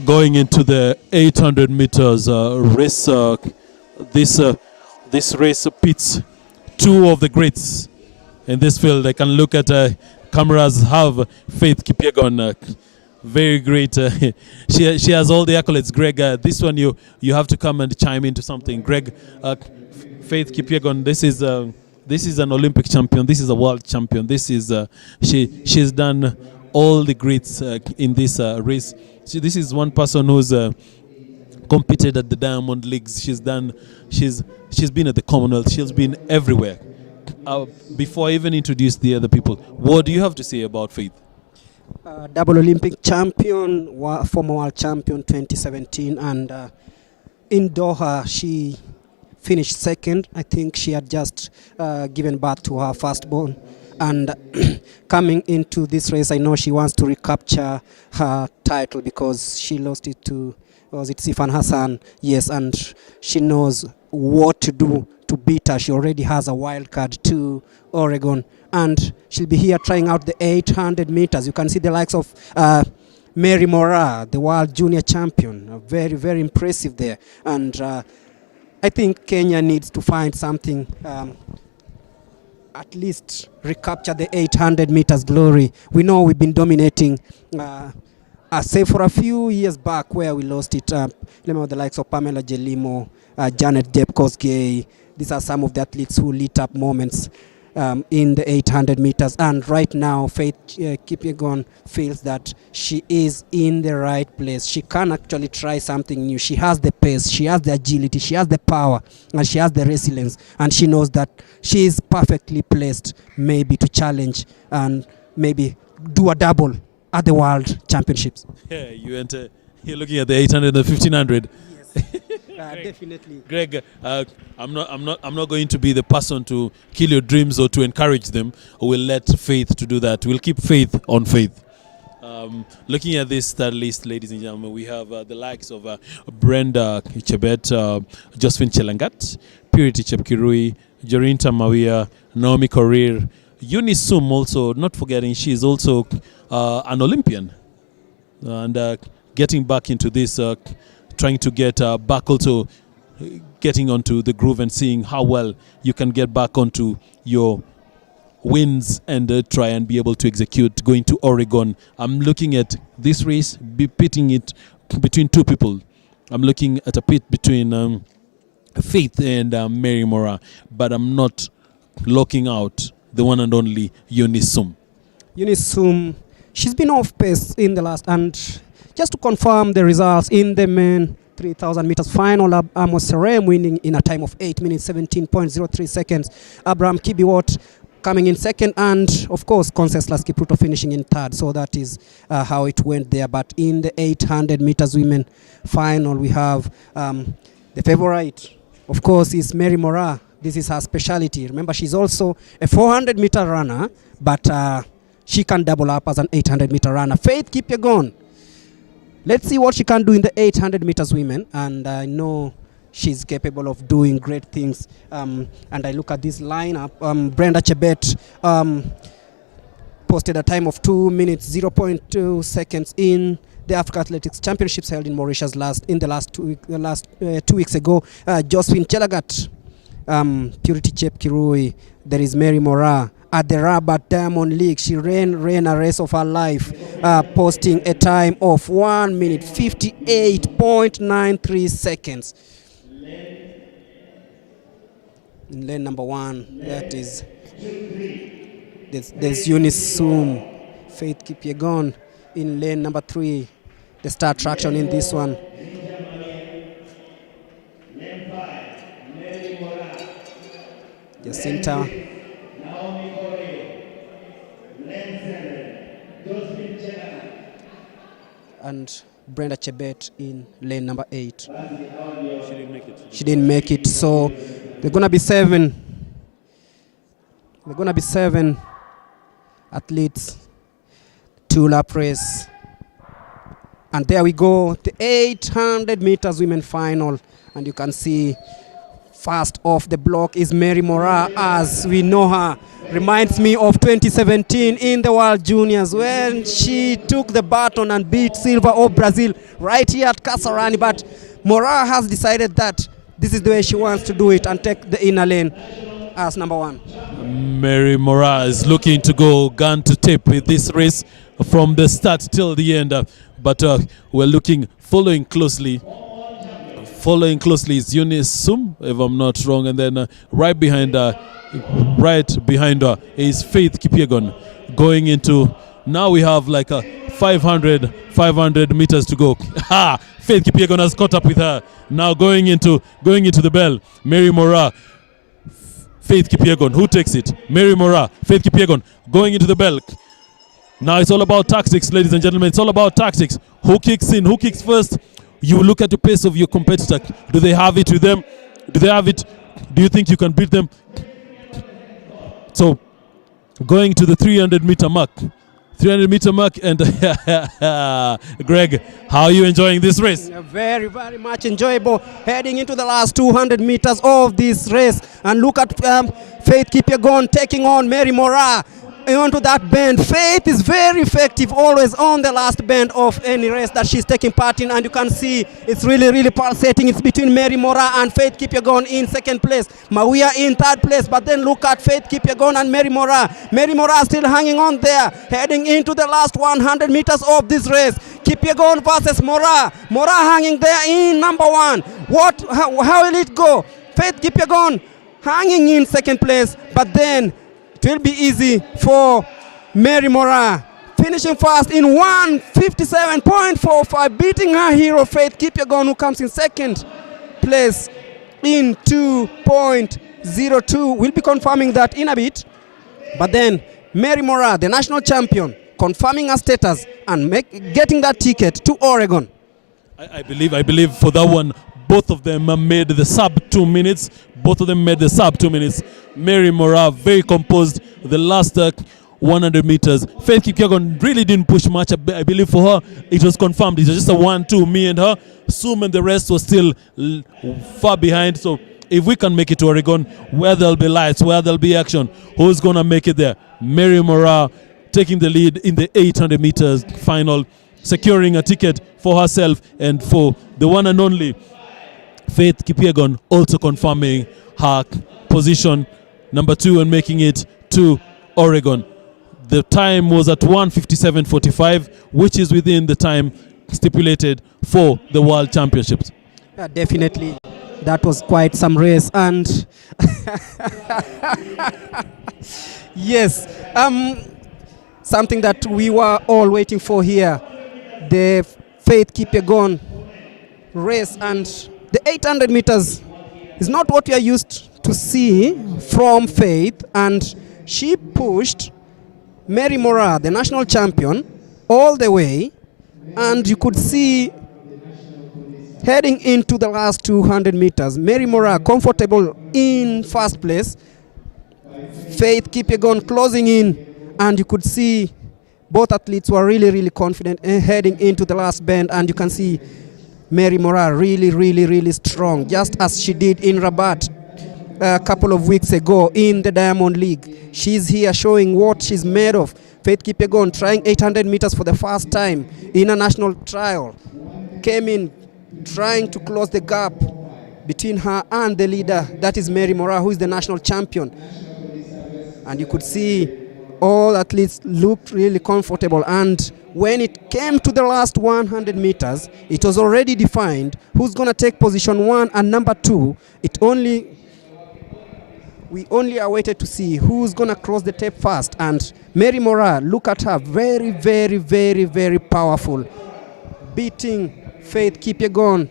going into the 800 meters race. This race pits two of the greats in this field. I can look at cameras. Have Faith Kipyegon, very great. She has all the accolades. Greg, this one you have to come and chime into something. Greg, Faith Kipyegon, this is an Olympic champion. This is a world champion. This is she's done all the greats in this race. This is one person who's competed at the Diamond Leagues. She's been at the Commonwealth. She's been everywhere. Before I even introduce the other people, what do you have to say about Faith? Double Olympic champion, former world champion 2017, and in Doha she finished second. I think she had just given birth to her firstborn, and coming into this race, I know she wants to recapture her title because she lost it to, was it Sifan Hassan? Yes, and she knows what to do to beat her. She already has a wild card to Oregon, and she'll be here trying out the 800 meters. You can see the likes of Mary Moraa, the world junior champion, very, very impressive there. And I think Kenya needs to find something, at least recapture the 800 meters glory. We know we've been dominating, say for a few years back where we lost it. Remember the likes of Pamela Jelimo, Janet Jepkosgei. These are some of the athletes who lit up moments in the 800 meters. And right now, Faith Kipyegon feels that she is in the right place. She can actually try something new. She has the pace, she has the agility, she has the power, and she has the resilience. And she knows that she is perfectly placed maybe to challenge and maybe do a double at the World Championships. Yeah, you're looking at the 800 and 1500. Yes. Definitely. Greg, I'm not going to be the person to kill your dreams or to encourage them. We'll let Faith to do that. We'll keep faith on Faith. Looking at this star list, ladies and gentlemen, we have the likes of Brenda Chebet, Josephine Chelangat, Purity Chepkirui, Jorinta Mawia, Naomi Korir, Eunice Sum also, not forgetting she is also an Olympian. And getting back into this, trying to get back also, getting onto the groove and seeing how well you can get back onto your wins and try and be able to execute going to Oregon. I'm looking at this race, pitting it between two people. I'm looking at a pit between Faith and Mary Moraa, but I'm not locking out the one and only Eunice Sum. Eunice Sum, she's been off pace in the last, and just to confirm the results in the men 3,000 meters final, Amos Serem winning in a time of 8 minutes 17.03 seconds. Abraham Kibiwot coming in second, and of course Conseslus Kipruto finishing in third. So that is how it went there. But in the 800 meters women final, we have the favorite, of course, is Mary Moraa. This is her specialty. Remember, she's also a 400 meter runner, but she can double up as an 800 meter runner. Faith Kipyegon, let's see what she can do in the 800 meters women, and I know she's capable of doing great things. And I look at this lineup. Brenda Chebet posted a time of 2 minutes 0.2 seconds in the Africa Athletics Championships held in Mauritius last 2 weeks ago. Josephine Chelagat, Purity Chepkirui, there is Mary Moraa. At the Rabat Diamond League, she ran a race of her life, posting a time of 1 minute 58.93 seconds. In lane number 1, that is, there's Eunice Sum. Faith Kipyegon in lane number 3. The star attraction in this one. Jacinta. And Brenda Chebet in lane number 8. She didn't make it. So they're gonna be 7. They're gonna be 7 athletes, 2-lap race. And there we go, the 800 meters women final. And you can see First off the block is Mary Moraa, as we know her. Reminds me of 2017 in the World Juniors when she took the baton and beat Silva of Brazil right here at Kasarani. But Moraa has decided that this is the way she wants to do it and take the inner lane as number one. Mary Moraa is looking to go gun to tape with this race from the start till the end. But we're following closely. Following closely is Eunice Sum, if I'm not wrong, and then right behind her is Faith Kipyegon going into. Now we have like a 500 meters to go. Faith Kipyegon has caught up with her. Now going into the bell. Mary Moraa, Faith Kipyegon. Who takes it? Mary Moraa, Faith Kipyegon going into the bell. Now it's all about tactics, ladies and gentlemen. It's all about tactics. Who kicks in? Who kicks first? You look at the pace of your competitor. Do they have it with them? Do they have it? Do you think you can beat them? So, going to the 300-meter mark. 300-meter mark, and Greg, how are you enjoying this race? Very, very much enjoyable. Heading into the last 200 meters of this race. And look at Faith Kipyegon taking on Mary Moraa onto that bend. Faith is very effective, always on the last bend of any race that she's taking part in, and you can see it's really, really pulsating. It's between Mary Moraa and Faith Kipyegon in second place, Mawia in third place, but then look at Faith Kipyegon and Mary Moraa. Mary Moraa still hanging on there, heading into the last 100 meters of this race. Kipyegon versus Moraa. Moraa hanging there in number one. How will it go? Faith Kipyegon hanging in second place, but then it will be easy for Mary Moraa, finishing fast in 1:57.45, beating her hero Faith Kipyegon, who comes in second place in 2.02. We'll be confirming that in a bit. But then Mary Moraa, the national champion, confirming her status and getting that ticket to Oregon. I believe for that one, both of them made the sub 2 minutes. Both of them made the sub 2 minutes. Mary Moraa very composed the last 100 meters. Faith Kipyegon really didn't push much. I believe for her it was confirmed. It was just a 1-2, me and her. Sum and the rest was still far behind. So if we can make it to Oregon, where there'll be lights, where there'll be action, who's going to make it there? Mary Moraa taking the lead in the 800 meters final, securing a ticket for herself and for the one and only Faith Kipyegon, also confirming her position number 2 and making it to Oregon. The time was at 1:57.45, which is within the time stipulated for the World Championships. Yeah, definitely. That was quite some race, and yes, something that we were all waiting for here, the Faith Kipyegon race, and the 800 meters is not what we are used to see from Faith, and she pushed Mary Moraa, the national champion, all the way, and you could see heading into the last 200 meters, Mary Moraa comfortable in first place, Faith Kipyegon closing in, and you could see both athletes were really, really confident heading into the last bend, and you can see Mary Moraa really, really, really strong, just as she did in Rabat a couple of weeks ago in the Diamond League. She's here showing what she's made of. Faith Kipyegon trying 800 meters for the first time in a national trial. Came in trying to close the gap between her and the leader, that is Mary Moraa, who is the national champion. And you could see all athletes looked really comfortable, and when it came to the last 100 meters, it was already defined who's going to take position 1 and number 2. We only awaited to see who's going to cross the tape first, and Mary Moraa, look at her, very, very, very, very powerful, beating Faith Kipyegon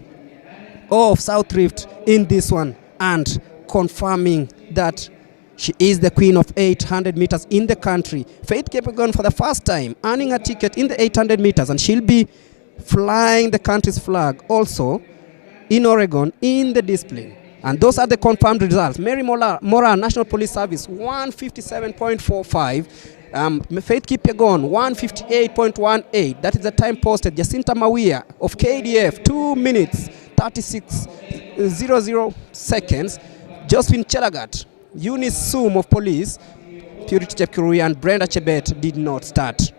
of South Rift in this one, and confirming that she is the queen of 800 meters in the country. Faith Kipyegon for the first time earning a ticket in the 800 meters, and she'll be flying the country's flag also in Oregon in the discipline. And those are the confirmed results. Mary Moraa, National Police Service, 1:57.45. Faith Kipyegon, 1:58.18. That is the time posted. Jacinta Mawia of KDF, 2 minutes, 36.00 seconds. Josephine Chelagat, Eunice Sum of Police, Purity Chepkurui, and Brenda Chebet did not start.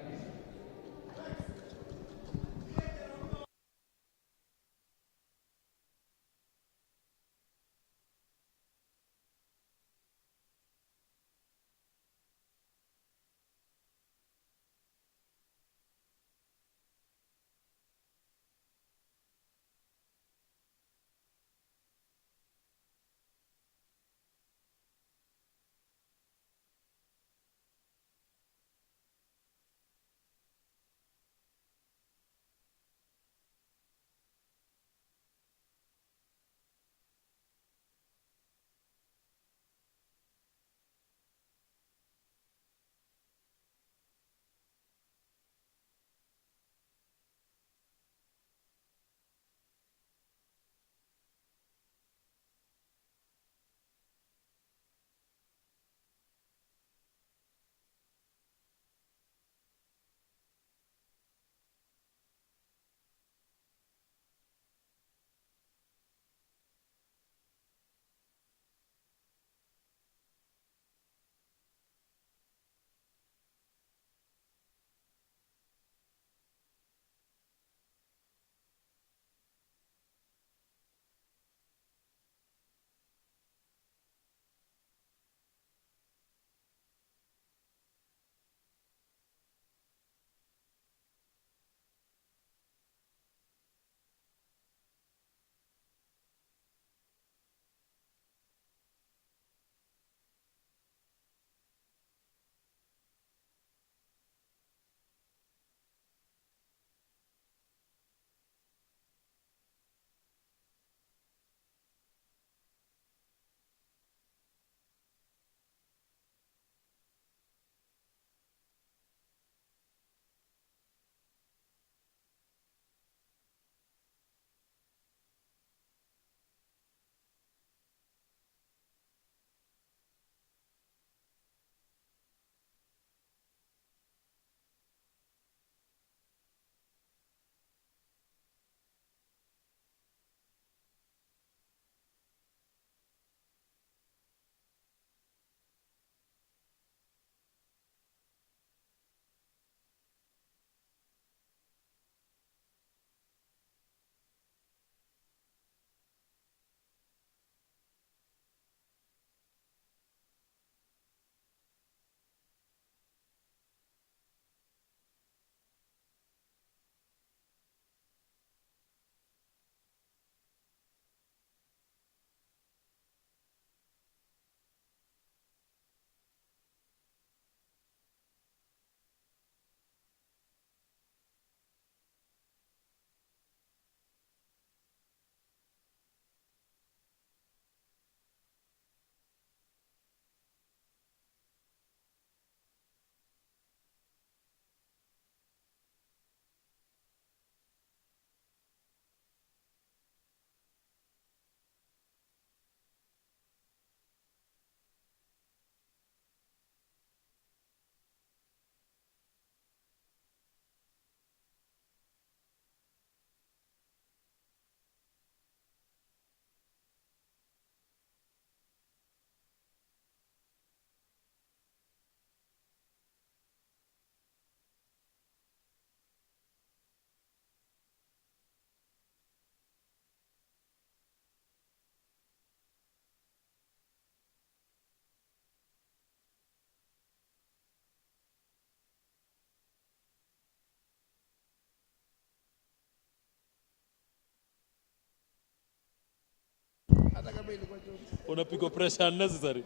Unapigwa pressure unnecessary.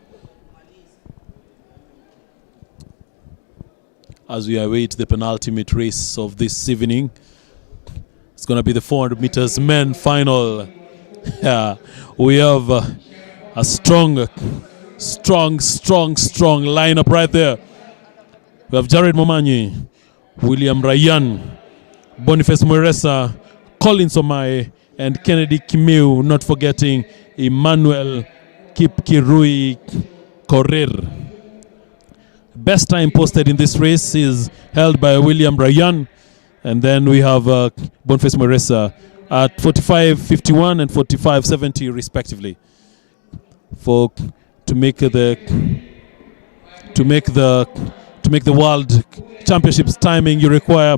As we await the penultimate race of this evening, it's going to be the 400 meters men final. Yeah, we have a strong lineup right there. We have Jared Momanyi, William Ryan, Boniface Mweresa, Colin Somai, and Kennedy Kimiu, not forgetting Emmanuel Kipkirui Korir. Best time posted in this race is held by William Ryan, and then we have Boniface Mweresa at 45.51 and 45.70 respectively. to make the World Championships timing. You require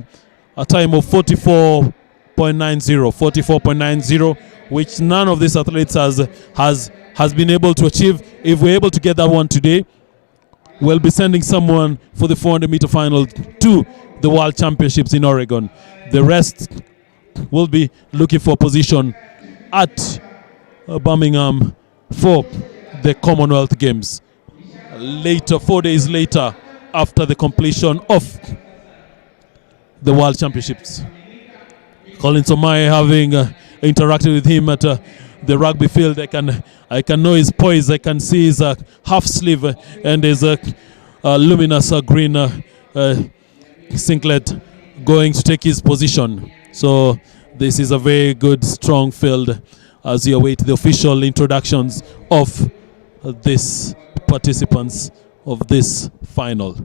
a time of 44.90, which none of these athletes has been able to achieve. If we're able to get that one today, we'll be sending someone for the 400-meter final to the World Championships in Oregon. The rest will be looking for position at Birmingham for the Commonwealth Games. Later, 4 days later, after the completion of the World Championships. Colin Somai, having interacted with him at the rugby field, I can know his poise. I can see his half sleeve and his luminous green singlet going to take his position. So this is a very good, strong field as you await the official introductions of these participants of this final.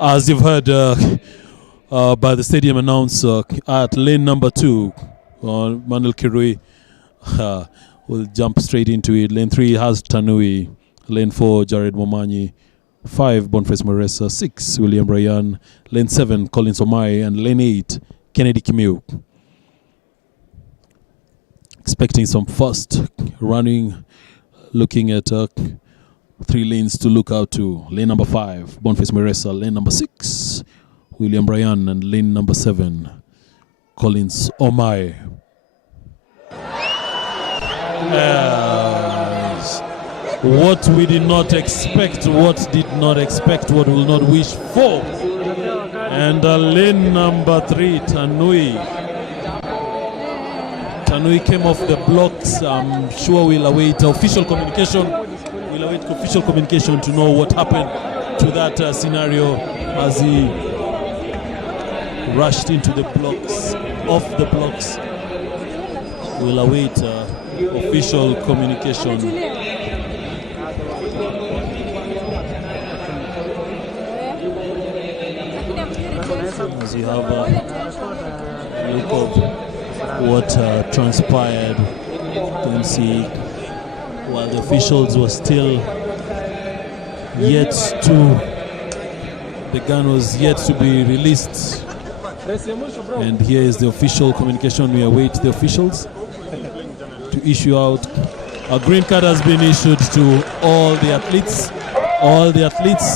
As you've heard by the stadium announcer, at lane number 2, Manuel Kirui will jump straight into it. Lane 3 has Tanui. Lane 4, Jared Momanyi. 5, Boniface Maresa. 6, William Ryan. Lane 7, Colin Somai. And lane 8, Kennedy Kimiu. Expecting some fast running, looking at 3 lanes to look out to. Lane number 5, Boniface Maresa. Lane number 6, William Ryan. And lane number 7, Collins Omai. What we did not expect, what did not expect, what we will not wish for. And lane number 3, Tanui. Tanui came off the blocks. I'm sure we'll await official communication we'll await official communication to know what happened to that scenario as he rushed into the blocks, off the blocks. We'll await official communication. As you have a look of what transpired, you can see while the officials were still the gun was yet to be released. And here is the official communication. We await the officials to issue out. A green card has been issued to all the athletes.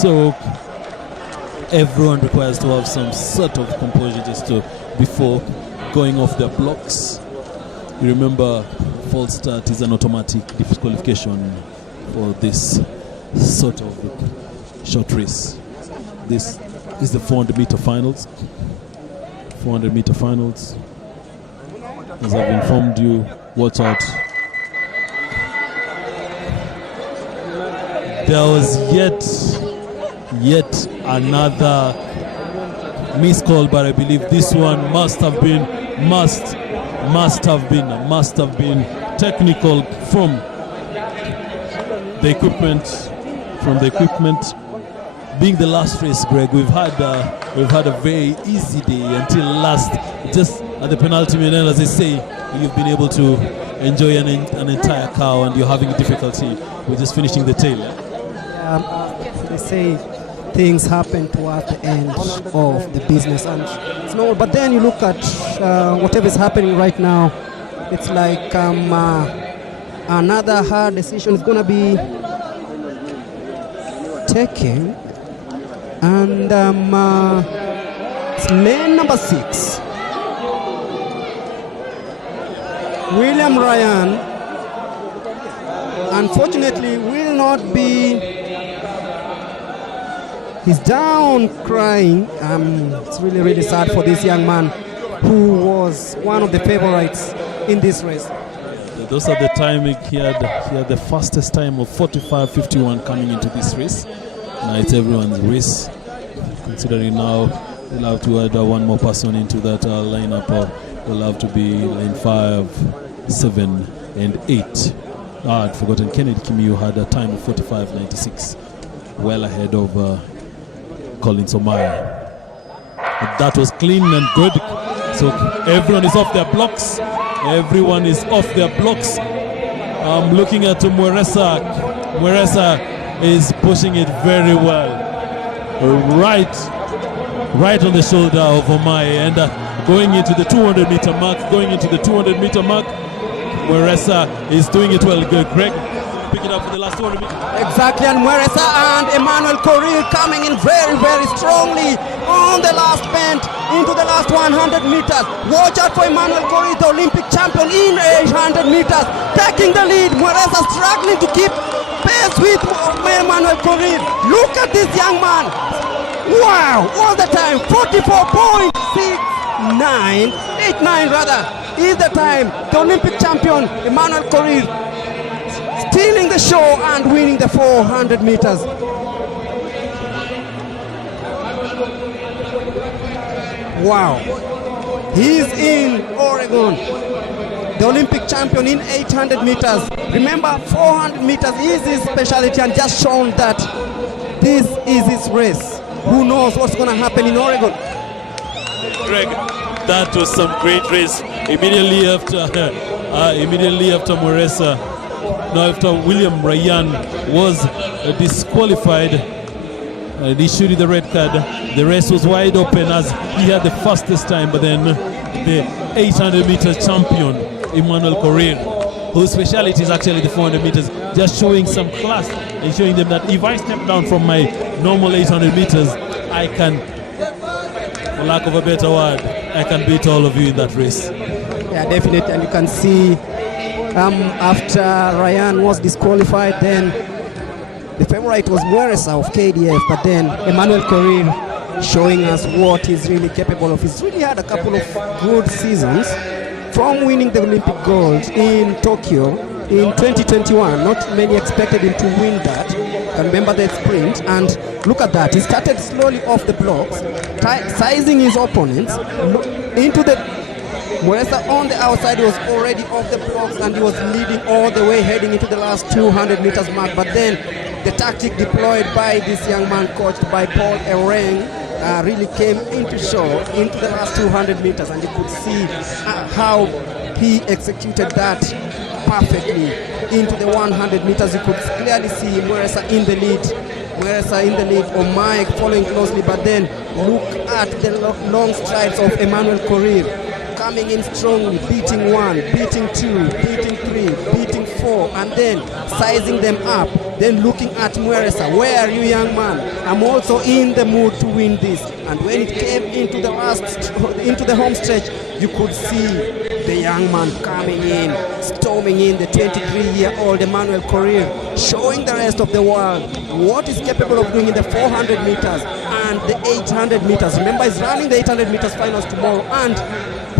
So everyone requires to have some sort of composure just before going off their blocks. You remember, false start is an automatic disqualification for this sort of short race. This is the 400-meter finals. 400-meter finals. As I've informed you, watch out. There was yet another miscall, but I believe this one must have been technical from the equipment. Being the last race, Greg, we've had a very easy day until last. Just at the penultimate end, as they say, you've been able to enjoy an entire cow, and you're having difficulty with just finishing the tail. They say things happen towards the end of the business, and it's normal. But then you look at whatever is happening right now. It's like another hard decision is going to be taken, and it's lane number 6. William Ryan, unfortunately, will not be. He's down crying. It's really, really sad for this young man who was one of the favorites in this race. Those are the timing. He had the fastest time of 45:51 coming into this race. Now it's everyone's race. Considering now they'll have to add one more person into that lineup. Will have to be lane 5, 7, and 8. I'd forgotten Kennedy Kimiu had a time of 45:96, well ahead of Collins Omaya. But that was clean and good. So everyone is off their blocks. Everyone is off their blocks. I'm looking at Mweresa. Mweresa is pushing it very well. Right on the shoulder of Omaya, and going into the 200-meter mark. Mweresa is doing it well. Good, Greg. Pick it up for the last 200 meters. Exactly, and Mweresa and Emmanuel Korir coming in very, very strongly on the last bend into the last 100 meters. Watch out for Emmanuel Korir, the Olympic champion in 800 meters, taking the lead. Mweresa struggling to keep pace with Emmanuel Korir. Look at this young man. Wow, all the time, 44.69, 89 rather, is the time. The Olympic champion, Emmanuel Korir, stealing the show and winning the 400 meters. Wow. He's in Oregon. The Olympic champion in 800 meters. Remember, 400 meters is his specialty, and just shown that this is his race. Who knows what's going to happen in Oregon? Greg, that was some great race. Immediately after Mweresa, after William Ryan was disqualified, they issued the red card. The race was wide open as he had the fastest time, but then the 800 meter champion, Emmanuel Korir, whose specialty is actually the 400 meters, just showing some class and showing them that if I step down from my normal 800 meters, I can, for lack of a better word, I can beat all of you in that race. Yeah, definitely, and you can see after Ryan was disqualified, then the favorite was Mweresa of KDF, but then Emmanuel Korir showing us what he's really capable of. He's really had a couple of good seasons from winning the Olympic gold in Tokyo in 2021, not many expected him to win that. I remember that sprint, and look at that. He started slowly off the blocks, sizing his opponents into the Muesa on the outside. Was already off the blocks, and he was leading all the way heading into the last 200 meters mark. But then the tactic deployed by this young man coached by Paul Ereng really came into show into the last 200 meters, and you could see how he executed that perfectly. Into the 100 meters, you could clearly see Muesa in the lead. Or Mike following closely, but then look at the long strides of Emmanuel Korir, coming in strongly, beating 1, beating 2, beating 3, beating 4, and then sizing them up. Then looking at Mueresa, where are you, young man? I'm also in the mood to win this. And when it came into the home stretch, you could see the young man coming in, storming in, the 23-year-old Emmanuel Korir, showing the rest of the world what he's capable of doing in the 400 meters and the 800 meters. Remember, he's running the 800 meters finals tomorrow and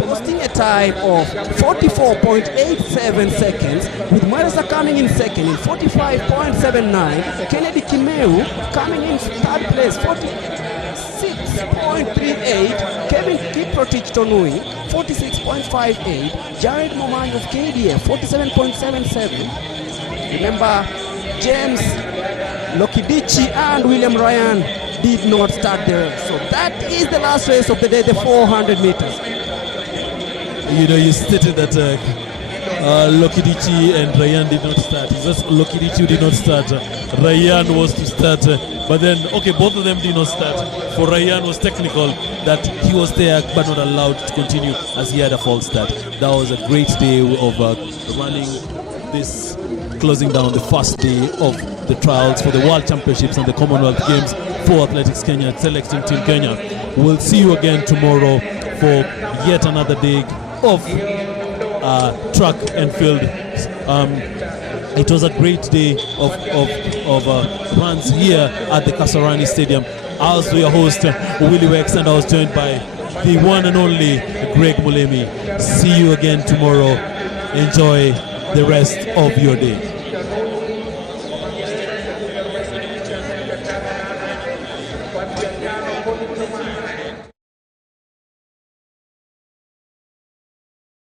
posting a time of 44.87 seconds, with Mueresa coming in second in 45.79, Kennedy Kimeu coming in third place, 46.38, Kevin Kiprotich Tonui, 46.58, Jared Momani of KDF, 47.77. Remember, James Lokidichi and William Ryan did not start the race. So that is the last race of the day, the 400 meters. You know, you stated that Lokidichi and Ryan did not start. It's just Lokidichi who did not start. Ryan was to start. But then, okay, both of them did not start. For Ryan was technical that he was there but not allowed to continue as he had a false start. That was a great day of running this, closing down the first day of the trials for the World Championships and the Commonwealth Games for Athletics Kenya, selecting Team Kenya. We'll see you again tomorrow for yet another day of track and field. It was a great day of runs here at the Kasarani Stadium. I was your host, Willie Wex, and I was joined by the one and only Greg Mulemi. See you again tomorrow. Enjoy the rest of your day.